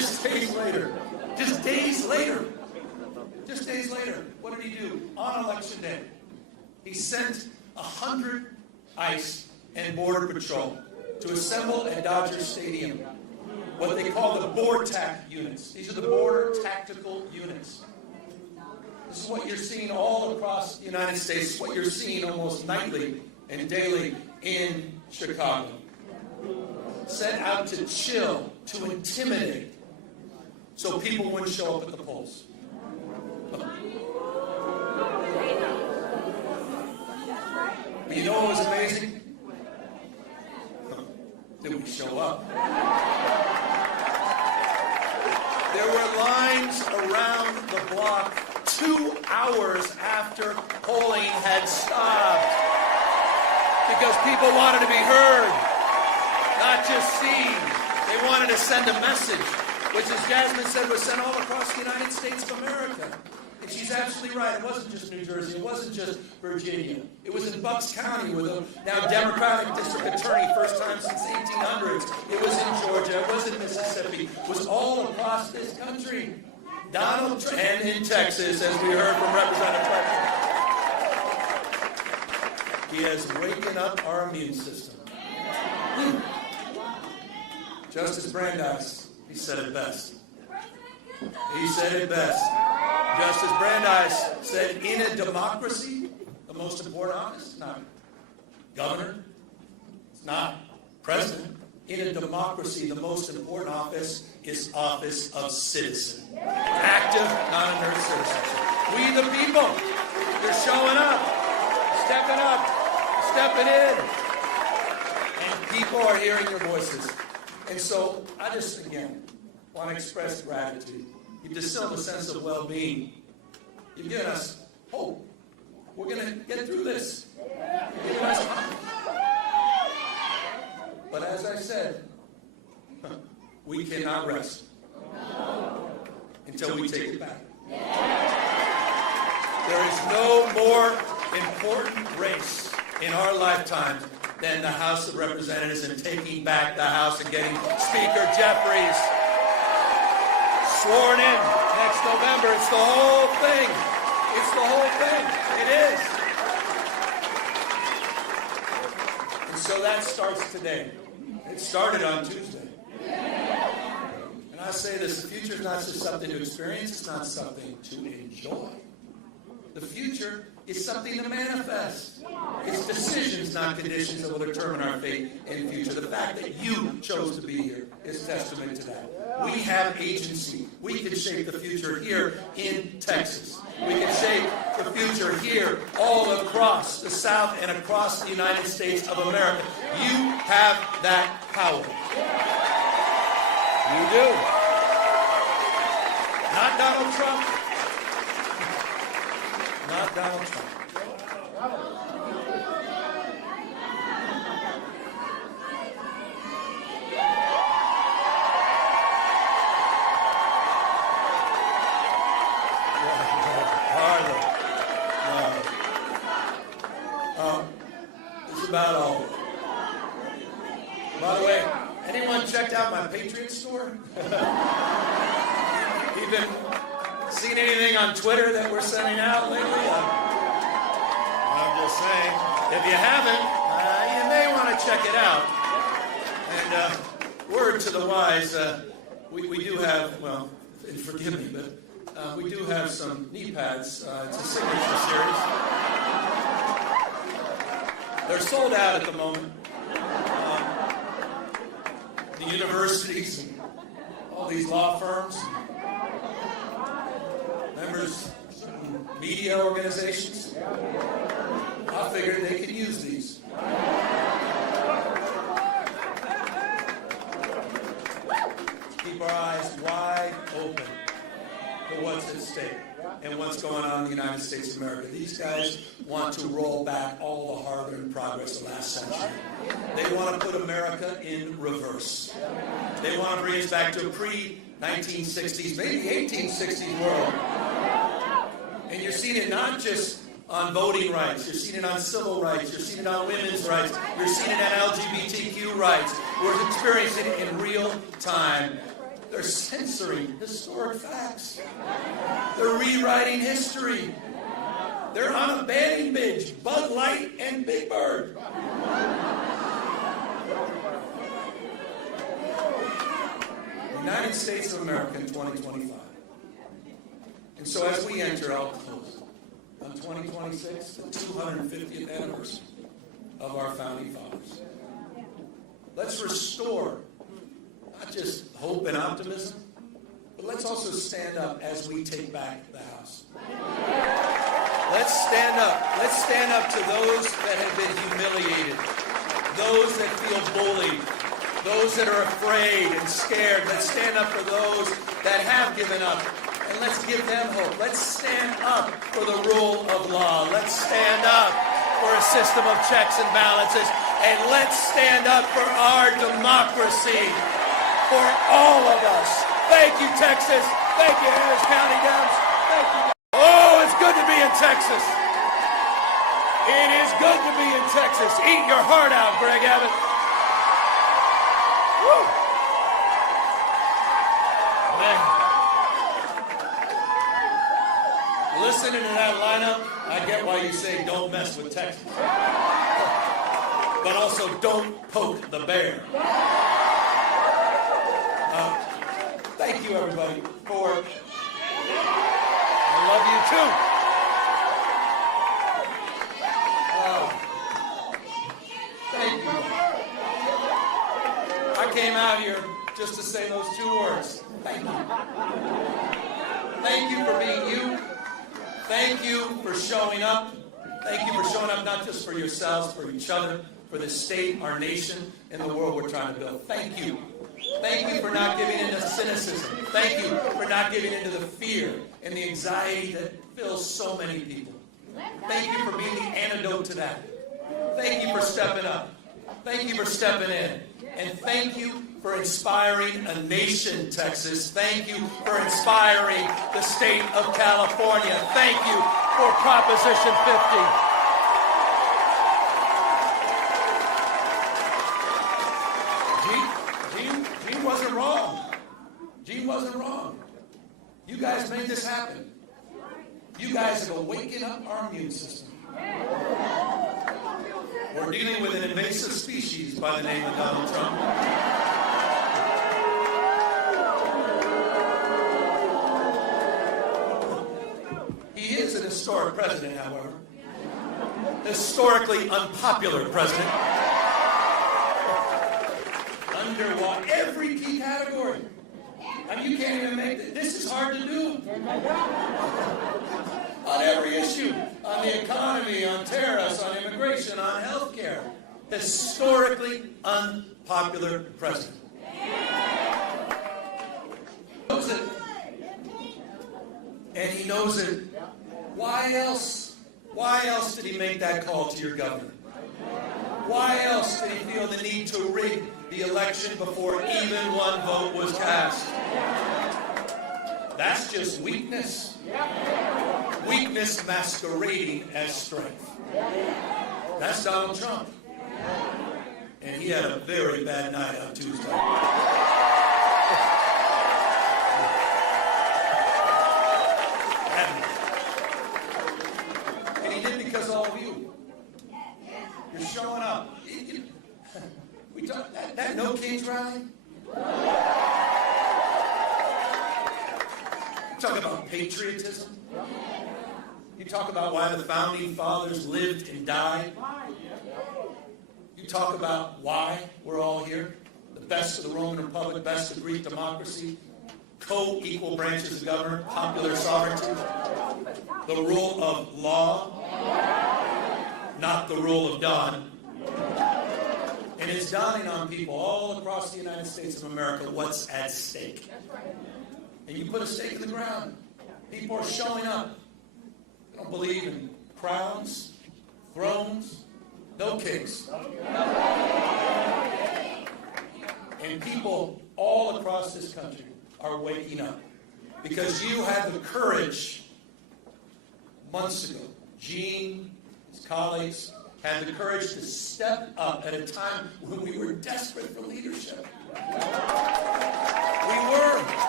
just days later, just days later, what did he do? On election day, he sent 100 ICE and Border Patrol to assemble at Dodger Stadium what they call the BORTAC units. These are the Border Tactical Units. This is what you're seeing all across the United States, what you're seeing almost nightly and daily in Chicago. Set out to chill, to intimidate, so people wouldn't show up at the polls. But you know what was amazing? Did we show up? There were lines around the block 2 hours after polling had stopped because people wanted to be heard, not just seen. They wanted to send a message, which, as Jasmine said, was sent all across the United States of America. And she's absolutely right. It wasn't just New Jersey. It wasn't just Virginia. It was in Bucks County with a now Democratic district attorney, first time since the 1800s. It was in Georgia. It was in Mississippi. It was all across this country. Donald Trump, and in Texas, as we heard from Representative Fletcher. He has wakened up our immune system. Justice Brandeis, he said it best. He said it best. Justice Brandeis said, in a democracy, the most important office is not governor, it's not president. In a democracy, the most important office is office of citizen. Active, non-inert citizenship. We the people, you're showing up, stepping in. And people are hearing your voices. And so I just, again, want to express gratitude. You've distilled a sense of well-being. You've given us hope. We're going to get through this. You've given us hope. But as I said, we cannot rest until we take it back. There is no more important race in our lifetime than the House of Representatives and taking back the House and getting Speaker Jeffries sworn in next November. It's the whole thing. It's the whole thing. It is. And so that starts today. It started on Tuesday. And I say this, the future is not just something to experience, it's not something to enjoy. The future is something to manifest. It's decisions, not conditions, that will determine our fate and future. The fact that you chose to be here is testament to that. We have agency. We can shape the future here in Texas. We can shape the future here all across the South and across the United States of America. You have that power. You do. Not Donald Trump. Not Donald Trump. It's about all. By the way, anyone checked out my Patriot store? Even seen anything on Twitter that we're sending out lately? I'm just saying, if you haven't, you may want to check it out. And word to the wise, we do have, well, forgive me, but we do have some knee pads. It's a signature series. They're sold out at the moment. The universities and all these law firms, members, media organizations, I figured they could use these. Keep our eyes wide open for what's at stake and what's going on in the United States of America. These guys want to roll back all the hard-earned progress of last century. They want to put America in reverse. They want to bring us back to a pre-1960s, maybe 1860s world. And you're seeing it not just on voting rights. You're seeing it on civil rights. You're seeing it on women's rights. You're seeing it on LGBTQ rights. We're experiencing it in real time. They're censoring historic facts. They're rewriting history. They're on a banning binge, Bud Light and Big Bird. United States of America in 2025. And so as we enter, I'll close, on 2026, the 250th anniversary of our founding fathers. Let's restore not just hope and optimism, but let's also stand up as we take back the house. Let's stand up. Let's stand up to those that have been humiliated, those that feel bullied, those that are afraid and scared. Let's stand up for those that have given up, and let's give them hope. Let's stand up for the rule of law. Let's stand up for a system of checks and balances, and let's stand up for our democracy, for all of us. Thank you, Texas. Thank you, Harris County Dems. Thank you. Oh, it's good to be in Texas. It is good to be in Texas. Eat your heart out, Greg Abbott. Woo. Man. Listening to that lineup, I get why you say don't mess with Texas. But also don't poke the bear. Thank you, everybody, for... I love you, too. Thank you. I came out here just to say those two words. Thank you. Thank you for being you. Thank you for showing up. Thank you for showing up not just for yourselves, for each other, for the state, our nation, and the world we're trying to build. Thank you. Thank you for not giving into cynicism. Thank you for not giving into the fear and the anxiety that fills so many people. Thank you for being the antidote to that. Thank you for stepping up. Thank you for stepping in. And thank you for inspiring a nation, Texas. Thank you for inspiring the state of California. Thank you for Proposition 50. Gene wasn't wrong. Gene wasn't wrong. You guys made this happen. You guys are waking up our immune system. We're dealing with an invasive species by the name of Donald Trump. He is an historic president, however. Historically unpopular president. Under every key category. I mean, you can't even make it. This is hard to do. On every issue. On the economy, on tariffs, on immigration, on health care. Historically unpopular president. He knows it. And he knows it. Why else? Why else did he make that call to your governor? Why else did he feel the need to rig the election before even one vote was cast? That's just weakness. Weakness masquerading as strength. That's Donald Trump. And he had a very bad night on Tuesday. And he did because of all of you. You're showing up. We talk that No Kings rally. You talk about patriotism. You talk about why the founding fathers lived and died. You talk about why we're all here. The best of the Roman Republic, best of Greek democracy, co-equal branches of government, popular sovereignty, the rule of law, not the rule of Don. And it's dawning on people all across the United States of America what's at stake. And you put a stake in the ground. People are showing up. They don't believe in crowns, thrones, no kings. And people all across this country are waking up. Because you had the courage months ago. Gene, his colleagues, had the courage to step up at a time when we were desperate for leadership. We were.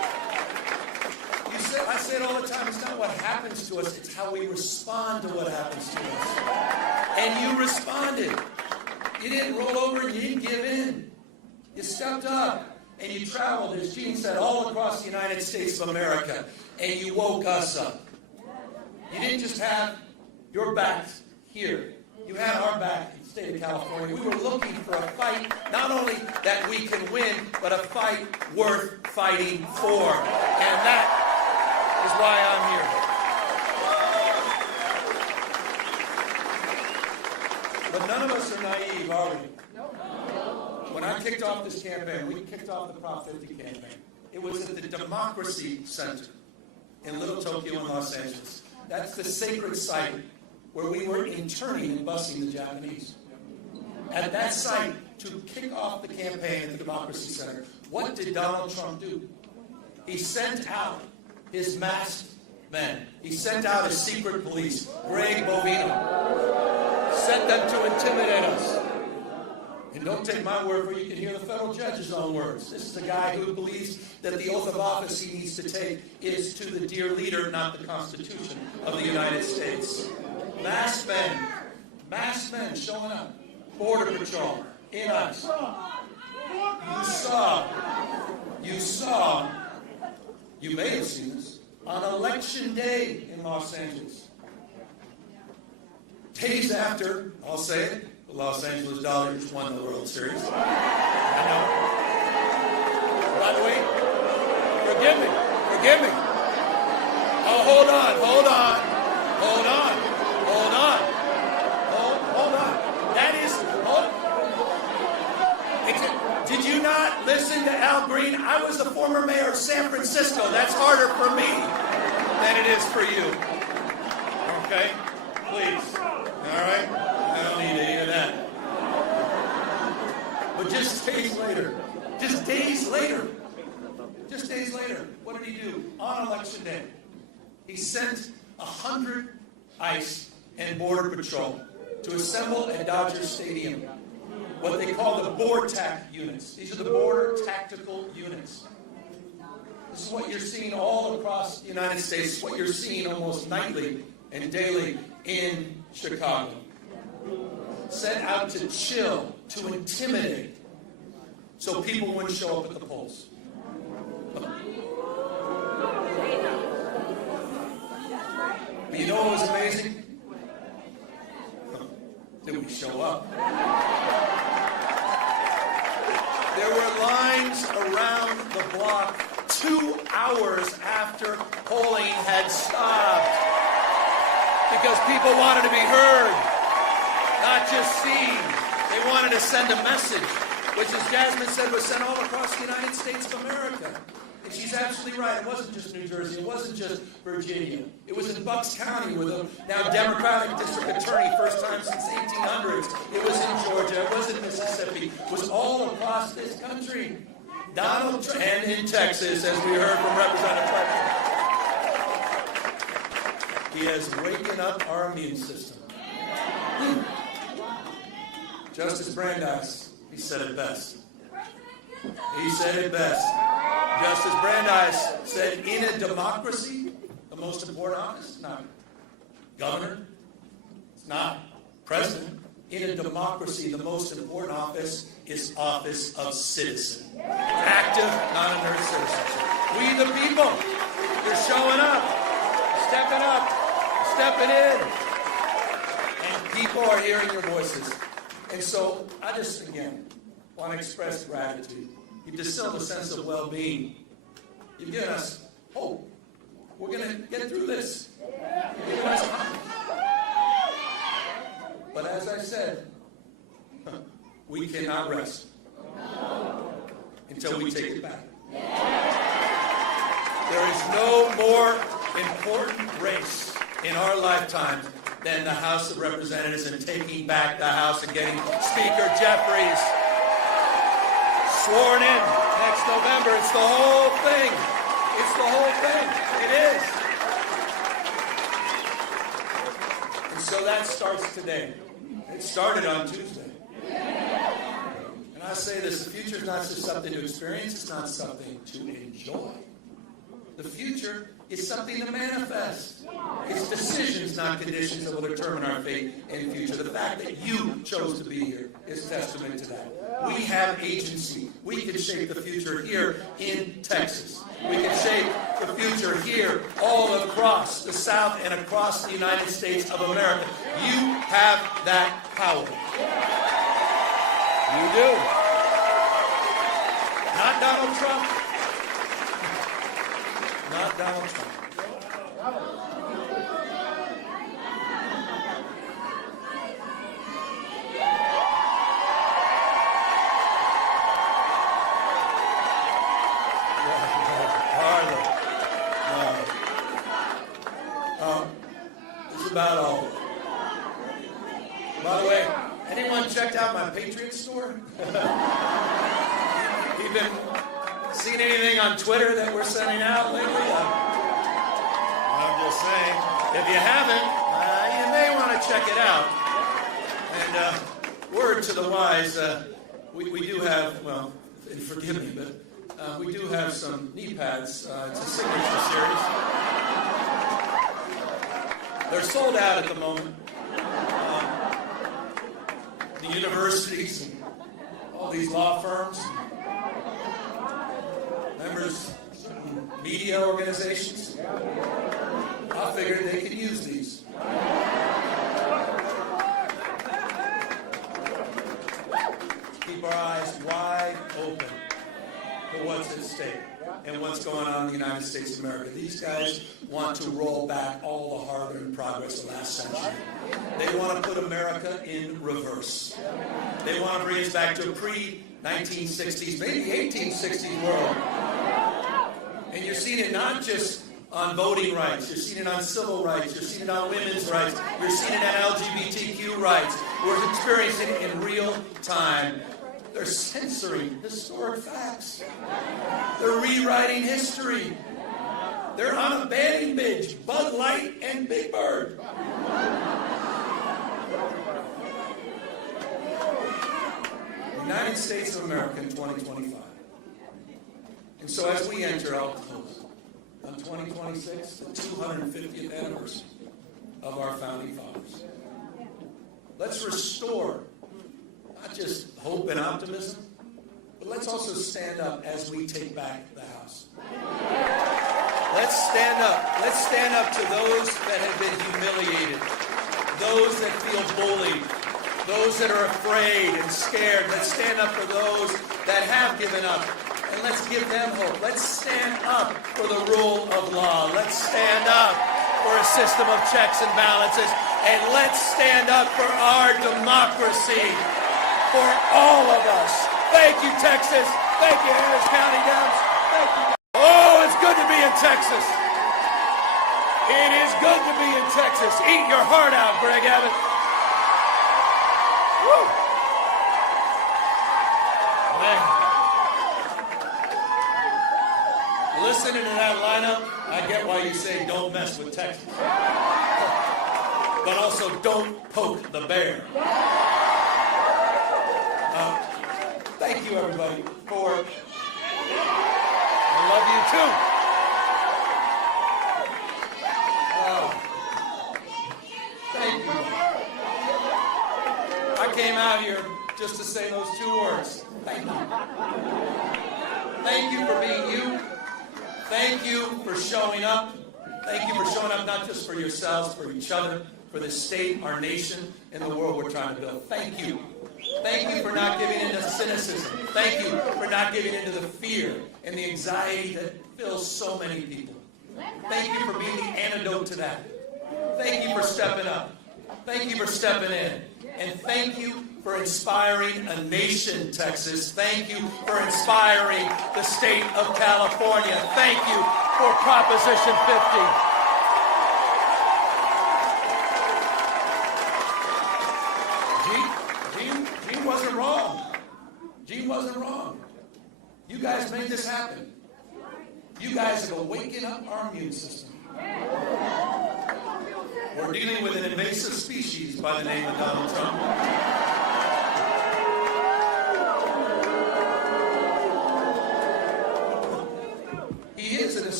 happens to us, it's how we respond to what happens to us. And you responded. You didn't roll over and you didn't give in. You stepped up and you traveled, as Gene said, all across the United States of America, and you woke us up. You didn't just have your backs here. You had our back in the state of California. We were looking for a fight, not only that we can win, but a fight worth fighting for. And that is why I'm here. But none of us are naive, are we? When I kicked off this campaign, we kicked off the Prop 50 campaign. It was at the Democracy Center in Little Tokyo in Los Angeles. That's the sacred site where we were interning and busing the Japanese. At that site, to kick off the campaign at the Democracy Center, what did Donald Trump do? He sent out his masked men. He sent out his secret police, Greg Bovino. Sent them to intimidate us. And don't take my word for it, you can hear the federal judge's own words. This is a guy who believes that the oath of office he needs to take is to the dear leader, not the Constitution of the United States. Masked men showing up. Border Patrol, in us. You may have seen this, on Election Day in Los Angeles. Days after, I'll say it, the Los Angeles Dodgers won the World Series. I know. By the way, forgive me. Oh, hold on. Did you not listen to Al Green? I was the former mayor of San Francisco. That's harder for me than it is for you. Okay? Please. All right? I don't need any of that. But just days later, what did he do? On Election Day, he sent 100 ICE and Border Patrol to assemble at Dodger Stadium, what they call the BORTAC units. These are the Border Tactical Units. This is what you're seeing all across the United States, what you're seeing almost nightly and daily in Chicago. Set out to chill, to intimidate, so people wouldn't show up at the polls. But you know what was amazing? Did we show up? There were lines around the block 2 hours after polling had stopped, because people wanted to be heard, not just seen. They wanted to send a message, which, as Jasmine said, was sent all across the United States of America. And she's absolutely right. It wasn't just New Jersey. It wasn't just Virginia. It was in Bucks County with a now Democratic district attorney, first time since 1800s. It was in Georgia. It was in Mississippi. It was all across this country. Donald Trump, and in Texas, as we heard from Representative Clark. He has wakened up our immune system. Justice Brandeis, he said it best. Justice Brandeis said, in a democracy, the most important office is not governor, it's not president. In a democracy, the most important office is office of citizen. Active, non-inert citizenship. We the people, you're showing up, stepping in. And people are hearing your voices. And so I just, again, want to express gratitude. You've distilled a sense of well-being. You've given us hope. We're going to get through this. You've given us hope. But as I said, we cannot rest until we take it back. There is no more important race in our lifetime than the House of Representatives and taking back the House and getting Speaker Jeffries sworn in next November. It's the whole thing. It is. And so that starts today. It started on Tuesday. And I say this, the future is not just something to experience, it's not something to enjoy. The future is something to manifest. It's decisions, not conditions, that will determine our fate and future. The fact that you chose to be here is testament to that. We have agency. We can shape the future here in Texas. We can shape the future here all across the South and across the United States of America. You have that power. You do. Not Donald Trump. Not Donald Trump. About all. By the way, anyone checked out my Patriot store? Even seen anything on Twitter that we're sending out lately? I'm just saying, if you haven't, you may want to check it out. And word to the wise, we do have, well, and forgive me, but we do have some knee pads. It's a signature series. They're sold out at the moment. The universities and all these law firms, members, media organizations, I figured they could use these. Keep our eyes wide open for what's at stake and what's going on in the United States of America. These guys want to roll back all the hard-earned progress of last century. They want to put America in reverse. They want to bring us back to a pre-1960s, maybe 1860s world. And you're seeing it not just on voting rights. You're seeing it on civil rights. You're seeing it on women's rights. You're seeing it on LGBTQ rights. We're experiencing it in real time. They're censoring historic facts. They're rewriting history. They're on a banning binge, Bud Light and Big Bird. United States of America in 2025. And so as we enter, I'll close, on 2026, the 250th anniversary of our founding fathers. Let's restore not just hope and optimism, but let's also stand up as we take back the House. Let's stand up. Let's stand up to those that have been humiliated, those that feel bullied, those that are afraid and scared. Let's stand up for those that have given up, and let's give them hope. Let's stand up for the rule of law. Let's stand up for a system of checks and balances, and let's stand up for our democracy. For all of us. Thank you, Texas. Thank you, Harris County Dems. Thank you. Oh, it's good to be in Texas. It is good to be in Texas. Eat your heart out, Greg Abbott. Woo. Man. Listening to that lineup, I get why you say don't mess with Texas. But also don't poke the bear. Thank you, everybody, for... I love you, too. Thank you. I came out here just to say those two words. Thank you. Thank you for being you. Thank you for showing up. Thank you for showing up not just for yourselves, for each other, for the state, our nation, and the world we're trying to build. Thank you. Thank you for not giving into cynicism. Thank you for not giving into the fear and the anxiety that fills so many people. Thank you for being the antidote to that. Thank you for stepping up. Thank you for stepping in. And thank you for inspiring a nation, Texas. Thank you for inspiring the state of California. Thank you for Proposition 50. Gene wasn't wrong. Gene wasn't wrong. You guys made this happen. You guys have awakened up our immune system. We're dealing with an invasive species by the name of Donald Trump. He is an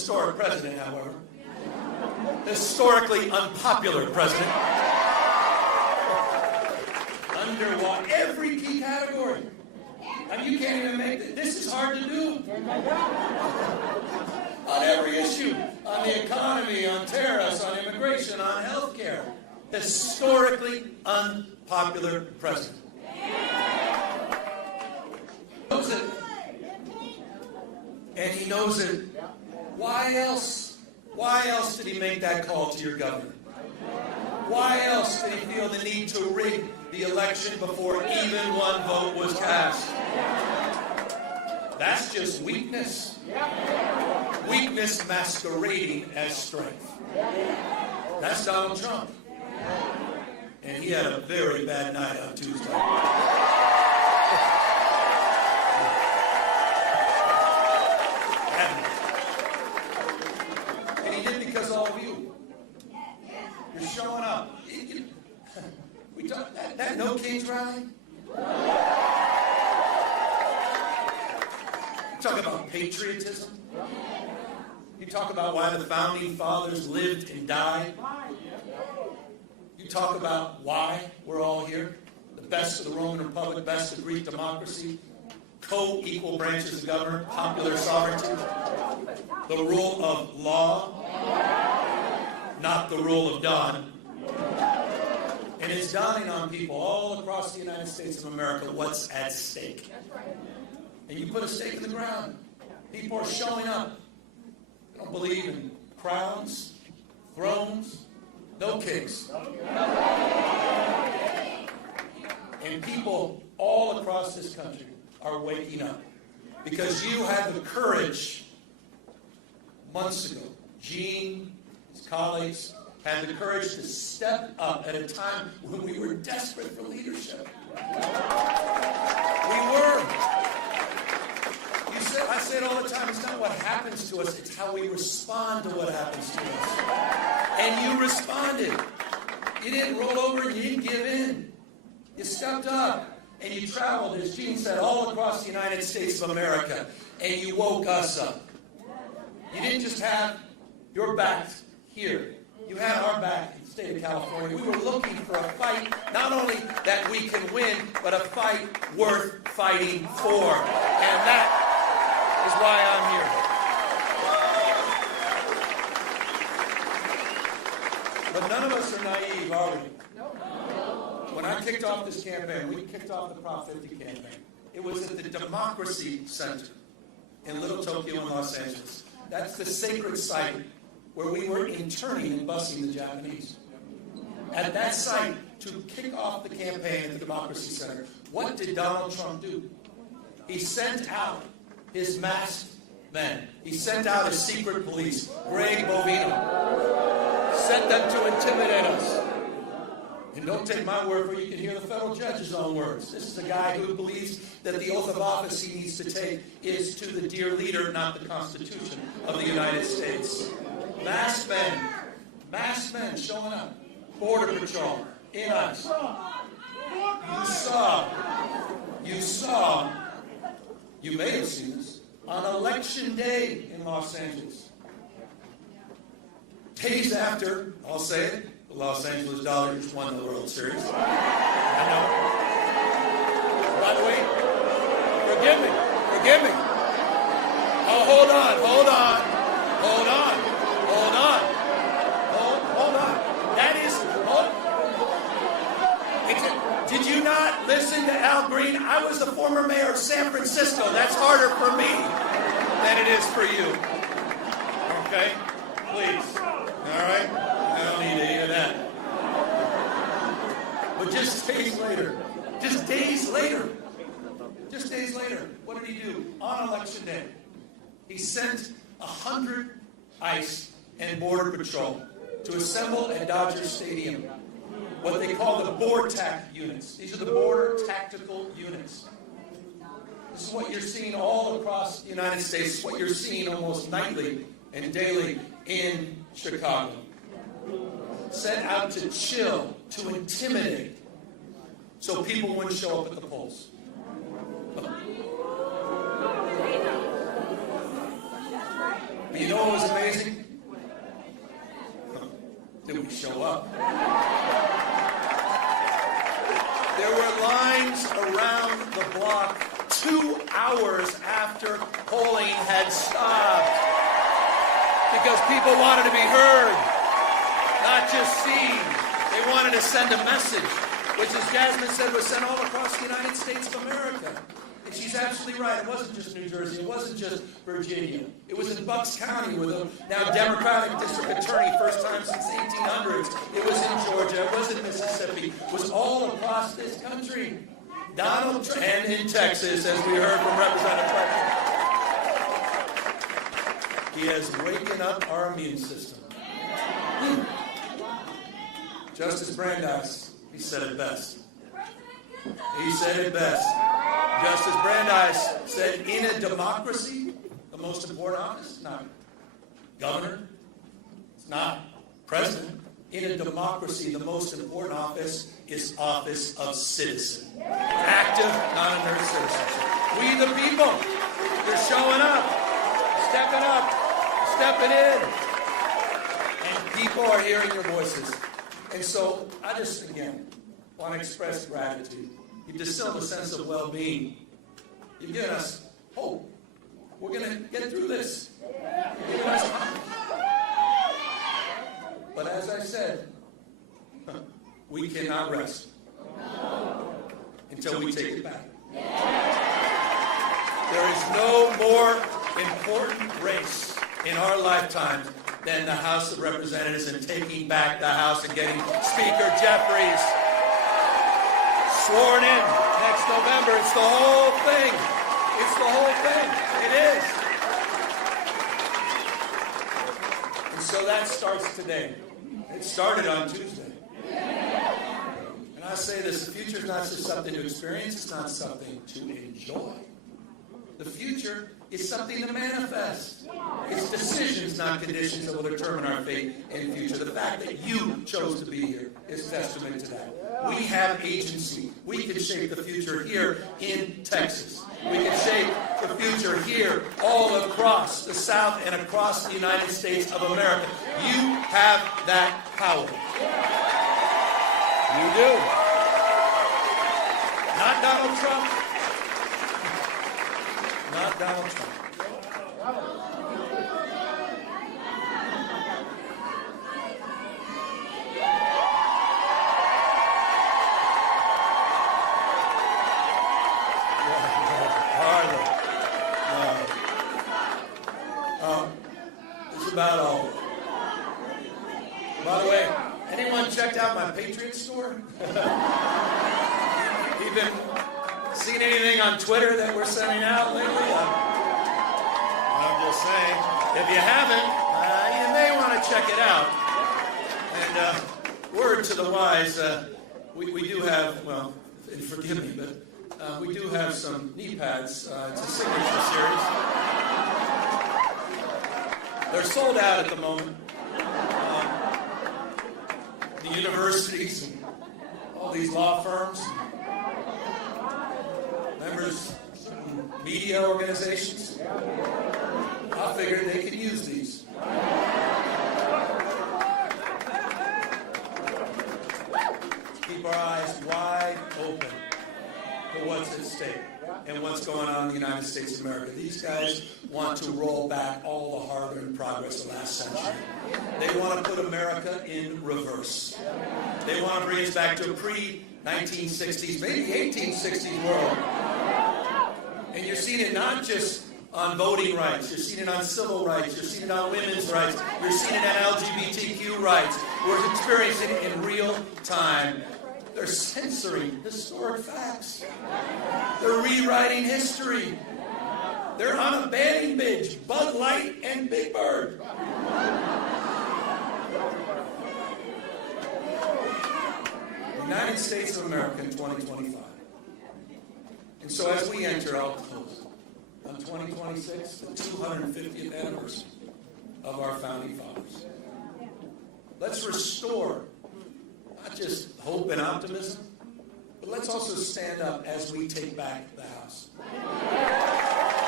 historic president, however. Historically unpopular president. Under every key category. I mean, you can't even make it. This is hard to do. On every issue. On the economy, on tariffs, on immigration, on health care. Historically unpopular president. He knows it. And he knows it. Why else? Why else did he make that call to your governor? Why else did he feel the need to rig the election before even one vote was cast? That's just weakness. Weakness masquerading as strength. That's Donald Trump. And he had a very bad night on Tuesday. And he did because all of you. You're showing up. We talk that No Kings rally. You talk about patriotism. You talk about why the founding fathers lived and died. You talk about why we're all here. The best of the Roman Republic, best of Greek democracy, co-equal branches of government, popular sovereignty, the rule of law, not the rule of Don. And it's dawning on people all across the United States of America what's at stake. And you put a stake in the ground. People are showing up. They don't believe in crowns, thrones, no kings. And people all across this country are waking up. Because you had the courage months ago. Gene, his colleagues, had the courage to step up at a time when we were desperate for leadership. We were. I say it all the time, it's not what happens to us, it's how we respond to what happens to us. And you responded. You didn't roll over and you didn't give in. You stepped up and you traveled, as Gene said, all across the United States of America, and you woke us up. You didn't just have your back here. You had our back in the state of California. We were looking for a fight, not only that we can win, but a fight worth fighting for. And that is why I'm here. But none of us are naive, are we? When I kicked off this campaign, we kicked off the Prop 50 campaign. It was at the Democracy Center in Little Tokyo in Los Angeles. That's the sacred site where we were interning and busing the Japanese. At that site, to kick off the campaign at the Democracy Center, what did Donald Trump do? He sent out his masked men. He sent out his secret police, Greg Bovino. Sent them to intimidate us. And don't take my word for it, you can hear the federal judge's own words. This is a guy who believes that the oath of office he needs to take is to the dear leader, not the Constitution of the United States. Masked men showing up. Border Patrol, in us. You may have seen this, on Election Day in Los Angeles. Days after, I'll say it, the Los Angeles Dodgers won the World Series. I know. By the way, forgive me. Oh, hold on. Did you not listen to Al Green? I was the former mayor of San Francisco. That's harder for me than it is for you. Okay? Please. All right? I don't need to hear that. But just days later, what did he do? On Election Day, he sent 100 ICE and Border Patrol to assemble at Dodger Stadium what they call the BORTAC units. These are the Border Tactical Units. This is what you're seeing all across the United States, what you're seeing almost nightly and daily in Chicago. Sent out to chill, to intimidate, so people wouldn't show up at the polls. And you know what was amazing? Did we show up? There were lines around the block 2 hours after polling had stopped because people wanted to be heard, not just seen. They wanted to send a message, which, as Jasmine said, was sent all across the United States of America. And she's absolutely right. It wasn't just New Jersey. It wasn't just Virginia. It was in Bucks County with a now Democratic district attorney, first time since the 1800s. It was in Georgia. It was in Mississippi. It was all across this country. Donald Trump, and in Texas, as we heard from Representative Clark. He has wakened up our immune system. Justice Brandeis, he said it best. He said it best. Justice Brandeis said, in a democracy, the most important office is not governor, it's not president. In a democracy, the most important office is office of citizen. Active, non-inert citizenship. We the people, you're showing up, stepping in. And people are hearing your voices. And so I just, again, want to express gratitude. You've distilled a sense of well-being. You've given us hope. We're going to get through this. You've given us hope. But as I said, we cannot rest until we take it back. There is no more important race in our lifetime than the House of Representatives and taking back the House and getting Speaker Jeffries sworn in next November. It's the whole thing. It's the whole thing. It is. And so that starts today. It started on Tuesday. And I say this, the future is not just something to experience, it's not something to enjoy. The future is something to manifest. It's decisions, not conditions, that will determine our fate and future. The fact that you chose to be here is testament to that. We have agency. We can shape the future here in Texas. We can shape the future here all across the South and across the United States of America. You have that power. You do. Not Donald Trump. Not Donald Trump. It's about all. By the way, anyone checked out my Patriot store? You been seen anything on Twitter that we're sending out lately? I'm just saying, if you haven't, you may want to check it out. And word to the wise, we do have, well, and forgive me, but we do have some knee pads. It's a signature series. They're sold out at the moment. The universities and all these law firms, members of media organizations, I figured they could use these. Keep our eyes wide open for what's at stake and what's going on in the United States of America. These guys want to roll back all the hard-earned progress of last century. They want to put America in reverse. They want to bring us back to a pre-1960s, maybe 1860s world. And you're seeing it not just on voting rights. You're seeing it on civil rights. You're seeing it on women's rights. You're seeing it on LGBTQ rights. We're experiencing it in real time. They're censoring historic facts. They're rewriting history. They're on a banning binge, Bud Light and Big Bird. United States of America in 2025. And so as we enter, I'll close, on 2026, the 250th anniversary of our founding fathers. Let's restore not just hope and optimism, but let's also stand up as we take back the House.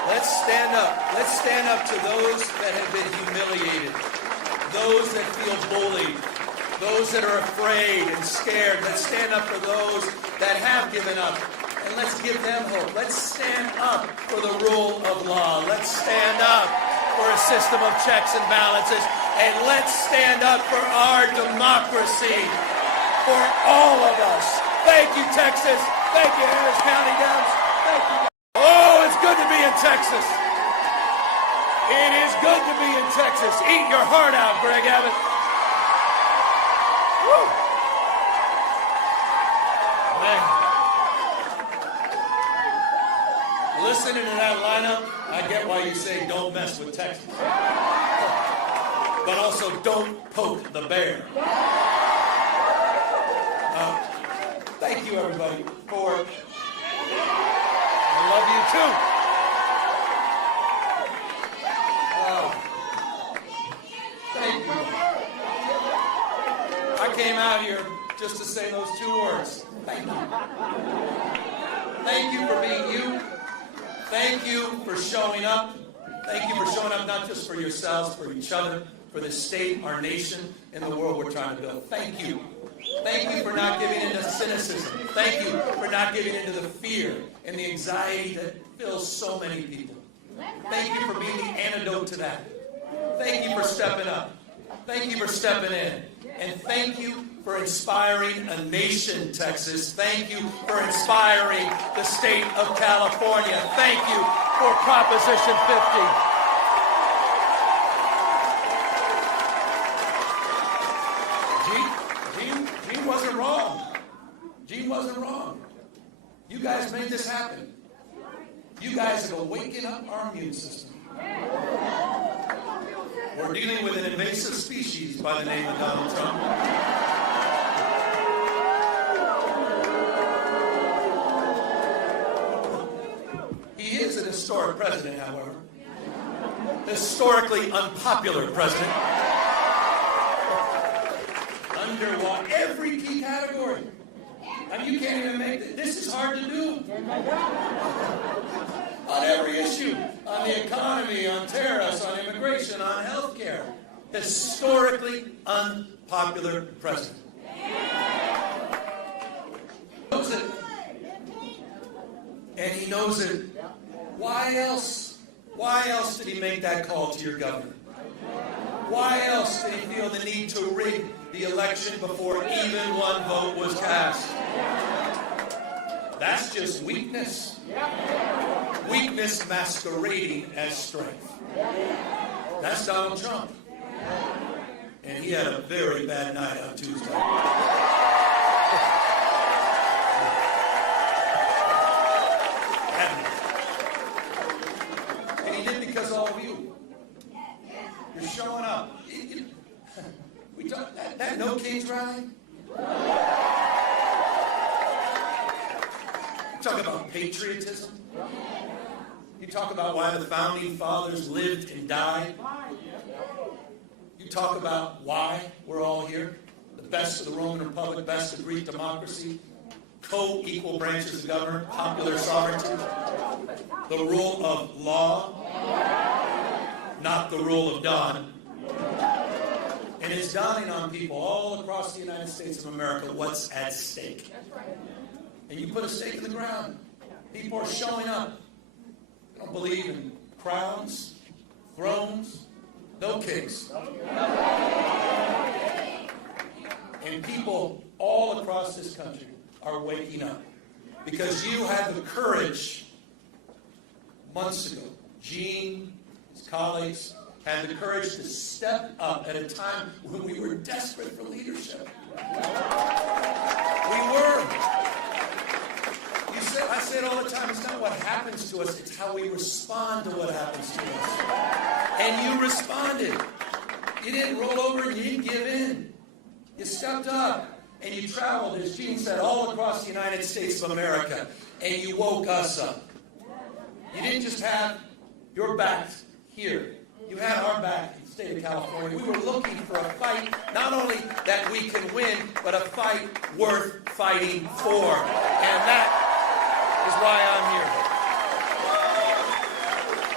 Let's stand up. Let's stand up to those that have been humiliated, those that feel bullied, those that are afraid and scared. Let's stand up for those that have given up, and let's give them hope. Let's stand up for the rule of law. Let's stand up for a system of checks and balances, and let's stand up for our democracy, for all of us. Thank you, Texas. Thank you, Harris County Dems. Thank you. Oh, it's good to be in Texas. It is good to be in Texas. Eat your heart out, Greg Abbott. Woo. Man. Listening to that lineup, I get why you say don't mess with Texas. But also don't poke the bear. Thank you, everybody, for... I love you, too. Thank you. I came out here just to say those two words. Thank you. Thank you for being you. Thank you for showing up. Thank you for showing up not just for yourselves, for each other, for the state, our nation, and the world we're trying to build. Thank you. Thank you for not giving into cynicism. Thank you for not giving into the fear and the anxiety that fills so many people. Thank you for being the antidote to that. Thank you for stepping up. Thank you for stepping in. And thank you for inspiring a nation, Texas. Thank you for inspiring the state of California. Thank you for Proposition 50. Gene wasn't wrong. Gene wasn't wrong. You guys made this happen. You guys are waking up our immune system. We're dealing with an invasive species by the name of Donald Trump. He is an historic president, however. Historically unpopular president. Under every key category. I mean, you can't even make this. This is hard to do. On every issue. On the economy, on tariffs, on immigration, on health care. Historically unpopular president. He knows it. And he knows it. Why else? Why else did he make that call to your governor? Why else did he feel the need to rig the election before even one vote was cast? That's just weakness. Weakness masquerading as strength. That's Donald Trump. And he had a very bad night on Tuesday. And he did because all of you. You're showing up. We talk that No Kings rally. You talk about patriotism. You talk about why the founding fathers lived and died. You talk about why we're all here. The best of the Roman Republic, best of Greek democracy, co-equal branches of government, popular sovereignty, the rule of law, not the rule of Don. And it's dawning on people all across the United States of America what's at stake. And you put a stake in the ground. People are showing up. They don't believe in crowns, thrones, no kings. And people all across this country are waking up. Because you had the courage months ago. Gene, his colleagues, had the courage to step up at a time when we were desperate for leadership. We were. I say it all the time, it's not what happens to us, it's how we respond to what happens to us. And you responded. You didn't roll over and you didn't give in. You stepped up and you traveled, as Gene said, all across the United States of America, and you woke us up. You didn't just have your back here. You had our back in the state of California. We were looking for a fight, not only that we can win, but a fight worth fighting for. And that is why I'm here.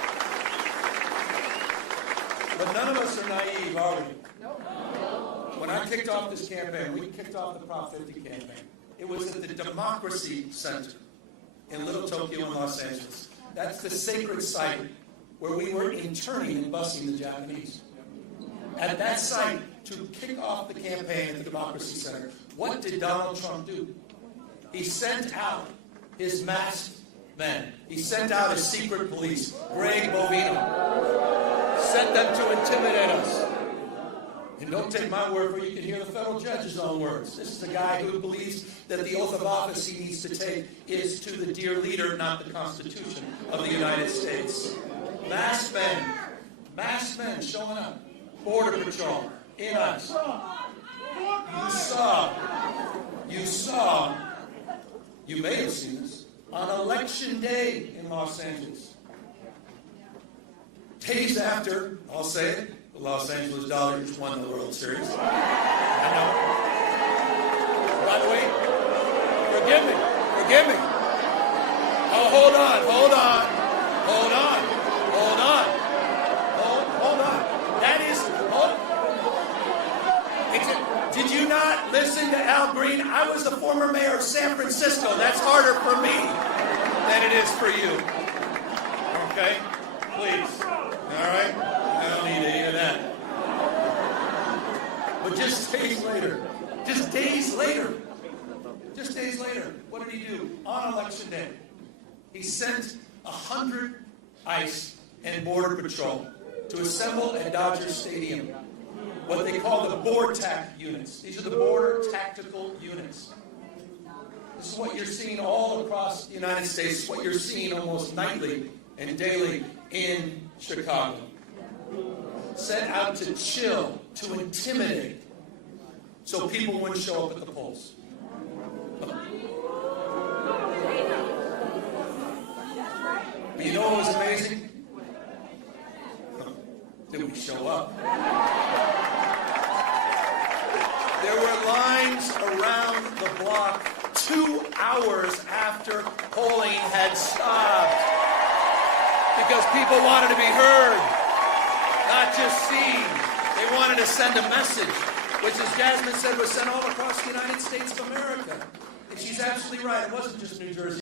But none of us are naive, are we? When I kicked off this campaign, we kicked off the Prop 50 campaign. It was at the Democracy Center in Little Tokyo in Los Angeles. That's the sacred site where we were interning and busing the Japanese. At that site, to kick off the campaign at the Democracy Center, what did Donald Trump do? He sent out his masked men. He sent out his secret police, Greg Bovino. Sent them to intimidate us. And don't take my word for it, you can hear the federal judge's own words. This is a guy who believes that the oath of office he needs to take is to the dear leader, not the Constitution of the United States. Masked men showing up. Border Patrol, in us. You may have seen this, on Election Day in Los Angeles. Days after, I'll say it, the Los Angeles Dodgers won the World Series. I know. By the way, forgive me. Oh, hold on. That is, did you not listen to Al Green? I was the former mayor of San Francisco. That's harder for me than it is for you. Okay? Please. All right? I don't need any of that. But just days later, what did he do? On Election Day, he sent 100 ICE and Border Patrol to assemble at Dodger Stadium, what they call the BORTAC units. These are the Border Tactical Units. This is what you're seeing all across the United States, what you're seeing almost nightly and daily in Chicago. Sent out to chill, to intimidate, so people wouldn't show up at the polls. But you know what was amazing? Did we show up? There were lines around the block 2 hours after polling had stopped because people wanted to be heard, not just seen. They wanted to send a message, which, as Jasmine said, was sent all across the United States of America. And she's absolutely right. It wasn't just New Jersey.